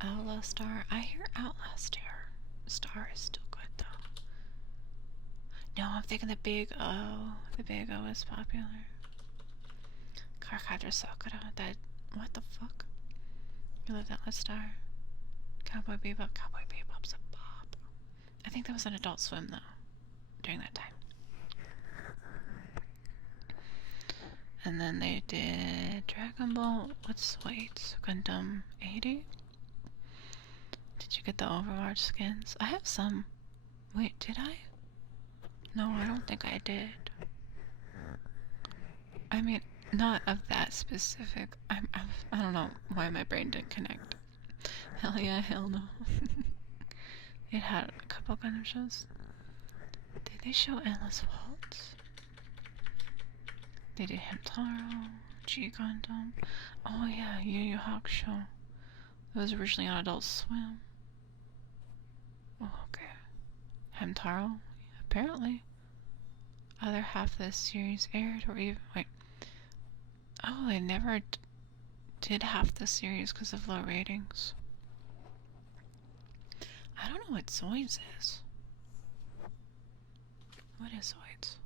Outlaw Star. I hear Outlaw Star is still good though. No, I'm thinking the Big O. The Big O is popular. Cardcaptor Sakura. That. What the fuck? You love Outlaw Star. Cowboy Bebop. Cowboy Bebop's a bop. I think that was an Adult Swim though. During that time. And then they did Dragon Ball. Wait, Gundam 80? Did you get the Overwatch skins? I have some. Wait, did I? No, I don't think I did. I mean, not of that specific. I don't know why my brain didn't connect. Hell yeah, hell no. It had a couple Gundam shows. Did they show Endless Waltz? They did Hamtaro, G Gundam. Oh yeah, Yu Yu Hakusho. It was originally on Adult Swim. Oh, okay. Hamtaro? Apparently. Other half of this series aired, or even. Wait. Oh, they never did half the series because of low ratings. I don't know what Zoids is. What is Zoids?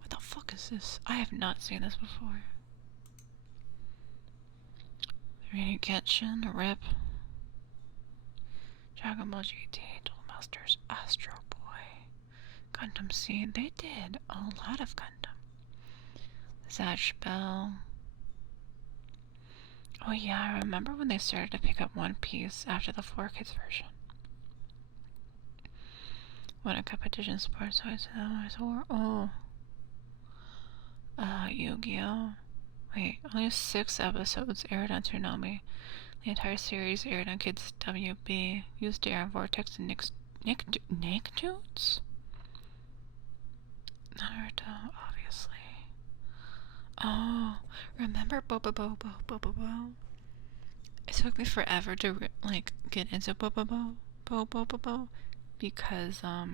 What the fuck is this? I have not seen this before. Reading Genshin, RIP. Dragon Ball GT, Duel Masters, Astro Boy, Gundam Seed. They did a lot of Gundam. Zatch Bell. Oh yeah, I remember when they started to pick up One Piece after the 4Kids version. When a competition sports or Yu-Gi-Oh! Wait, only 6 episodes aired on Toonami. The entire series aired on Kids WB. Used Darren Vortex and Nicktoons? Naruto, obviously. Oh, remember Bobobo? It took me forever to like get into Bobobo, because I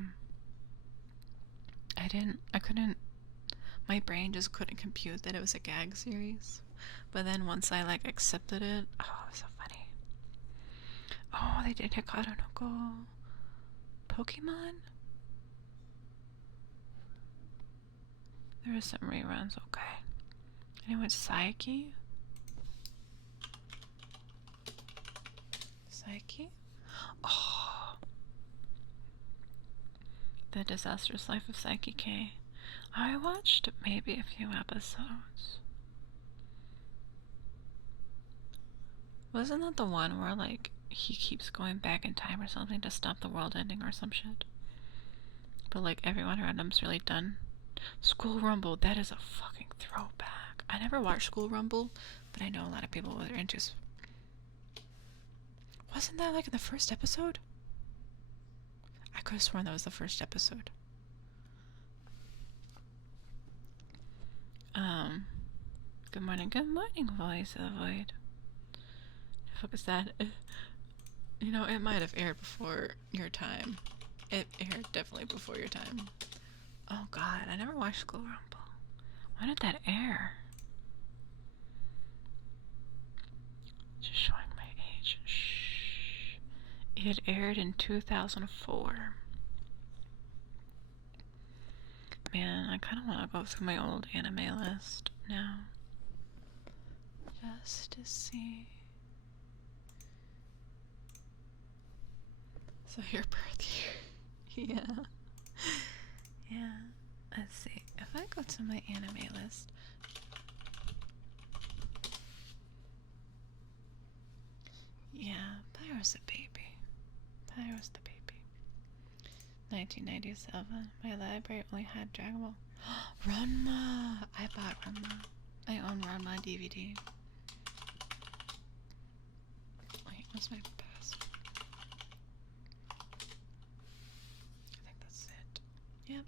couldn't. My brain just couldn't compute that it was a gag series. But then once I like accepted it, oh, it was so funny. Oh, they did Hikaru no Go. Pokemon? There was some reruns, okay. Anyone Psyche? Psyche? Oh. The Disastrous Life of Psyche K. I watched maybe a few episodes. Wasn't that the one where, like, he keeps going back in time or something to stop the world ending or some shit? But, like, everyone around him's really done. School Rumble, that is a fucking throwback. I never watched School Rumble, but I know a lot of people were into. Wasn't that, like, in the first episode? I could have sworn that was the first episode. Um, good morning, voice of the void. Focus that. You know, it might have aired before your time. It aired definitely before your time. Oh god, I never watched School Rumble. When did that air? Just showing my age. Shh. It aired in 2004. Man, I kind of want to go through my old anime list now. Just to see. So your birth year. Yeah. Yeah. Let's see. If I go to my anime list. Yeah, Pyro's a baby. Pyro's the baby. 1997. My library only had Dragon Ball. Ranma! I bought Ranma. I own Ranma DVD. Wait, what's my password? I think that's it. Yep.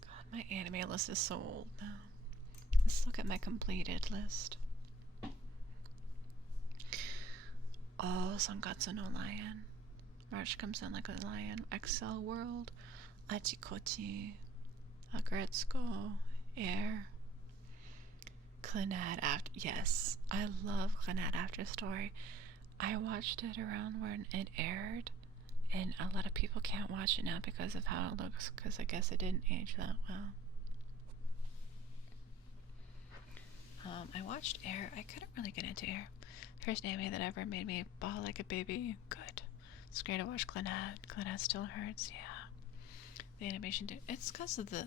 God, my anime list is so old now. Let's look at my completed list. Oh, Sangatsu no Lion. March comes in like a lion. Excel World. Achikochi. Agretsuko. Air. Clannad After. Yes, I love Clannad After Story. I watched it around when it aired, and a lot of people can't watch it now because of how it looks, because I guess it didn't age that well. I watched Air. I couldn't really get into Air. First anime that ever made me bawl like a baby. Good. It's great to watch Clannad. Clannad still hurts, yeah. The animation did. It's because of the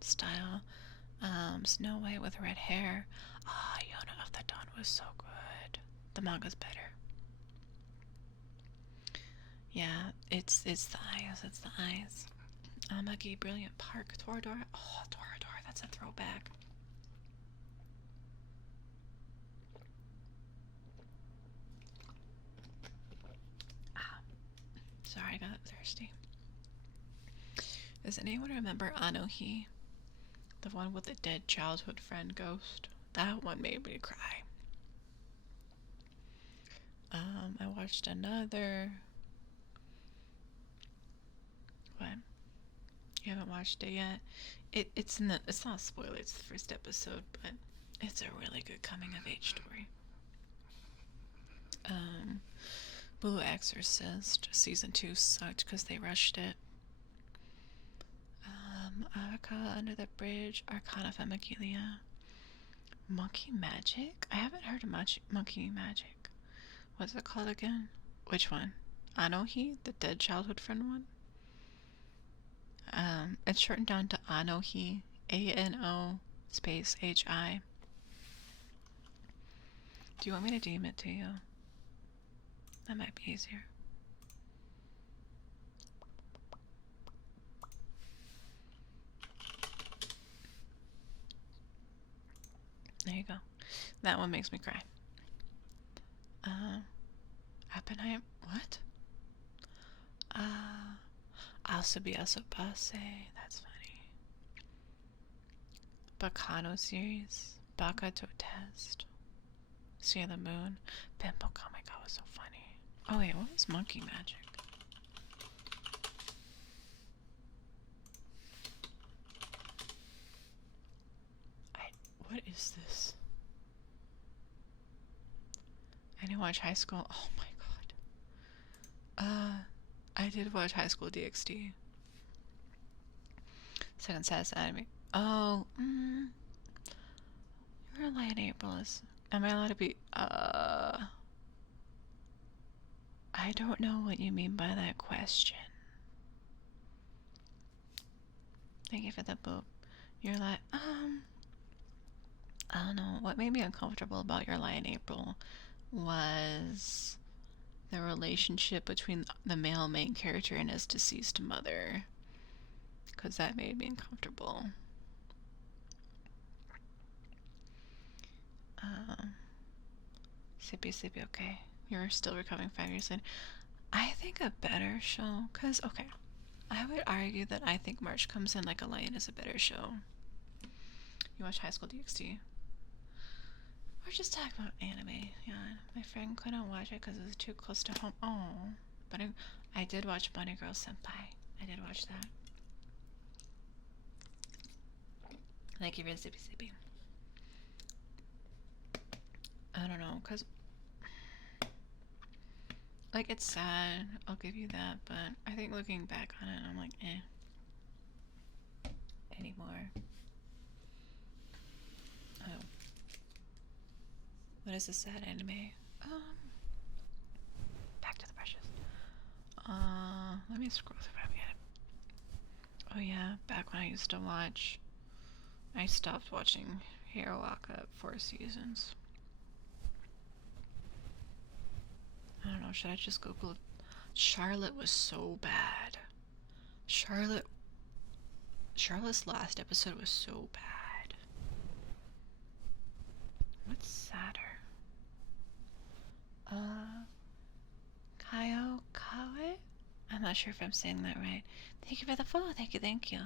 style. Snow White with red hair. Ah, Yona of the Dawn was so good. The manga's better. Yeah, it's the eyes. It's the eyes. Amagi, Brilliant Park, Toradora. Oh, Toradora, that's a throwback. Ah, sorry, I got thirsty. Does anyone remember Anohi? The one with the dead childhood friend ghost? That one made me cry. I watched another. What? You haven't watched it yet? It's not a spoiler, it's the first episode, but it's a really good coming of age story. Blue Exorcist season 2 sucked because they rushed it. Arca Under the Bridge, Arcana Femigilia. Monkey Magic? I haven't heard of Monkey Magic. What's it called again? Which one? Anohi, the dead childhood friend one? It's shortened down to Anohi, A-N-O space H-I. Do you want me to DM it to you? That might be easier. There you go. That one makes me cry. Appenheim. What? Asobi Asobase. That's funny. Bacano series. Bakato Test. Sailor Moon. Pimple Comic. Oh, was so funny. Oh, wait, what was Monkey Magic? What is this? I didn't watch High School. Oh my god. I did watch High School DxD. Second Sass Anime. Oh, You're a Lion April. Am I allowed to be? I don't know what you mean by that question. Thank you for the boop. You're like, I don't know. What made me uncomfortable about Your Lie in April was the relationship between the male main character and his deceased mother. Because that made me uncomfortable. Sippy, okay. You're still recovering 5 years later. I think a better show, because, okay, I would argue that I think March Comes In Like a Lion is a better show. You watch High School DxD. We're just talking about anime. Yeah, my friend couldn't watch it because it was too close to home. Oh, but I did watch Bunny Girl Senpai. I did watch that. Thank you for Zippy Zippy. I don't know, cause like it's sad. I'll give you that, but I think looking back on it, I'm like, anymore. Oh, what is a sad anime? Back to the brushes. Let me scroll through if I get it. Oh yeah, back when I used to watch. I stopped watching Hero Aka at 4 seasons. I don't know, should I just Google it? Charlotte was so bad. Charlotte's last episode was so bad. What's sadder? Kaio Kawe? I'm not sure if I'm saying that right. Thank you for the follow. Thank you, thank you.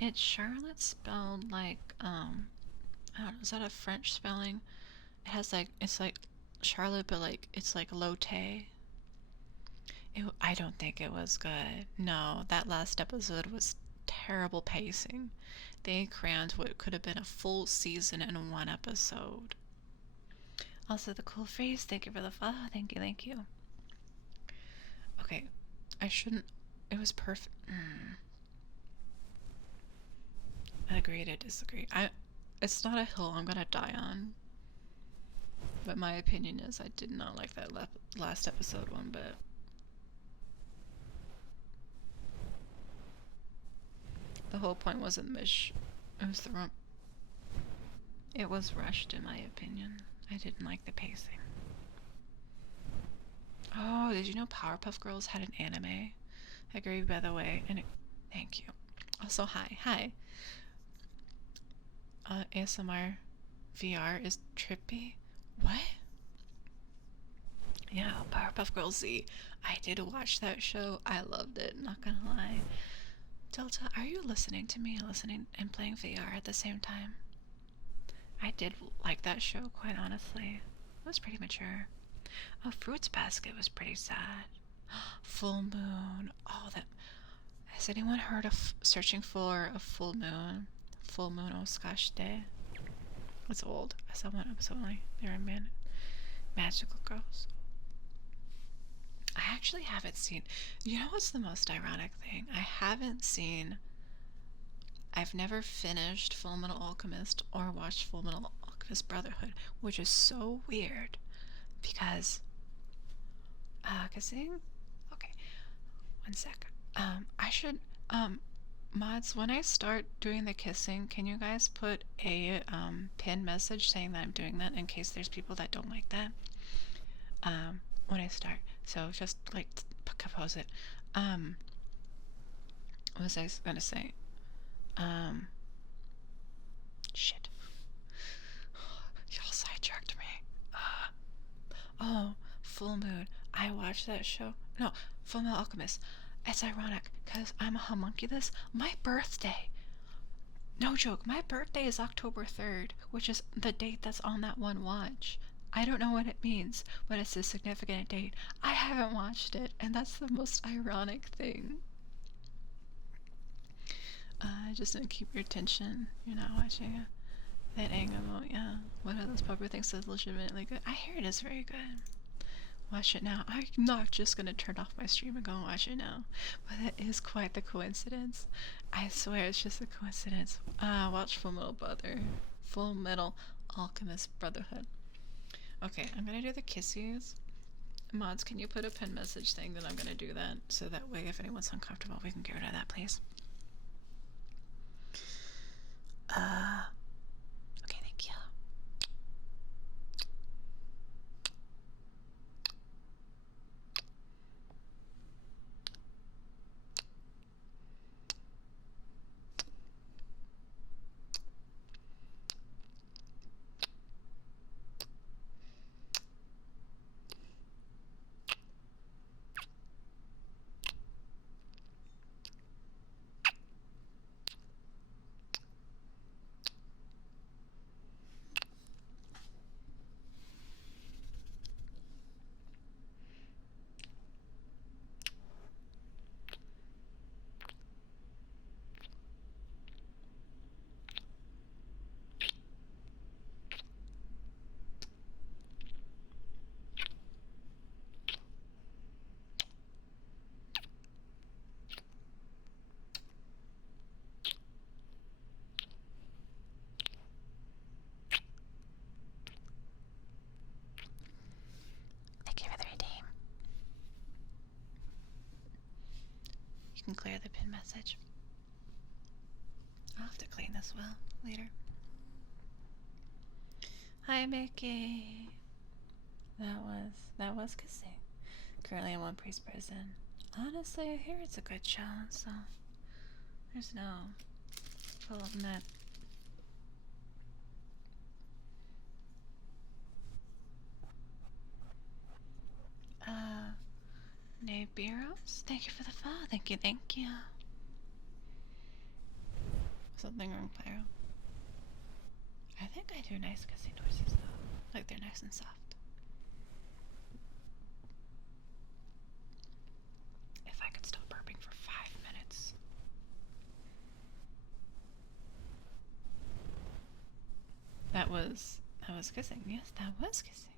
It's Charlotte spelled like, I don't know, is that a French spelling? It has like, it's like Charlotte, but like, it's like Lotte. I don't think it was good. No, that last episode was terrible pacing. They crammed what could have been a full season in one episode. Also, the cool phrase, thank you for the follow. Thank you, thank you. Okay, I shouldn't. It was perfect. I agree to disagree. It's not a hill I'm gonna die on. But my opinion is I did not like that last episode one bit. The whole point wasn't it was the wrong. It was rushed in my opinion. I didn't like the pacing. Oh, did you know Powerpuff Girls had an anime? I agree, by the way, and thank you. Also, hi. ASMR VR is trippy. What? Yeah, Powerpuff Girls Z. I did watch that show. I loved it, not gonna lie. Delta, are you listening to me and playing VR at the same time? I did like that show, quite honestly. It was pretty mature. Oh, Fruits Basket was pretty sad. Full Moon. Oh, that. Has anyone heard of searching for a full moon? Full Moon Oskashite. It's old. I saw one episode only. They're in magical girls. I actually haven't seen. You know what's the most ironic thing? I've never finished Full Metal Alchemist or watched Full Metal Alchemist Brotherhood, which is so weird because. Kissing? Okay. One sec. I should. Mods, when I start doing the kissing, can you guys put a pin message saying that I'm doing that in case there's people that don't like that? When I start. So just like compose it. What was I gonna say? Shit. Y'all sidetracked me. Oh, Full Moon. I watched that show. No, Full Metal Alchemist. It's ironic because I'm a homunculus. My birthday. No joke. My birthday is October 3rd, which is the date that's on that one watch. I don't know what it means, but it's a significant date. I haven't watched it, and that's the most ironic thing. Just to keep your attention. You're not watching it. That Angamo, yeah. One of those popular things is legitimately good. I hear it is very good. Watch it now. I'm not just gonna turn off my stream and go and watch it now. But it is quite the coincidence. I swear it's just a coincidence. Watch Full Metal Alchemist Brotherhood. Okay, I'm gonna do the kissies. Mods, can you put a pin message saying that I'm gonna do that? So that way if anyone's uncomfortable, we can get rid of that, please. Okay, thank you. clear the pin message. I'll have to clean this well later. Hi, Mickey. That was kissing. Currently in One Piece prison. Honestly, I hear it's a good show, so there's no problem that. Nibiros, thank you for the follow. Thank you, thank you. Something wrong, Pyro? I think I do nice kissing noises though. Like they're nice and soft. If I could stop burping for 5 minutes. That was kissing. Yes, that was kissing.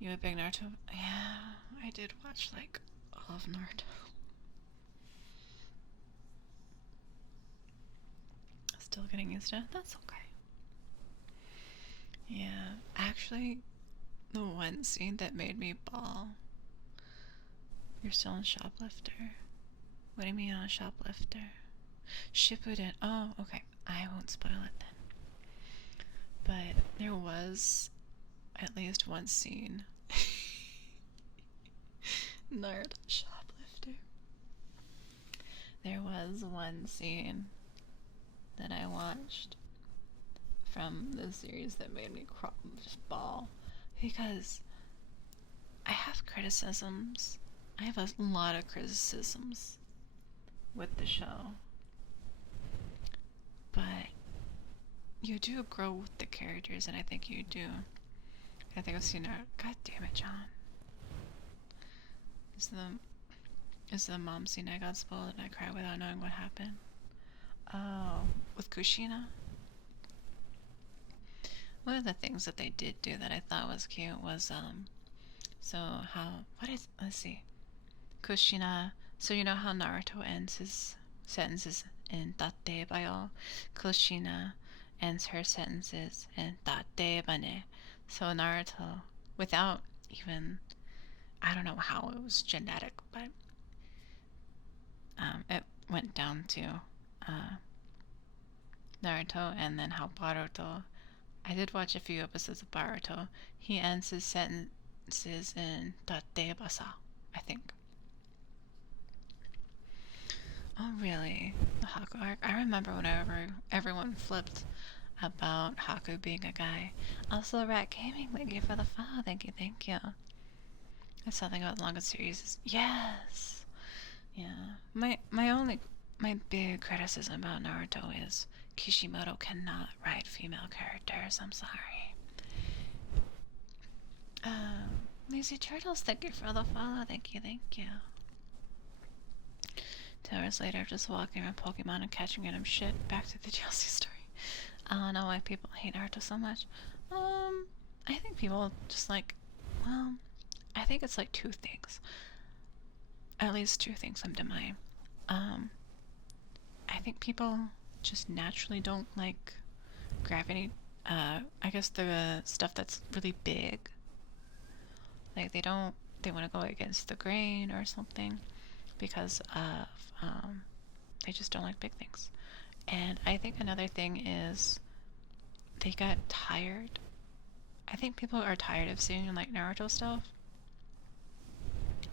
You a big Naruto? Yeah, I did watch like all of Naruto. Still getting used to it? That's okay. Yeah, actually, the one scene that made me bawl. You're still on Shoplifter. What do you mean on Shoplifter? Shippuden. Oh, okay. I won't spoil it then. But there was at least one scene. Nerd Shoplifter. There was one scene that I watched from the series that made me just bawl, because I have criticisms. I have a lot of criticisms with the show, but you do grow with the characters, and I think you do. I think I've seen her. God damn it, John. Is the mom scene I got spoiled and I cried without knowing what happened? Oh, with Kushina? One of the things that they did do that I thought was cute was, let's see. Kushina, so you know how Naruto ends his sentences in Tate bayo? Kushina ends her sentences in Tate bane. So Naruto, without even, I don't know how it was genetic, but it went down to Naruto, and then how Boruto, I did watch a few episodes of Boruto, he ends his sentences in Tate basa, I think. Oh really? The Haku arc? I remember whenever everyone flipped about Haku being a guy. Also, Rat Gaming, thank you for the follow. Thank you, thank you. That's something about the longest series. Yes! Yeah. My big criticism about Naruto is Kishimoto cannot write female characters. I'm sorry. Lazy Turtles, thank you for the follow. Thank you, thank you. 2 hours later, just walking around Pokemon and catching random shit. Back to the DLC story. I don't know why people hate Naruto so much. I think people just like, well, I think it's like 2 things. At least 2 things come to mind. I think people just naturally don't like gravity. I guess the stuff that's really big. Like they want to go against the grain or something because of, they just don't like big things. And I think another thing is they got tired. I think people are tired of seeing like Naruto stuff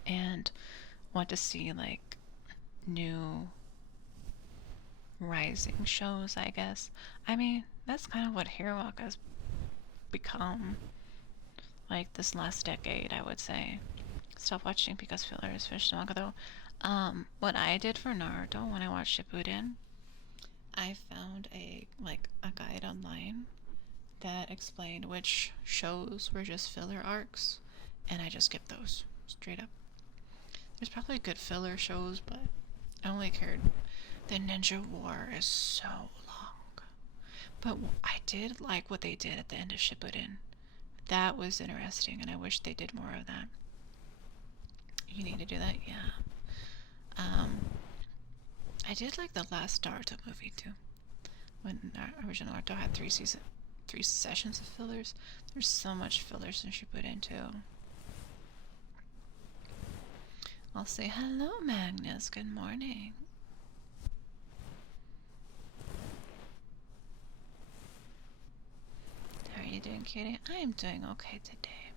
and want to see like new rising shows, I guess. I mean, that's kind of what Hero has become like this last decade, I would say. Stop watching because filler is finished the manga though. What I did for Naruto when I watched Shippuden, I found a guide online that explained which shows were just filler arcs, and I just skipped those straight up. There's probably good filler shows, but I only cared. The Ninja War is so long, but I did like what they did at the end of Shippuden. That was interesting, and I wish they did more of that. You need to do that, yeah. I did like the last Naruto movie too. When original Naruto had 3 sessions of fillers. There's so much fillers in Shippuden too. I'll say hello, Magnus. Good morning. cutie. I am doing okay today.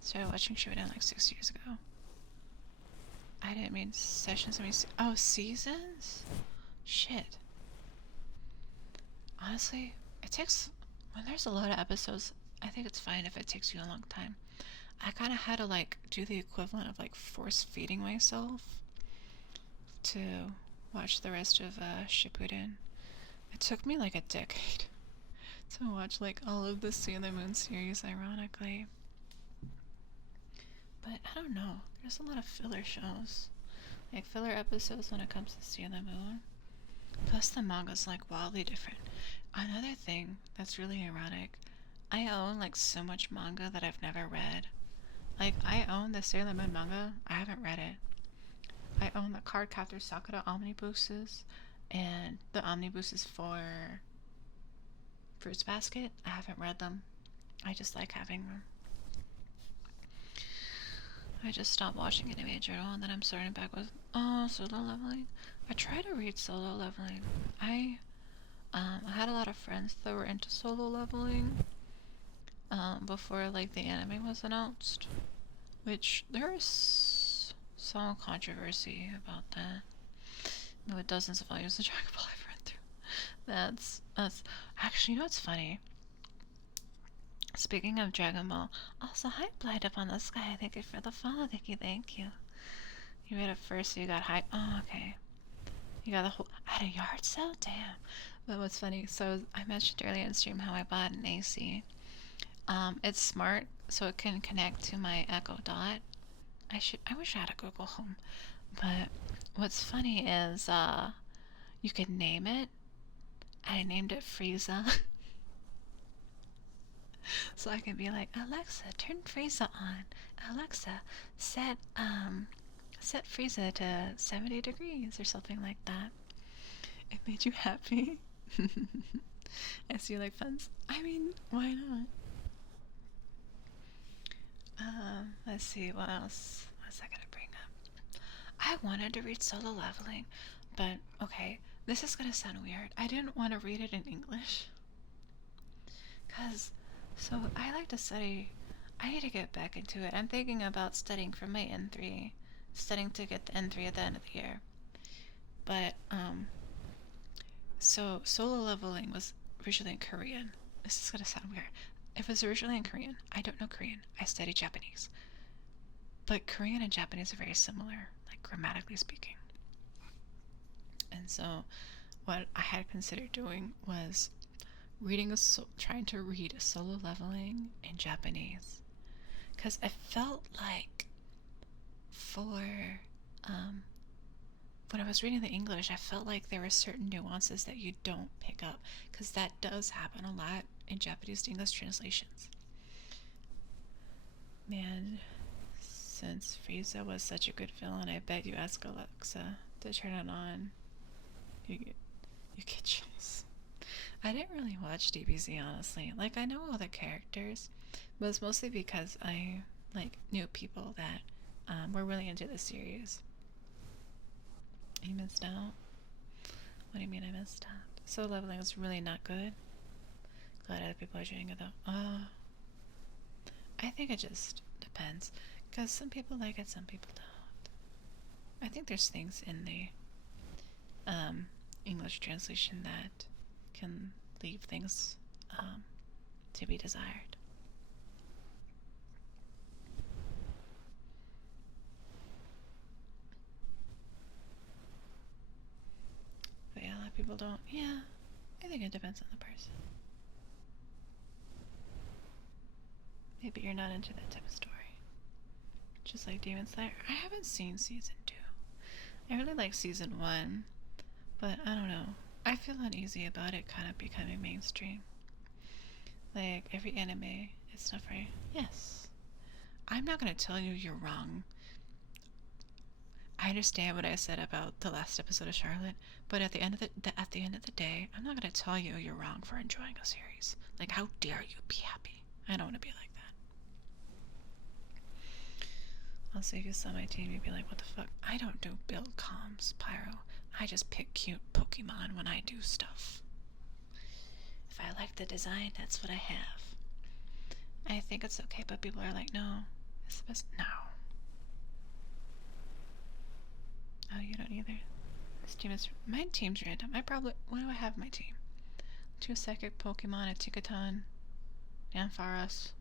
Started watching Shippuden like 6 years ago. I didn't mean sessions. I mean, oh, seasons? Shit. Honestly, it takes... When there's a lot of episodes, I think it's fine if it takes you a long time. I kind of had to, like, do the equivalent of, like, force-feeding myself to watch the rest of Shippuden. It took me, like, a decade to watch, like, all of the Sailor Moon series, ironically. But, I don't know. There's a lot of filler shows. Like, filler episodes when it comes to Sailor Moon. Plus, the manga's, like, wildly different. Another thing that's really ironic, I own, like, so much manga that I've never read. Like, I own the Sailor Moon manga. I haven't read it. I own the Cardcaptor Sakura omnibuses and the omnibuses for Fruits Basket. I haven't read them. I just like having them. I just stopped watching Anime Journal and then I'm starting back with Solo Leveling. I try to read Solo Leveling. I had a lot of friends that were into Solo Leveling before like the anime was announced, which there's some controversy about that. With dozens of volumes of Dragon Ball I've read through. That's actually, you know what's funny? Speaking of Dragon Ball, also hi Blight Up on the Sky. Thank you for the follow, thank you. You read it first, so you got hype. Oh, okay. You got the whole at a yard sale? Damn. But what's funny, so I mentioned earlier in stream how I bought an AC. It's smart, so it can connect to my Echo Dot. I wish I had a Google Home. But what's funny is, you could name it. I named it Frieza. So I can be like, Alexa, turn Frieza on. Alexa, set Frieza to 70 degrees or something like that. It made you happy? I see you like fun. I mean, why not? Let's see, what else was I gonna bring up? I wanted to read Solo Leveling, but okay, this is gonna sound weird. I didn't want to read it in English. So I like to study. I need to get back into it. I'm thinking about studying for my N3, studying to get the N3 at the end of the year. But, so Solo Leveling was originally in Korean. This is gonna sound weird. It was originally in Korean. I don't know Korean. I study Japanese. But Korean and Japanese are very similar, like grammatically speaking. And so what I had considered doing was trying to read Solo Leveling in Japanese. Because I felt like when I was reading the English, I felt like there were certain nuances that you don't pick up. Because that does happen a lot in Japanese to English translations. Man, since Frieza was such a good villain, I bet you ask Alexa to turn it on. You get chills. I didn't really watch DBZ, honestly. Like, I know all the characters, but it's mostly because I, like, knew people that were really into the series. You missed out? What do you mean I missed out? Solo Leveling was really not good. Glad other people are doing it, though. I think it just depends. Because some people like it, some people don't. I think there's things in the English translation that can leave things to be desired. But yeah, a lot of people don't. Yeah, I think it depends on the person. Maybe you're not into that type of story. Just like Demon Slayer. I haven't seen season 2. I really like season 1, but I don't know. I feel uneasy about it kind of becoming mainstream. Like, every anime is stuff, right? Yes. I'm not gonna tell you you're wrong. I understand what I said about the last episode of Charlotte, but at the end of the day, I'm not gonna tell you you're wrong for enjoying a series. Like, how dare you be happy? I don't want to be like that. Also, if you saw my team, you'd be like, what the fuck? I don't do build comms, Pyro. I just pick cute Pokemon when I do stuff. If I like the design, that's what I have. I think it's okay, but people are like, no, it's the best. No. Oh, you don't either. This team is. My team's random. I probably. What do I have in my team? 2 psychic Pokemon, a Tickaton, Ampharos.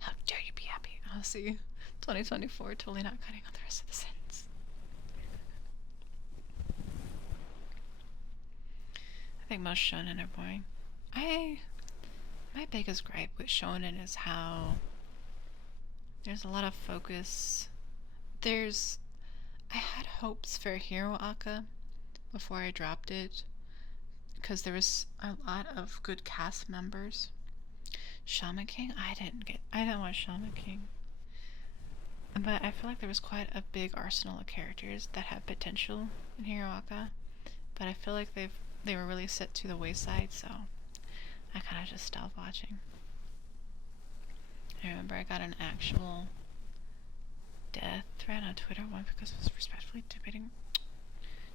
How dare you be happy? I'll see. 2024, totally not cutting out the rest of the sentence. I think most shonen are boring. My biggest gripe with shonen is how there's a lot of focus. I had hopes for Hero Aka before I dropped it because there was a lot of good cast members. Shaman King, I didn't watch Shaman King. But I feel like there was quite a big arsenal of characters that have potential in Hero Aka. But I feel like they were really set to the wayside, so I kind of just stopped watching. I remember I got an actual death threat on Twitter once because I was respectfully debating.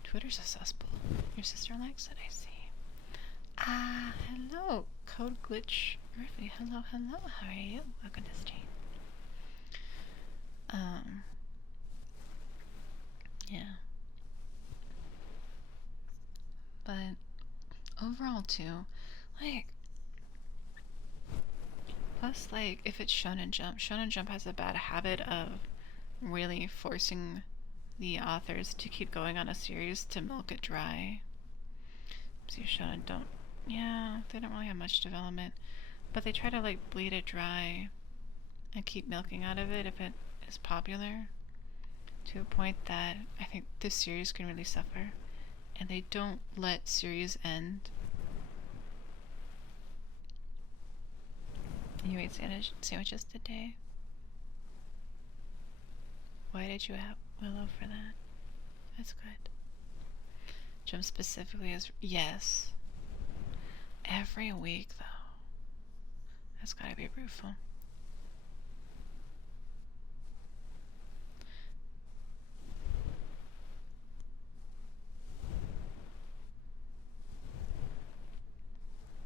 Twitter's a cesspool. Your sister likes it, I see. Hello, Code Glitch Riffy. Hello, how are you? Welcome to stream. Yeah. But overall too, like, plus like if it's Shonen Jump has a bad habit of really forcing the authors to keep going on a series to milk it dry. See, Shonen they don't really have much development, but they try to like bleed it dry and keep milking out of it if it is popular to a point that I think this series can really suffer, and they don't let series end. You ate sandwiches today? Why did you have Willow for that? That's good. Jump specifically is yes. Every week though. That's gotta be brutal.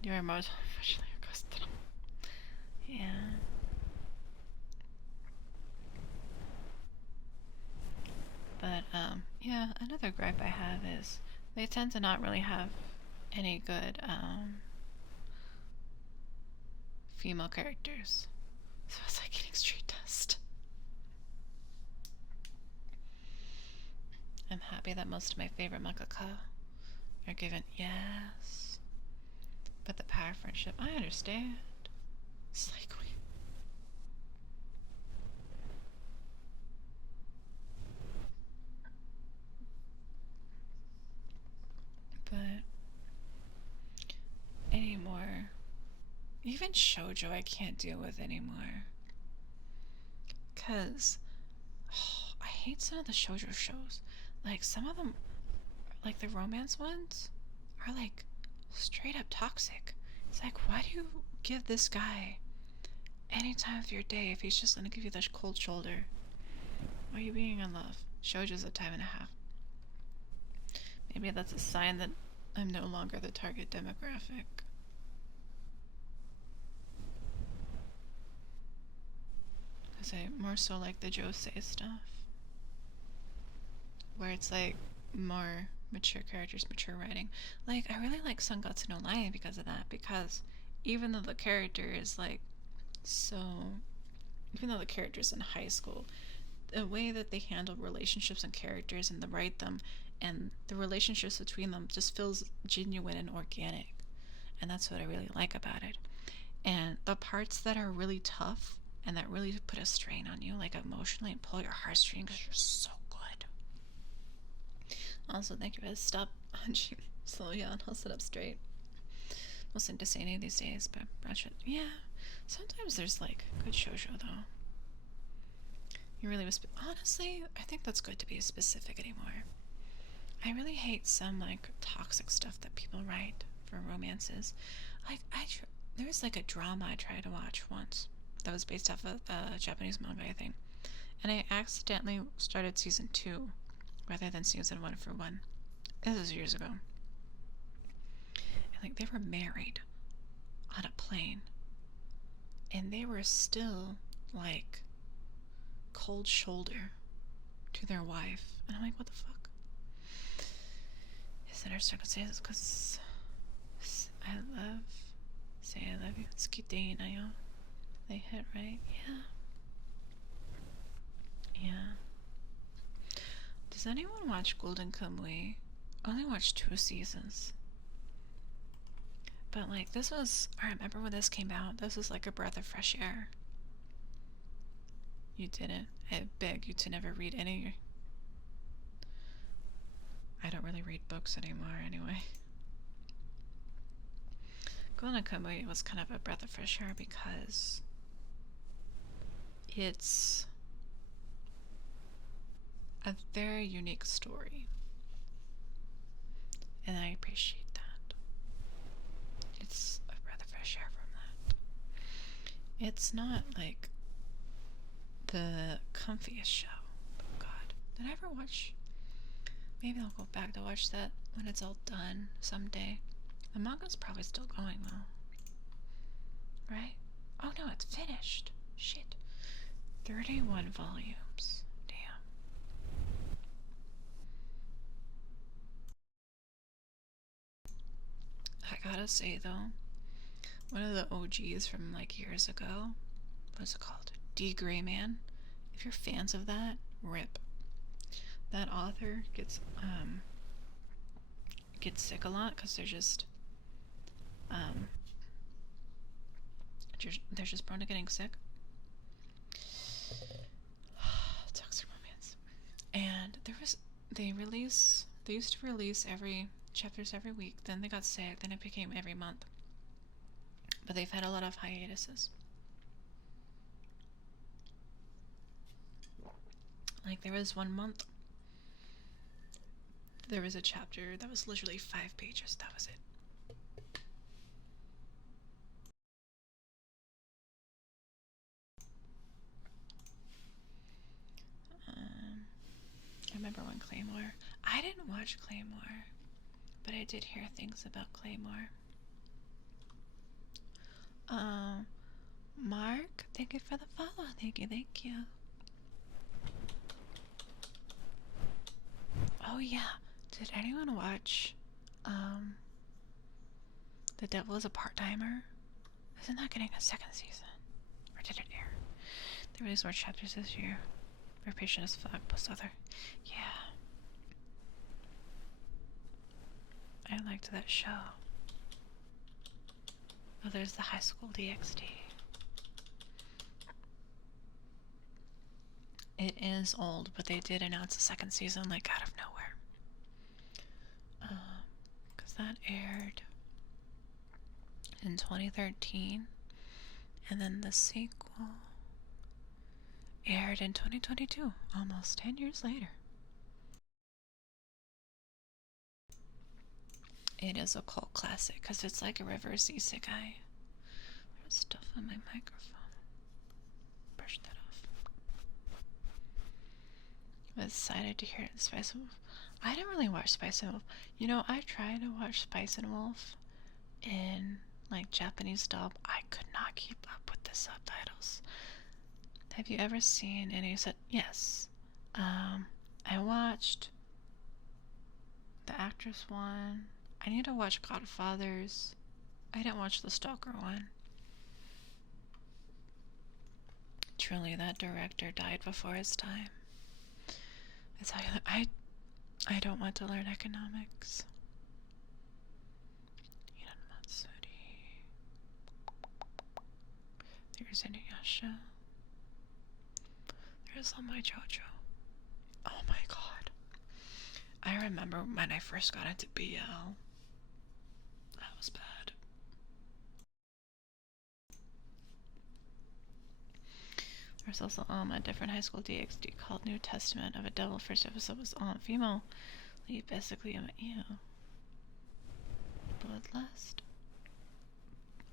You are most officially accosted. Yeah. But yeah, another gripe I have is they tend to not really have any good female characters. So it's like getting straight dust. I'm happy that most of my favorite mangaka are given yes. But the power friendship, I understand. It's like but anymore. Even shoujo I can't deal with anymore. Cause I hate some of the shoujo shows. Like some of them, like the romance ones, are like straight up toxic. It's like, why do you give this guy any time of your day if he's just gonna give you the cold shoulder? Why are you being in love? Shoujo's a time and a half. Maybe that's a sign that I'm no longer the target demographic. Because I more so like the josei stuff. Where it's like more mature characters, mature writing. Like, I really like Sangatsu no Lion because of that. Because even though the character is like even though the character's in high school, the way that they handle relationships and characters and they write them and the relationships between them just feels genuine and organic. And that's what I really like about it. And the parts that are really tough and that really put a strain on you, like emotionally, and pull your heartstrings, are so good. Also, thank you for stop hunching. Slow down, I'll sit up straight. Listen to say any these days, but brush it. Yeah, sometimes there's like good shoujo though. You really was honestly, I think that's good to be specific anymore. I really hate some like toxic stuff that people write for romances. Like there was like a drama I tried to watch once that was based off of a Japanese manga, I think, and I accidentally started season 2 rather than season 1 for one. This was years ago. And like they were married on a plane, and they were still like cold shoulder to their wife. And I'm like, what the fuck? Is that our circumstances? Because I love, say I love you. It's kitty na yo. They hit, right? Yeah. Yeah. Does anyone watch Golden Kamuy? I only watched 2 seasons. But like, this was, I remember when this came out, this was like a breath of fresh air. You didn't. I beg you to never read any. I don't really read books anymore anyway. Golden Kamuy was kind of a breath of fresh air because it's a very unique story. And I appreciate that. It's a breath of fresh air from that. It's not like the comfiest show. Oh god. Did I ever watch? Maybe I'll go back to watch that when it's all done someday. The manga's probably still going though. Right? Oh no, it's finished. Shit. 31 volumes. Damn. I gotta say though, one of the OGs from like years ago, what's it called? D. Gray Man. If you're fans of that, rip. That author gets sick a lot because they're just prone to getting sick. Toxic romance. And they used to release chapters every week, then they got sick, then it became every month. But they've had a lot of hiatuses. Like there was 1 month, there was a chapter that was literally 5 pages, that was it. I remember when Claymore. I didn't watch Claymore, but I did hear things about Claymore. Mark, thank you for the follow. Thank you, thank you. Oh yeah, did anyone watch The Devil is a Part-Timer? Isn't that getting a 2nd season? Or did it air? They released more chapters this year. We're patient as fuck, plus other. Yeah. I liked that show. Oh, there's the High School DxD. It is old, but they did announce a 2nd season like out of nowhere. Because that aired in 2013, and then the sequel aired in 2022, almost 10 years later. It is a cult classic because it's like a reverse isekai. There's stuff on my microphone. Brush that off. I was excited to hear it. Spice and Wolf. I didn't really watch Spice and Wolf. You know, I tried to watch Spice and Wolf in like Japanese dub. I could not keep up with the subtitles. Have you ever seen any such? Yes. I watched the actress one. I need to watch Godfathers. I didn't watch the Stalker one. Truly, that director died before his time. I tell you, I don't want to learn economics. Matsuri. There's Inuyasha. There's All My JoJo. Oh my god. I remember when I first got into BL. That was bad. There's also a different high school DxD called New Testament of a Devil. First episode was female lead, basically ew. Bloodlust.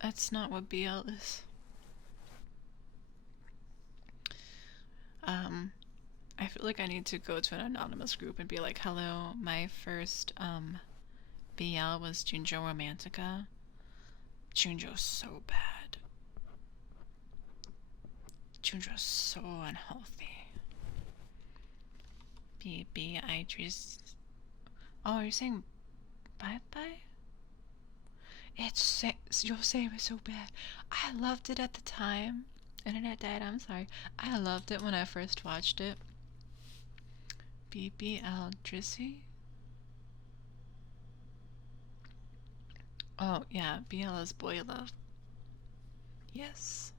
That's not what BL is. I feel like I need to go to an anonymous group and be like, hello, my first BL was Junjo Romantica. Junjo's so bad. webtoons are so unhealthy. BB, Idris. Oh, you're saying bye-bye? Your save is so bad. I loved it at the time. Internet died, I'm sorry. I loved it when I first watched it. BBL Drizzy? Oh, yeah, BL is boy love. Yes.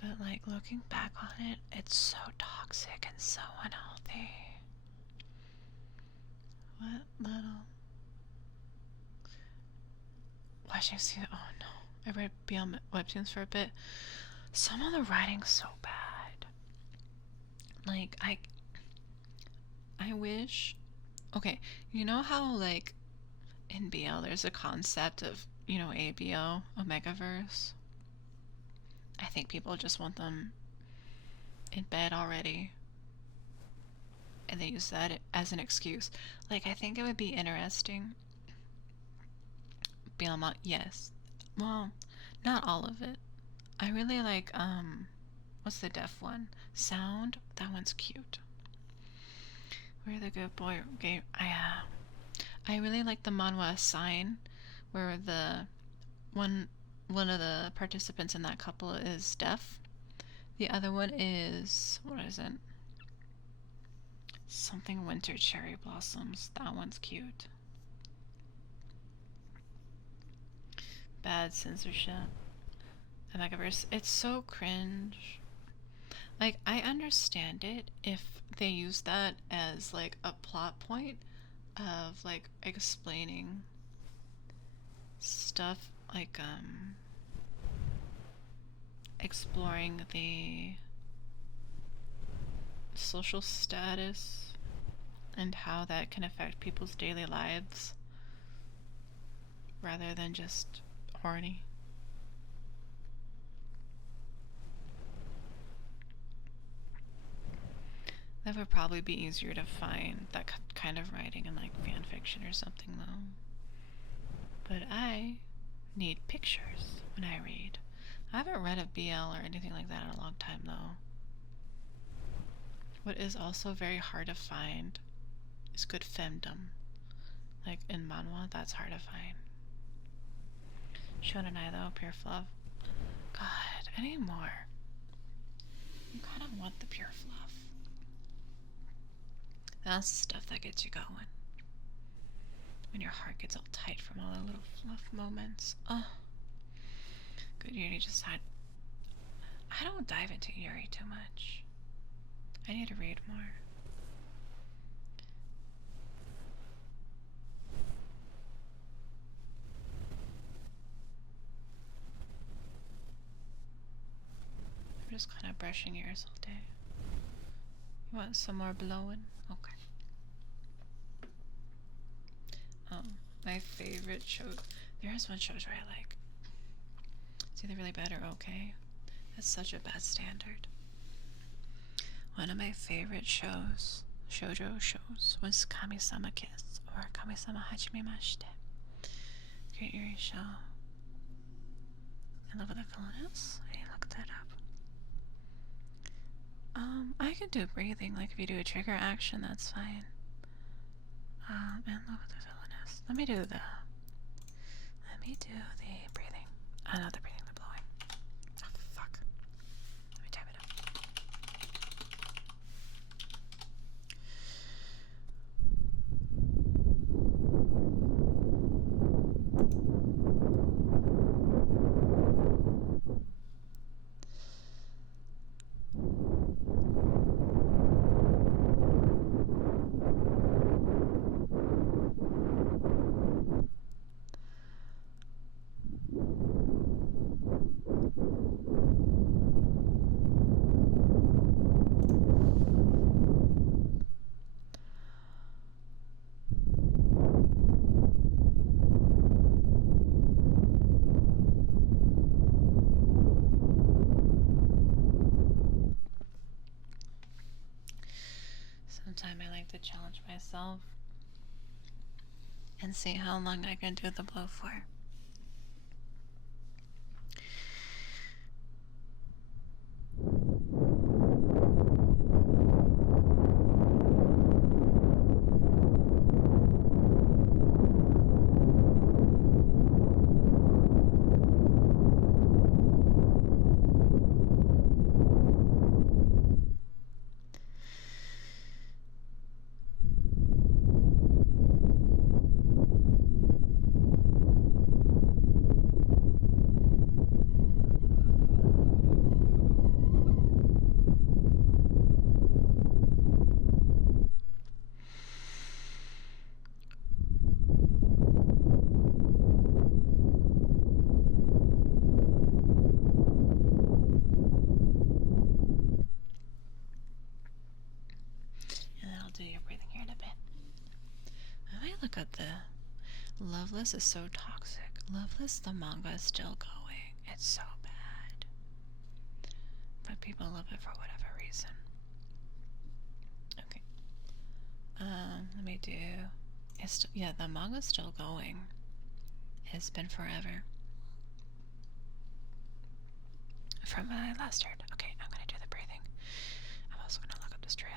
But, like, looking back on it, it's so toxic and so unhealthy. What little... Watching see... Oh, no. I read BL webtoons for a bit. Some of the writing's so bad. Like, I wish... Okay, you know how, like, in BL there's a concept of, you know, ABO, Omegaverse? I think people just want them in bed already. And they use that as an excuse. Like, I think it would be interesting. BL, yes. Well, not all of it. I really like, what's the deaf one? Sound? That one's cute. We're the good boy game. I really like the manhwa Sign, where the one of the participants in that couple is deaf. The other one is, what is it? Something Winter Cherry Blossoms. That one's cute. Bad censorship. The Megaverse. It's so cringe. Like, I understand it if they use that as, like, a plot point of, like, explaining stuff, like, exploring the social status and how that can affect people's daily lives rather than just horny. That would probably be easier to find, that kind of writing in like fan fiction or something though. But I need pictures when I read. I haven't read a BL or anything like that in a long time though. What is also very hard to find is good femdom. Like in manhwa, that's hard to find. Shonenai though, pure fluff. God, I need more. I kind of want the pure fluff. That's the stuff that gets you going. When your heart gets all tight from all the little fluff moments. Oh. Good Yuri just had... I don't dive into Yuri too much. I need to read more. I'm just kind of brushing ears all day. You want some more blowing? Okay. My favorite show. There is one shoujo I like. It's either really bad or okay. That's such a bad standard. One of my favorite shows, shoujo shows, was Kami-sama Kiss or Kami-sama Hajimemashite. Great Yuri show. In Love with the Villainess? I need to look that up. I could do breathing, like if you do a trigger action, that's fine. In Love with the Villainess. Let me do the breathing. Not the breathing, the blowing. Oh, fuck. Let me type it up. Sometime I like to challenge myself and see how long I can do the blow for. Loveless is so toxic. Loveless, the manga is still going. It's so bad. But people love it for whatever reason. Okay. Let me do... yeah, the manga's still going. It's been forever. From when I last heard. Okay, I'm gonna do the breathing. I'm also gonna look up this trailer.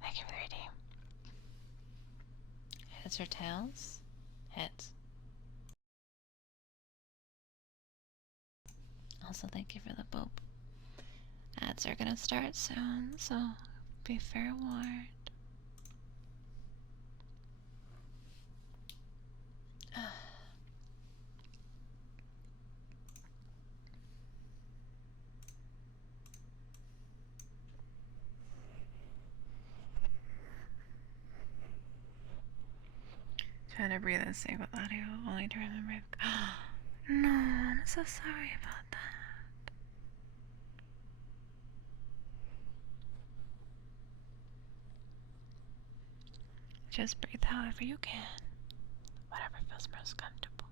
Thank you for the reading. Heads or tails? Heads. Also, thank you for the boop. Ads are gonna start soon, so be fair warned. Trying to breathe and sing with audio, only to remember. No, I'm so sorry about that. Just breathe however you can, whatever feels most comfortable.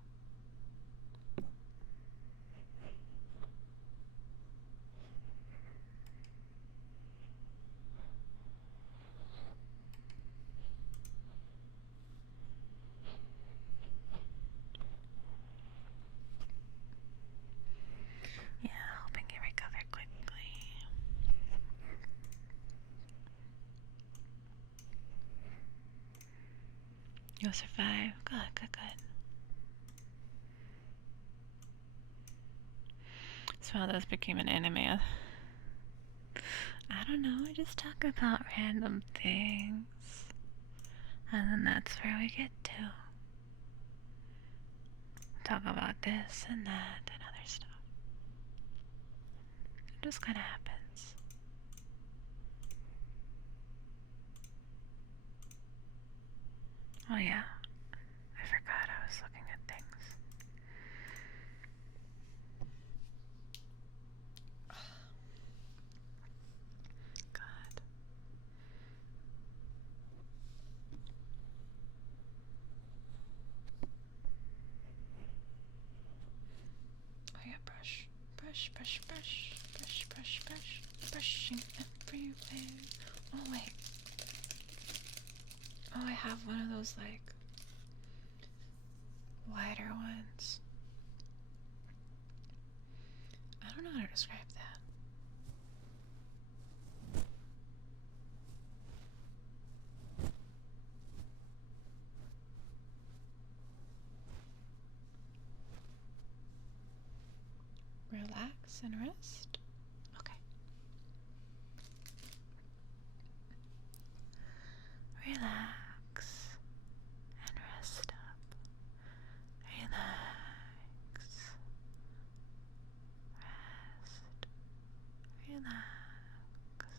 Yeah, hoping you recover quickly. You'll survive. Good, good, good. So how those became an anime. I don't know, I just talk about random things. And then that's where we get to. Talk about this and that and other stuff. It just kind of happens. Oh yeah, I forgot I was looking at things. God. Oh yeah, brush. Brush, brush, brush, brush, brush, brush, brushing everywhere. Oh wait. Oh, I have one of those like wider ones. I don't know how to describe that. Relax and rest. Okay. Relax and rest up. Relax. Rest. Relax.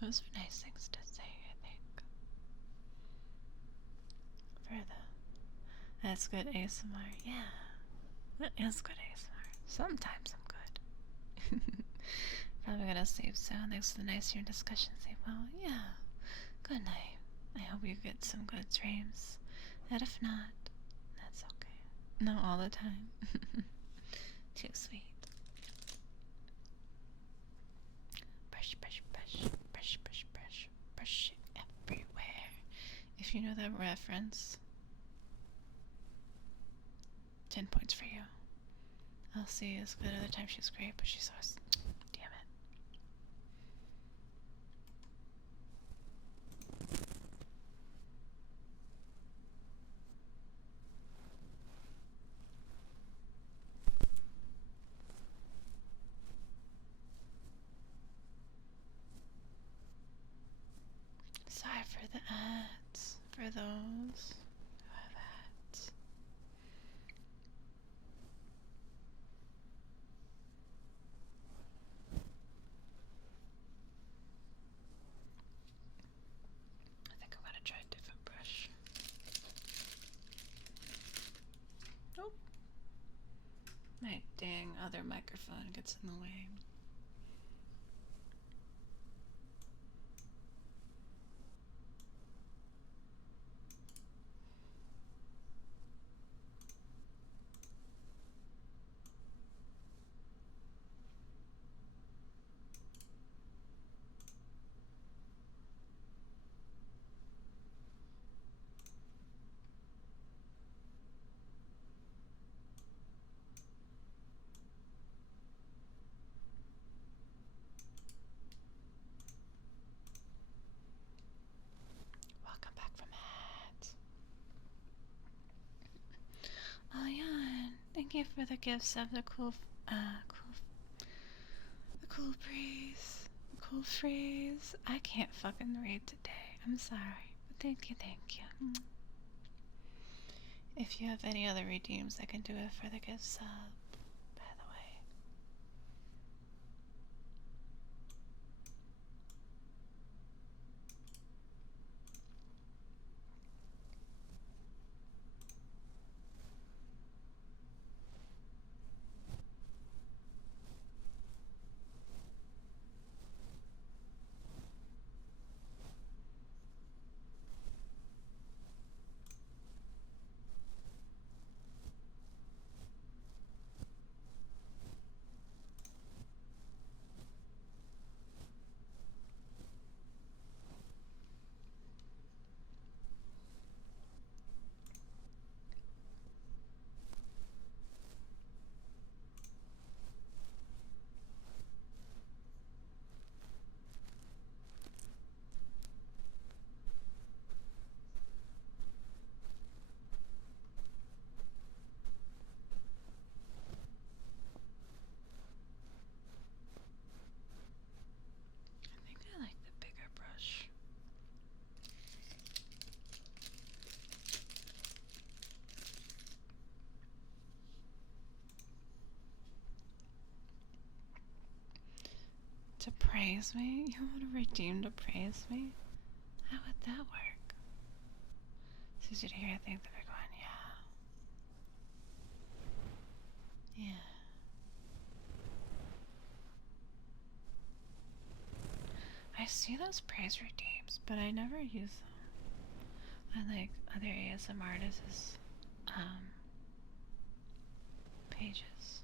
Those are nice things to say, I think. For the that's good ASMR. Yeah, that is good ASMR. Sometimes I'm good. Probably gonna sleep soon. Thanks for the nice year discussion. Say well, yeah. Good night. I hope you get some good dreams. And if not, that's okay. Not all the time. Too sweet. Brush, brush, brush, brush, brush, brush, brush it everywhere. If you know that reference, 10 points for you. Elsie is good at the time, she's great, but she's always. Damn it. Sorry for the ads, for those who have ads. I think I'm gonna try a different brush. Nope. My dang other microphone gets in the way. Welcome back from ads. Oh yeah, thank you for the gifts of the cool breeze. Cool phrase. I can't fucking read today. I'm sorry. But thank you, thank you. If you have any other redeems, I can do it for the gift sub, by the way. I think I like the bigger brush. To praise me? You want a redeem to praise me? How would that work? It's easy to hear, I think, the big one, yeah. Yeah. I see those praise redeems, but I never use them. I like other ASM artists' pages.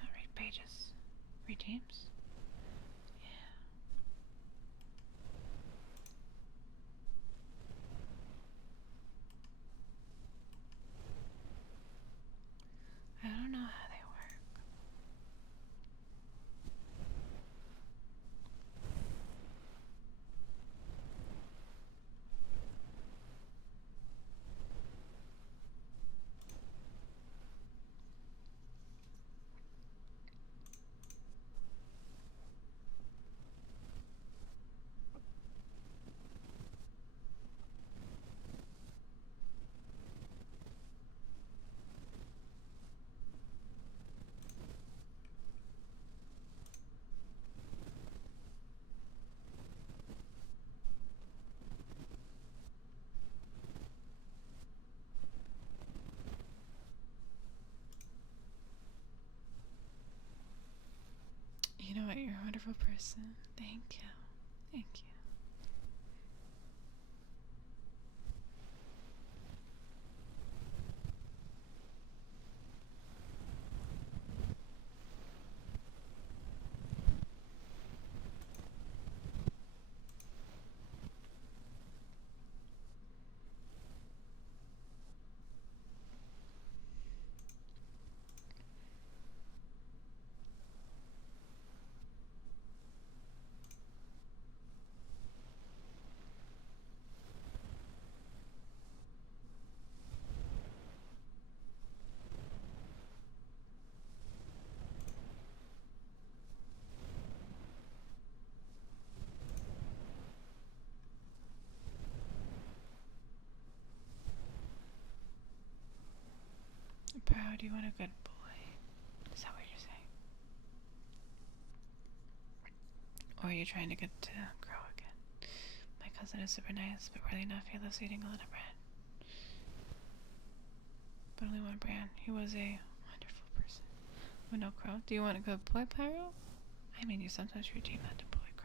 Not read pages. Redeems? Yeah. I don't know how they work. You know what? You're a wonderful person. Thank you. Thank you. Proud you want a good boy. Is that what you're saying? Or are you trying to get to grow again? My cousin is super nice, but really not fearless, eating a lot of bread. But only one brand. He was a wonderful person. With no crow. Do you want a good boy, Pyro? I mean, you sometimes routine not to boy crow.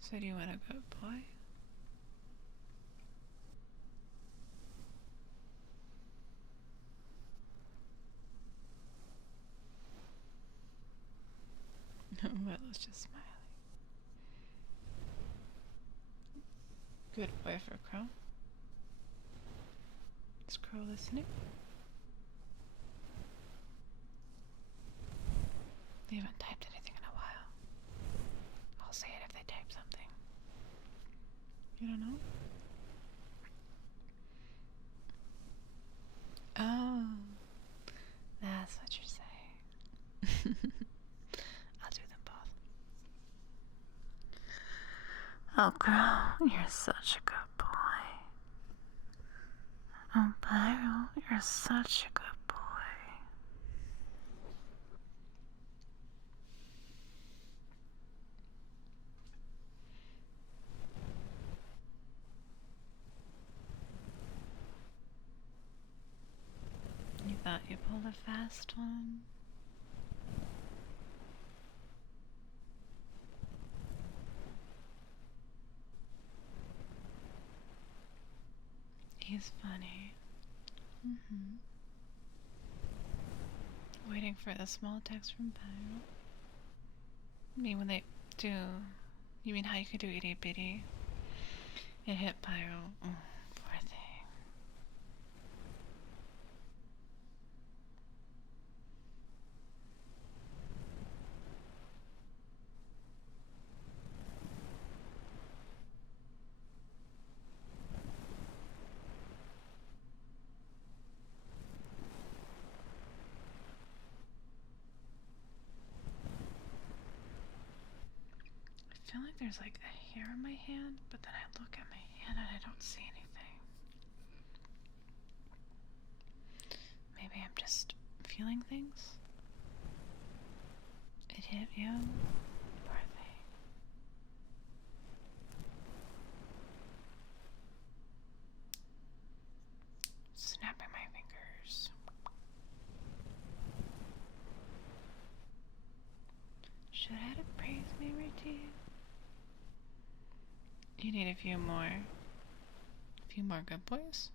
So do you want a good boy? Well, it's just smiling. Good boy for Crow. Is Crow listening? They haven't typed anything in a while. I'll say it if they type something. You don't know? Oh, that's what you're saying. I'll do them both. Oh, Crow, you're such a good boy. Oh, Pyro, you're such a good boy. You thought you pulled a fast one? He's funny. Waiting for a small text from Pyro. I mean, when they do. You mean how you could do itty bitty? It hit Pyro. Oh, poor thing. I feel like there's like a hair in my hand, but then I look at my hand and I don't see anything. Maybe I'm just feeling things? It hit you? Poor thing. Snapping my fingers. Should I add a praise maybe to you? You need a few more good boys?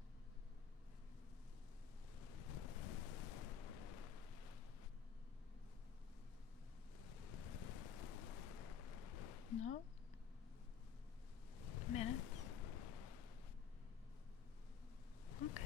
No? Minutes? Okay.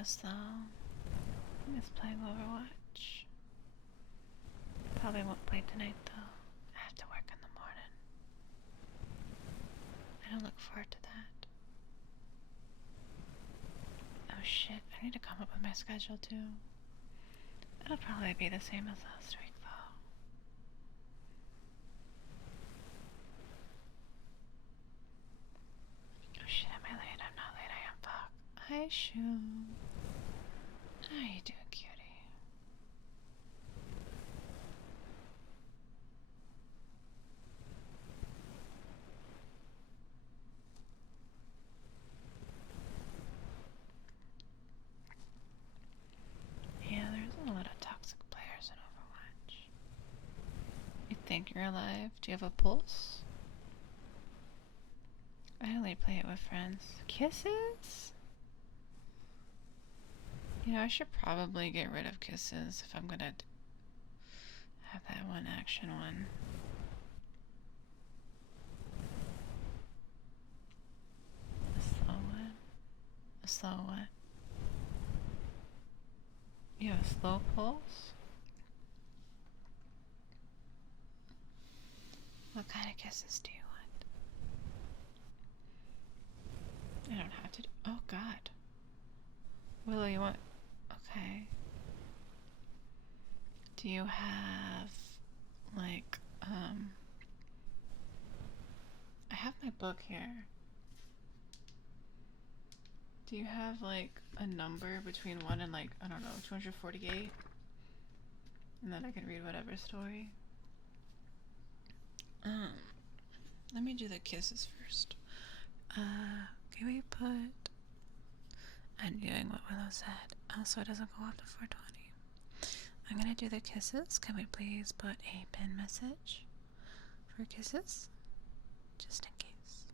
miss though. I miss playing Overwatch. Probably won't play tonight though. I have to work in the morning. I don't look forward to that. Oh shit, I need to come up with my schedule too. It'll probably be the same as last week though. Oh shit, am I late? I'm not late, I am. Fuck. Hi, Shoo. How you doing, cutie? Yeah, there's a lot of toxic players in Overwatch. You think you're alive? Do you have a pulse? I only play it with friends. Kisses? You know, I should probably get rid of kisses if I'm gonna have that one action one. A slow one? A slow what? You have a slow pulse? What kind of kisses do you want? I don't have to do. Oh god. Willow, you want. Okay. Do you have. Like, I have my book here. Do you have, like, a number between 1 and, like, I don't know, 248? And then I can read whatever story. Let me do the kisses first. Can we put... I'm doing what Willow said, so it doesn't go up to 420. I'm gonna do the kisses. Can we please put a pin message for kisses? Just in case.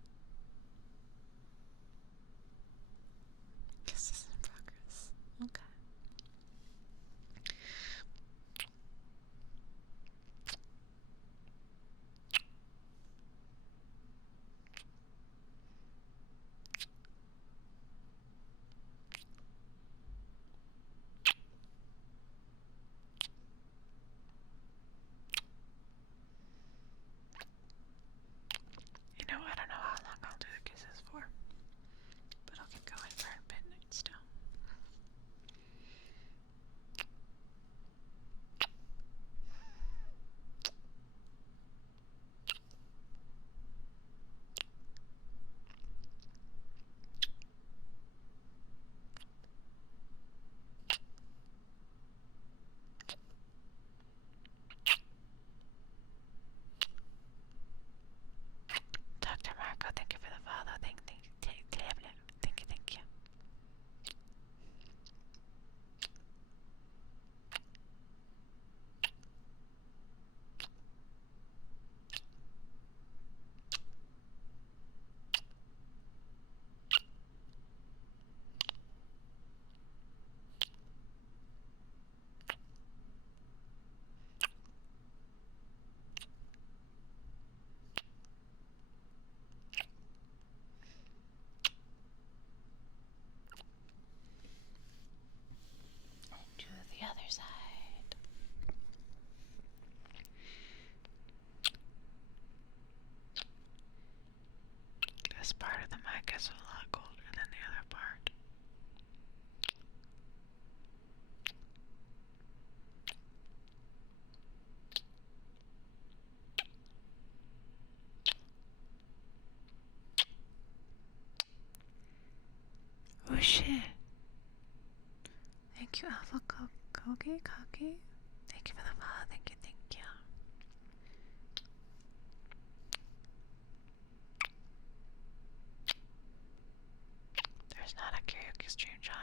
Kisses in progress. Okay. You know, I don't know how long I'll do the kisses for, but I'll keep going for midnight still. Dr. Marco, thank you for the follow. Thank you. And to the other side. This part of the mic is a lot colder than the other part. Oh shit. Thank you, Alpha Kogi. Thank you for the follow. Thank you. There's not a karaoke stream, John.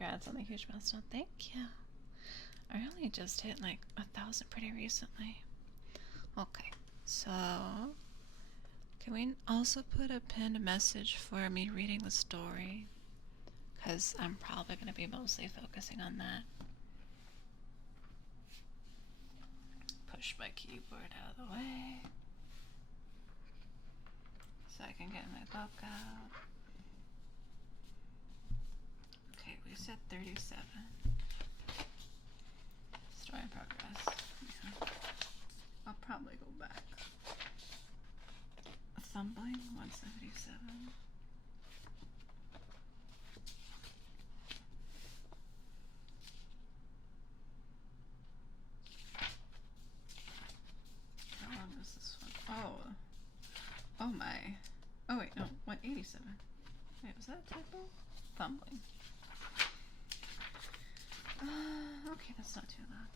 congrats on the huge milestone. Thank you. I only just hit like 1,000 pretty recently. Okay, so can we also put a pinned message for me reading the story? Because I'm probably going to be mostly focusing on that. Push my keyboard out of the way so I can get my book out. Okay, we said 37. Story in progress. Yeah. I'll probably go back. Thumbling 177. How long is this one? Oh my. Oh wait, no, 187. Wait, was that a typo? Thumbling. Okay, that's not too loud.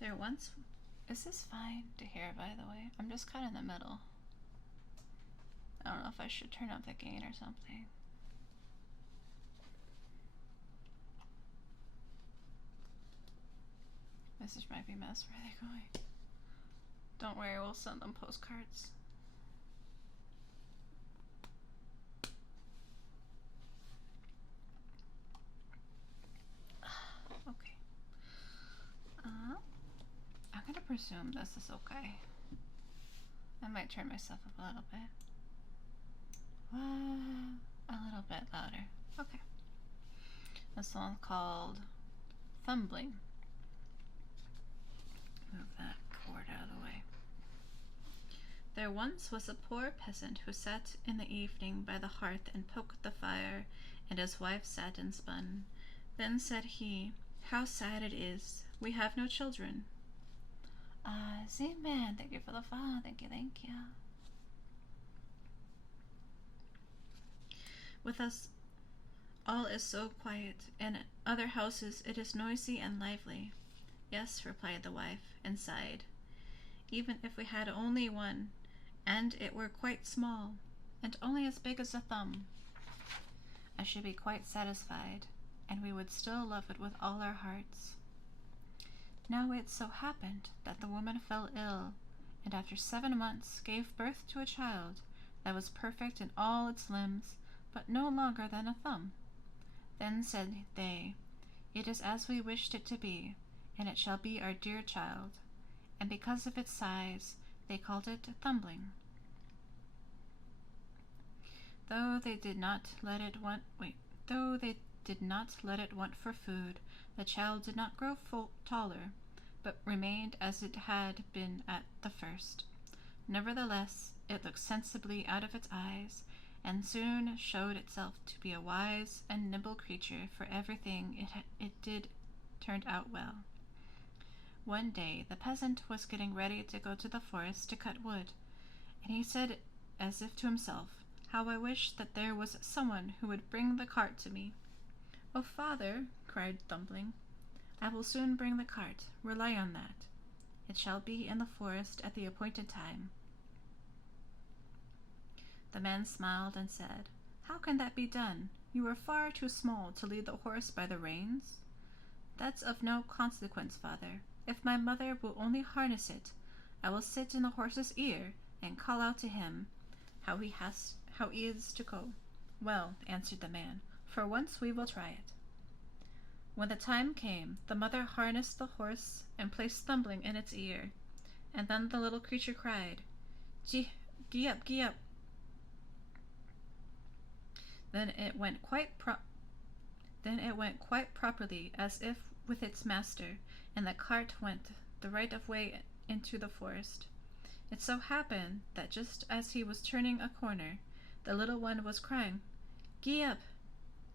There once... Is this fine to hear, by the way? I'm just kind of in the middle. I don't know if I should turn up the gain or something. Message might be mess. Where are they going? Don't worry, we'll send them postcards. Okay. I'm gonna presume this is okay. I might turn myself up a little bit. A little bit louder. Okay. This one's called Thumbling. Move that cord out of the way. There once was a poor peasant who sat in the evening by the hearth and poked the fire, and his wife sat and spun. Then said he, "How sad it is, we have no children." Z-Man, thank you for the follow. Thank you, thank you. With us, all is so quiet. In other houses, it is noisy and lively. Yes, replied the wife, and sighed. Even if we had only one, and it were quite small, and only as big as a thumb, I should be quite satisfied, and we would still love it with all our hearts. Now it so happened that the woman fell ill, and after 7 months gave birth to a child that was perfect in all its limbs, but no longer than a thumb. Then said they, "It is as we wished it to be, and it shall be our dear child." And because of its size, they called it Thumbling. Though they did not let it want for food, the child did not grow taller, but remained as it had been at the first. Nevertheless, it looked sensibly out of its eyes, and soon showed itself to be a wise and nimble creature, for everything it did turned out well. One day the peasant was getting ready to go to the forest to cut wood, and he said as if to himself, "How I wish that there was someone who would bring the cart to me." "Oh, father," cried Thumbling, "I will soon bring the cart, rely on that. It shall be in the forest at the appointed time." The man smiled and said, "How can that be done? You are far too small to lead the horse by the reins." "That's of no consequence, father. If my mother will only harness it, I will sit in the horse's ear and call out to him how he is to go." "Well," answered the man, "for once we will try it." When the time came, the mother harnessed the horse and placed Thumbling in its ear, and then the little creature cried, "Gee up, gee up." Then it went quite properly, as if with its master, and the cart went the right of way into the forest. It so happened that just as he was turning a corner, the little one was crying, "Gee up!"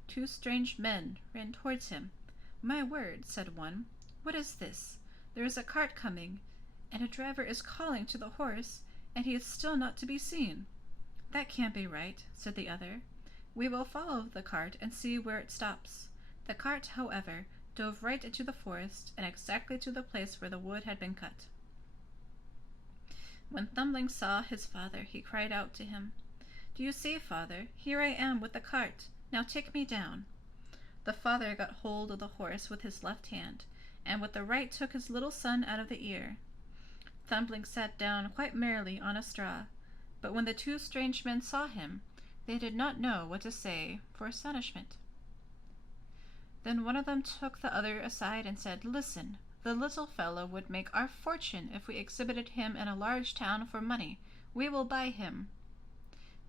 2 strange men ran towards him. "My word," said one, "what is this? There is a cart coming, and a driver is calling to the horse, and he is still not to be seen." "That can't be right," said the other. "We will follow the cart and see where it stops." The cart, however, dove right into the forest, and exactly to the place where the wood had been cut. When Thumbling saw his father, he cried out to him, "Do you see, father? Here I am with the cart. Now take me down." The father got hold of the horse with his left hand, and with the right took his little son out of the ear. Thumbling sat down quite merrily on a straw, but when the two strange men saw him, they did not know what to say for astonishment. Then one of them took the other aside and said, "Listen, the little fellow would make our fortune if we exhibited him in a large town for money. We will buy him."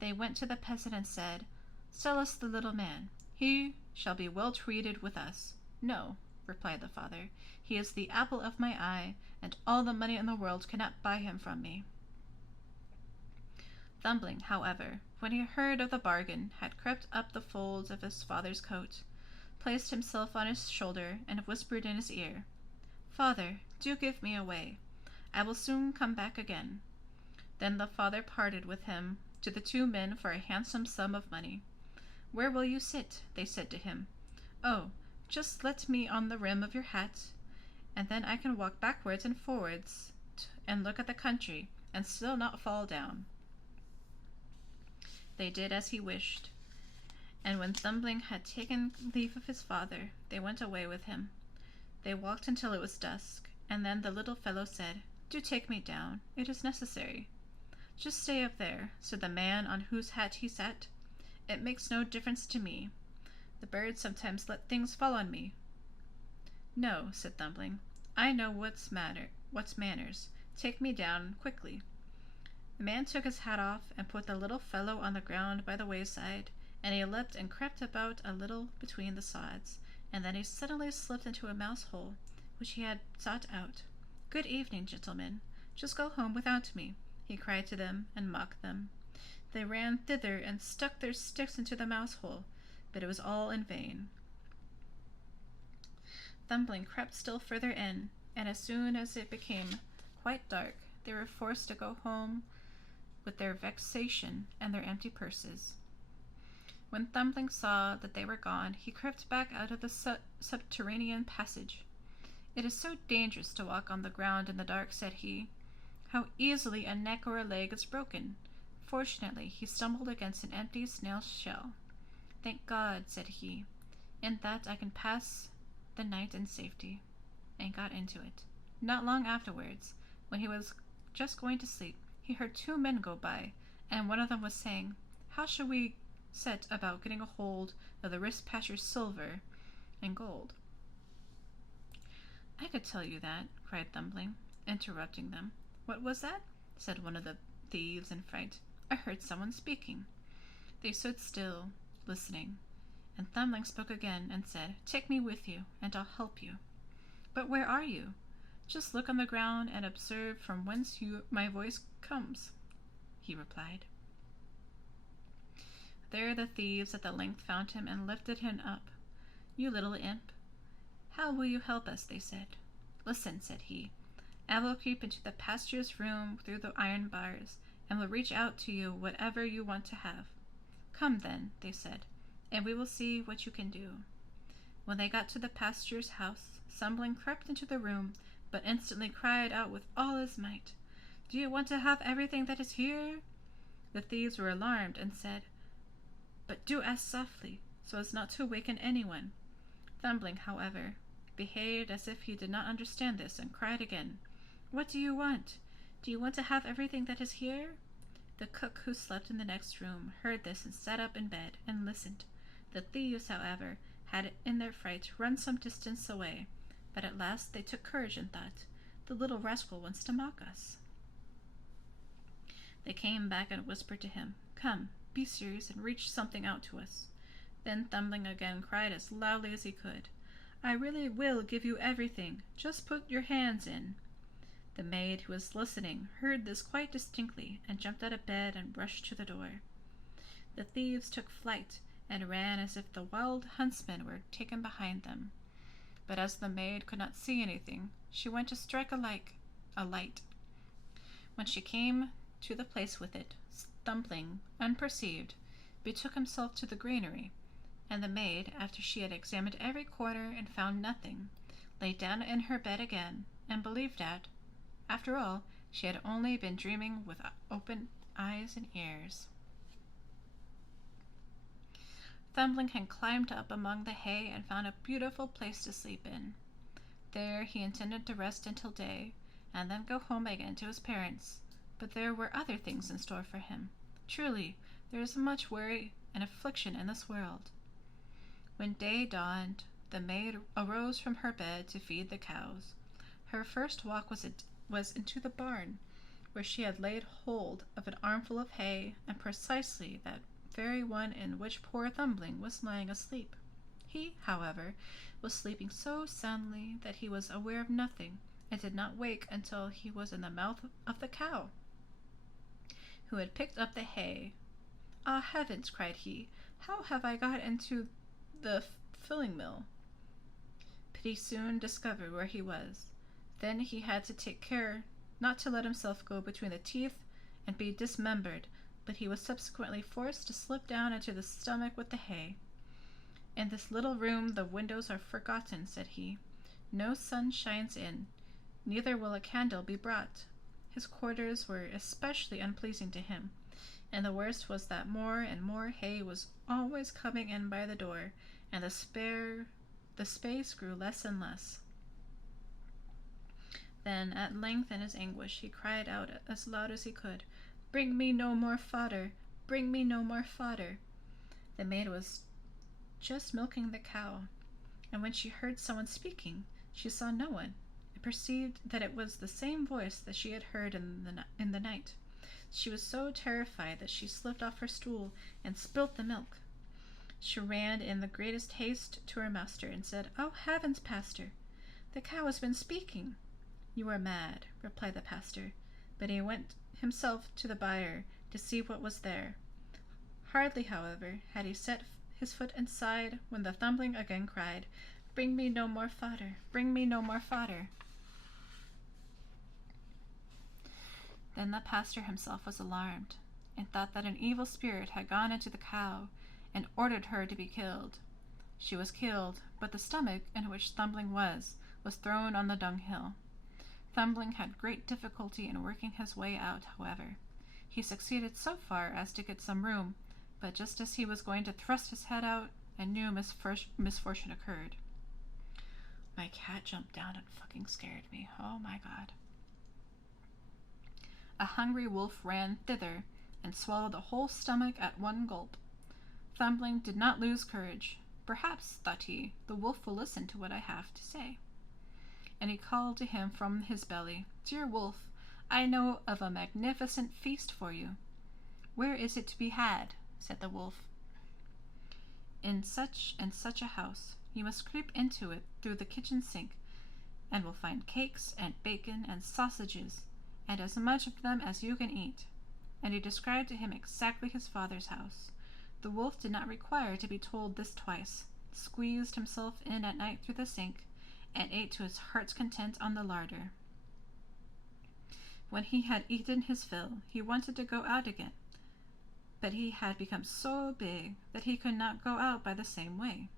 They went to the peasant and said, "Sell us the little man. He shall be well treated with us." "No," replied the father, "he is the apple of my eye, and all the money in the world cannot buy him from me." Thumbling, however, when he heard of the bargain, had crept up the folds of his father's coat, placed himself on his shoulder, and whispered in his ear, "Father, do give me away. I will soon come back again." Then the father parted with him to the two men for a handsome sum of money. "Where will you sit?" they said to him. "Oh, just let me on the rim of your hat, and then I can walk backwards and forwards and look at the country, and still not fall down." They did as he wished, and when Thumbling had taken leave of his father, they went away with him. They walked until it was dusk, and then the little fellow said, "Do take me down. It is necessary." "Just stay up there," said the man on whose hat he sat. "It makes no difference to me. The birds sometimes let things fall on me." "No," said Thumbling, "I know what's manners. Take me down quickly." The man took his hat off and put the little fellow on the ground by the wayside, and he leapt and crept about a little between the sods, and then he suddenly slipped into a mouse hole, which he had sought out. "Good evening, gentlemen. Just go home without me," he cried to them, and mocked them. They ran thither and stuck their sticks into the mouse hole, but it was all in vain. Thumbling crept still further in, and as soon as it became quite dark, they were forced to go home with their vexation and their empty purses. When Thumbling saw that they were gone, he crept back out of the subterranean passage. "It is so dangerous to walk on the ground in the dark," said he. "How easily a neck or a leg is broken." Fortunately, he stumbled against an empty snail's shell. "Thank God," said he, "in that I can pass the night in safety," and got into it. Not long afterwards, when he was just going to sleep, he heard two men go by, and one of them was saying, "How shall we set about getting a hold of the Wristpatcher's silver and gold?" "I could tell you that," cried Thumbling, interrupting them. "What was that?" said one of the thieves in fright. "I heard someone speaking." They stood still, listening, and Thumbling spoke again and said, "Take me with you, and I'll help you." "But where are you?" "Just look on the ground and observe from whence my voice comes," he replied. There the thieves at length found him and lifted him up. "You little imp, how will you help us?" they said. "Listen," said he. "I will creep into the pasture's room through the iron bars, and will reach out to you whatever you want to have." "Come then," they said, "and we will see what you can do." When they got to the pasture's house, Thumbling crept into the room, but instantly cried out with all his might, "Do you want to have everything that is here?" The thieves were alarmed and said, "But do ask softly, so as not to waken anyone." Thumbling, however, behaved as if he did not understand this, and cried again, "What do you want? Do you want to have everything that is here?" The cook, who slept in the next room, heard this and sat up in bed and listened. The thieves, however, had in their fright run some distance away, but at last they took courage and thought, "The little rascal wants to mock us." They came back and whispered to him, "Come, be serious and reach something out to us." Then Thumbling again cried as loudly as he could, "I really will give you everything. Just put your hands in." The maid, who was listening, heard this quite distinctly, and jumped out of bed and rushed to the door. The thieves took flight and ran as if the wild huntsman were taken behind them. But as the maid could not see anything, she went to strike a light. When she came to the place with it, Thumbling, unperceived, betook himself to the granary, and the maid, after she had examined every corner and found nothing, lay down in her bed again, and believed that, after all, she had only been dreaming with open eyes and ears. Thumbling had climbed up among the hay and found a beautiful place to sleep in. There he intended to rest until day, and then go home again to his parents. But there were other things in store for him. Truly, there is much worry and affliction in this world. When day dawned, the maid arose from her bed to feed the cows. Her first walk was into the barn, where she had laid hold of an armful of hay, and precisely that very one in which poor Thumbling was lying asleep. He, however, was sleeping so soundly that he was aware of nothing, and did not wake until he was in the mouth of the cow, who had picked up the hay. "Ah, heavens!" cried he, "how have I got into the filling mill?" But he soon discovered where he was. Then he had to take care not to let himself go between the teeth and be dismembered, but he was subsequently forced to slip down into the stomach with the hay. "In this little room the windows are forgotten," said he. "No sun shines in, neither will a candle be brought." His quarters were especially unpleasing to him, and the worst was that more and more hay was always coming in by the door, and the space grew less and less. Then, at length, in his anguish, he cried out as loud as he could, "Bring me no more fodder! Bring me no more fodder!" The maid was just milking the cow, and when she heard someone speaking, she saw no one, and perceived that it was the same voice that she had heard in the night. She was so terrified that she slipped off her stool and spilt the milk. She ran in the greatest haste to her master and said, "Oh, heavens, pastor, the cow has been speaking." "You are mad," replied the pastor, but he went himself to the byre to see what was there. Hardly, however, had he set his foot inside when the Thumbling again cried, "Bring me no more fodder! Bring me no more fodder!" Then the pastor himself was alarmed, and thought that an evil spirit had gone into the cow, and ordered her to be killed. She was killed, but the stomach in which Thumbling was thrown on the dunghill. Thumbling had great difficulty in working his way out, however. He succeeded so far as to get some room, but just as he was going to thrust his head out, a new misfortune occurred. My cat jumped down and fucking scared me. Oh my god. A hungry wolf ran thither and swallowed the whole stomach at one gulp. Thumbling did not lose courage. "Perhaps," thought he, "the wolf will listen to what I have to say." And he called to him from his belly, "Dear wolf, I know of a magnificent feast for you." "Where is it to be had?" said the wolf. "In such and such a house. You must creep into it through the kitchen sink, and will find cakes and bacon and sausages, and as much of them as you can eat." And he described to him exactly his father's house. The wolf did not require to be told this twice, squeezed himself in at night through the sink, and ate to his heart's content on the larder. When he had eaten his fill, he wanted to go out again, but he had become so big that he could not go out by the same way.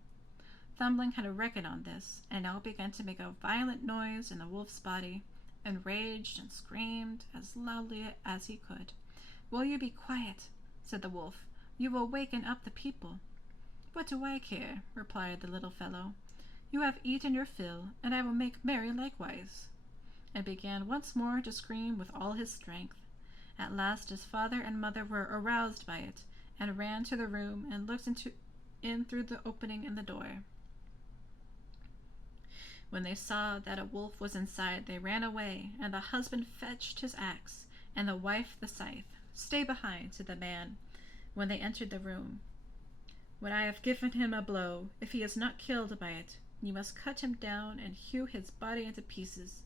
Thumbling had reckoned on this, and now began to make a violent noise in the wolf's body, and raged and screamed as loudly as he could. "Will you be quiet?" said the wolf. "You will waken up the people." "What do I care?" replied the little fellow. "You have eaten your fill, and I will make merry likewise," and began once more to scream with all his strength. At last his father and mother were aroused by it, and ran to the room and looked in through the opening in the door. When they saw that a wolf was inside, they ran away, and the husband fetched his axe, and the wife the scythe. "Stay behind," said the man, when they entered the room. "When I have given him a blow, if he is not killed by it, you must cut him down and hew his body into pieces."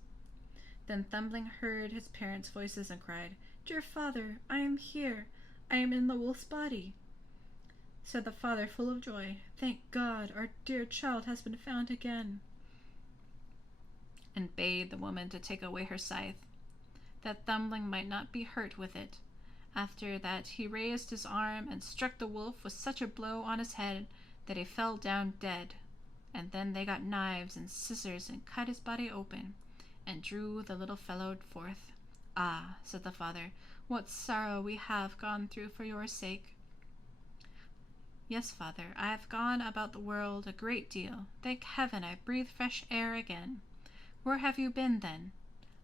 Then Thumbling heard his parents' voices and cried, "Dear father, I am here. I am in the wolf's body." Said the father, full of joy, "Thank God, our dear child has been found again," and bade the woman to take away her scythe, that Thumbling might not be hurt with it. After that he raised his arm and struck the wolf with such a blow on his head that he fell down dead. And then they got knives and scissors and cut his body open, and drew the little fellow forth. "Ah," said the father, "what sorrow we have gone through for your sake. Yes, Father, I have gone about the world a great deal. Thank heaven I breathe fresh air again. Where have you been, then?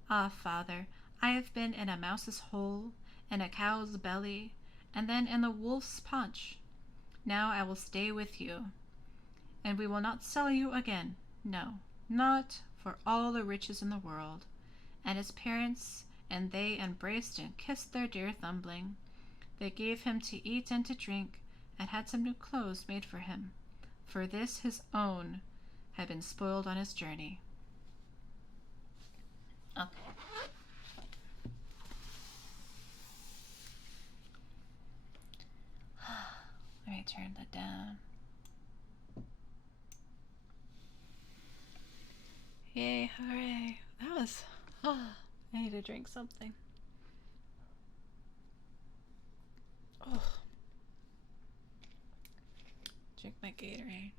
Ah, Father, I have been in a mouse's hole, in a cow's belly, and then in the wolf's paunch. Now I will stay with you, and we will not sell you again. No, not for all the riches in the world. And his parents and they embraced and kissed their dear Thumbling. They gave him to eat and to drink, and had some new clothes made for him, for this his own had been spoiled on his journey. Okay. Let me turn that down. Yay, hooray. That was... Oh, I need to drink something. Oh. Drink my Gatorade.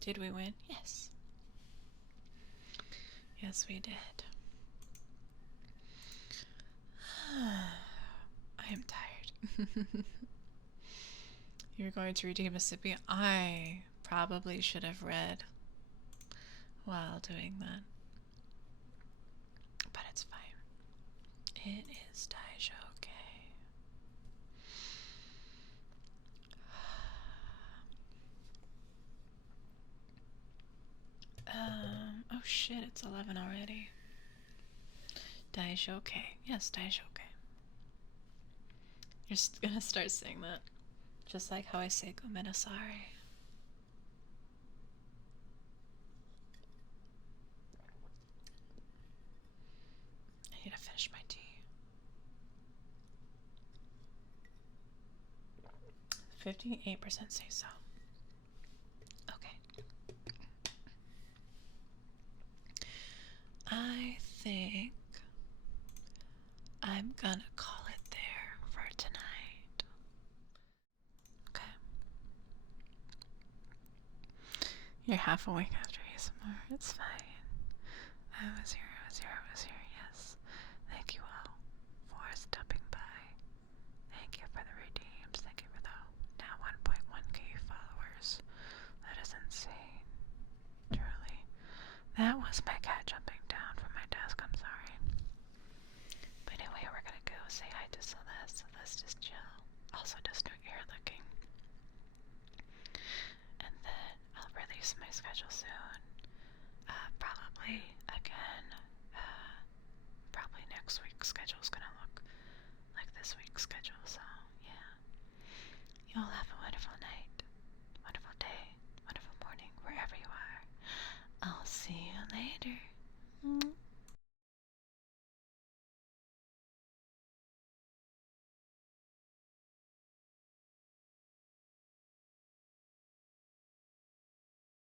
Did we win? Yes. Yes, we did. I am tired. You're going to redeem a Mississippi. I probably should have read while doing that. But it's fine. It is Daijouke. Oh shit, it's 11 already. Daijouke. Yes, Daijouke. You're gonna start saying that. Just like how I say Gomenasari. I need to finish my tea. 58% say so. Okay. I think I'm gonna call it there for tonight. Okay. You're half awake after ASMR. It's fine. I was here, yes. Thank you all for stopping by. Thank you for the redeems. Thank you for the now 1.1k followers. That is insane. Truly. That was my cat jumping down from my desk. I'm sorry. But anyway, we're gonna go say hi to Celeste. Celeste is chill. Also does no ear licking. And then I'll release my schedule soon. Probably again. Probably next week's schedule is gonna look like this week's schedule. So yeah. You all have a wonderful night, wonderful day, wonderful morning, wherever you are.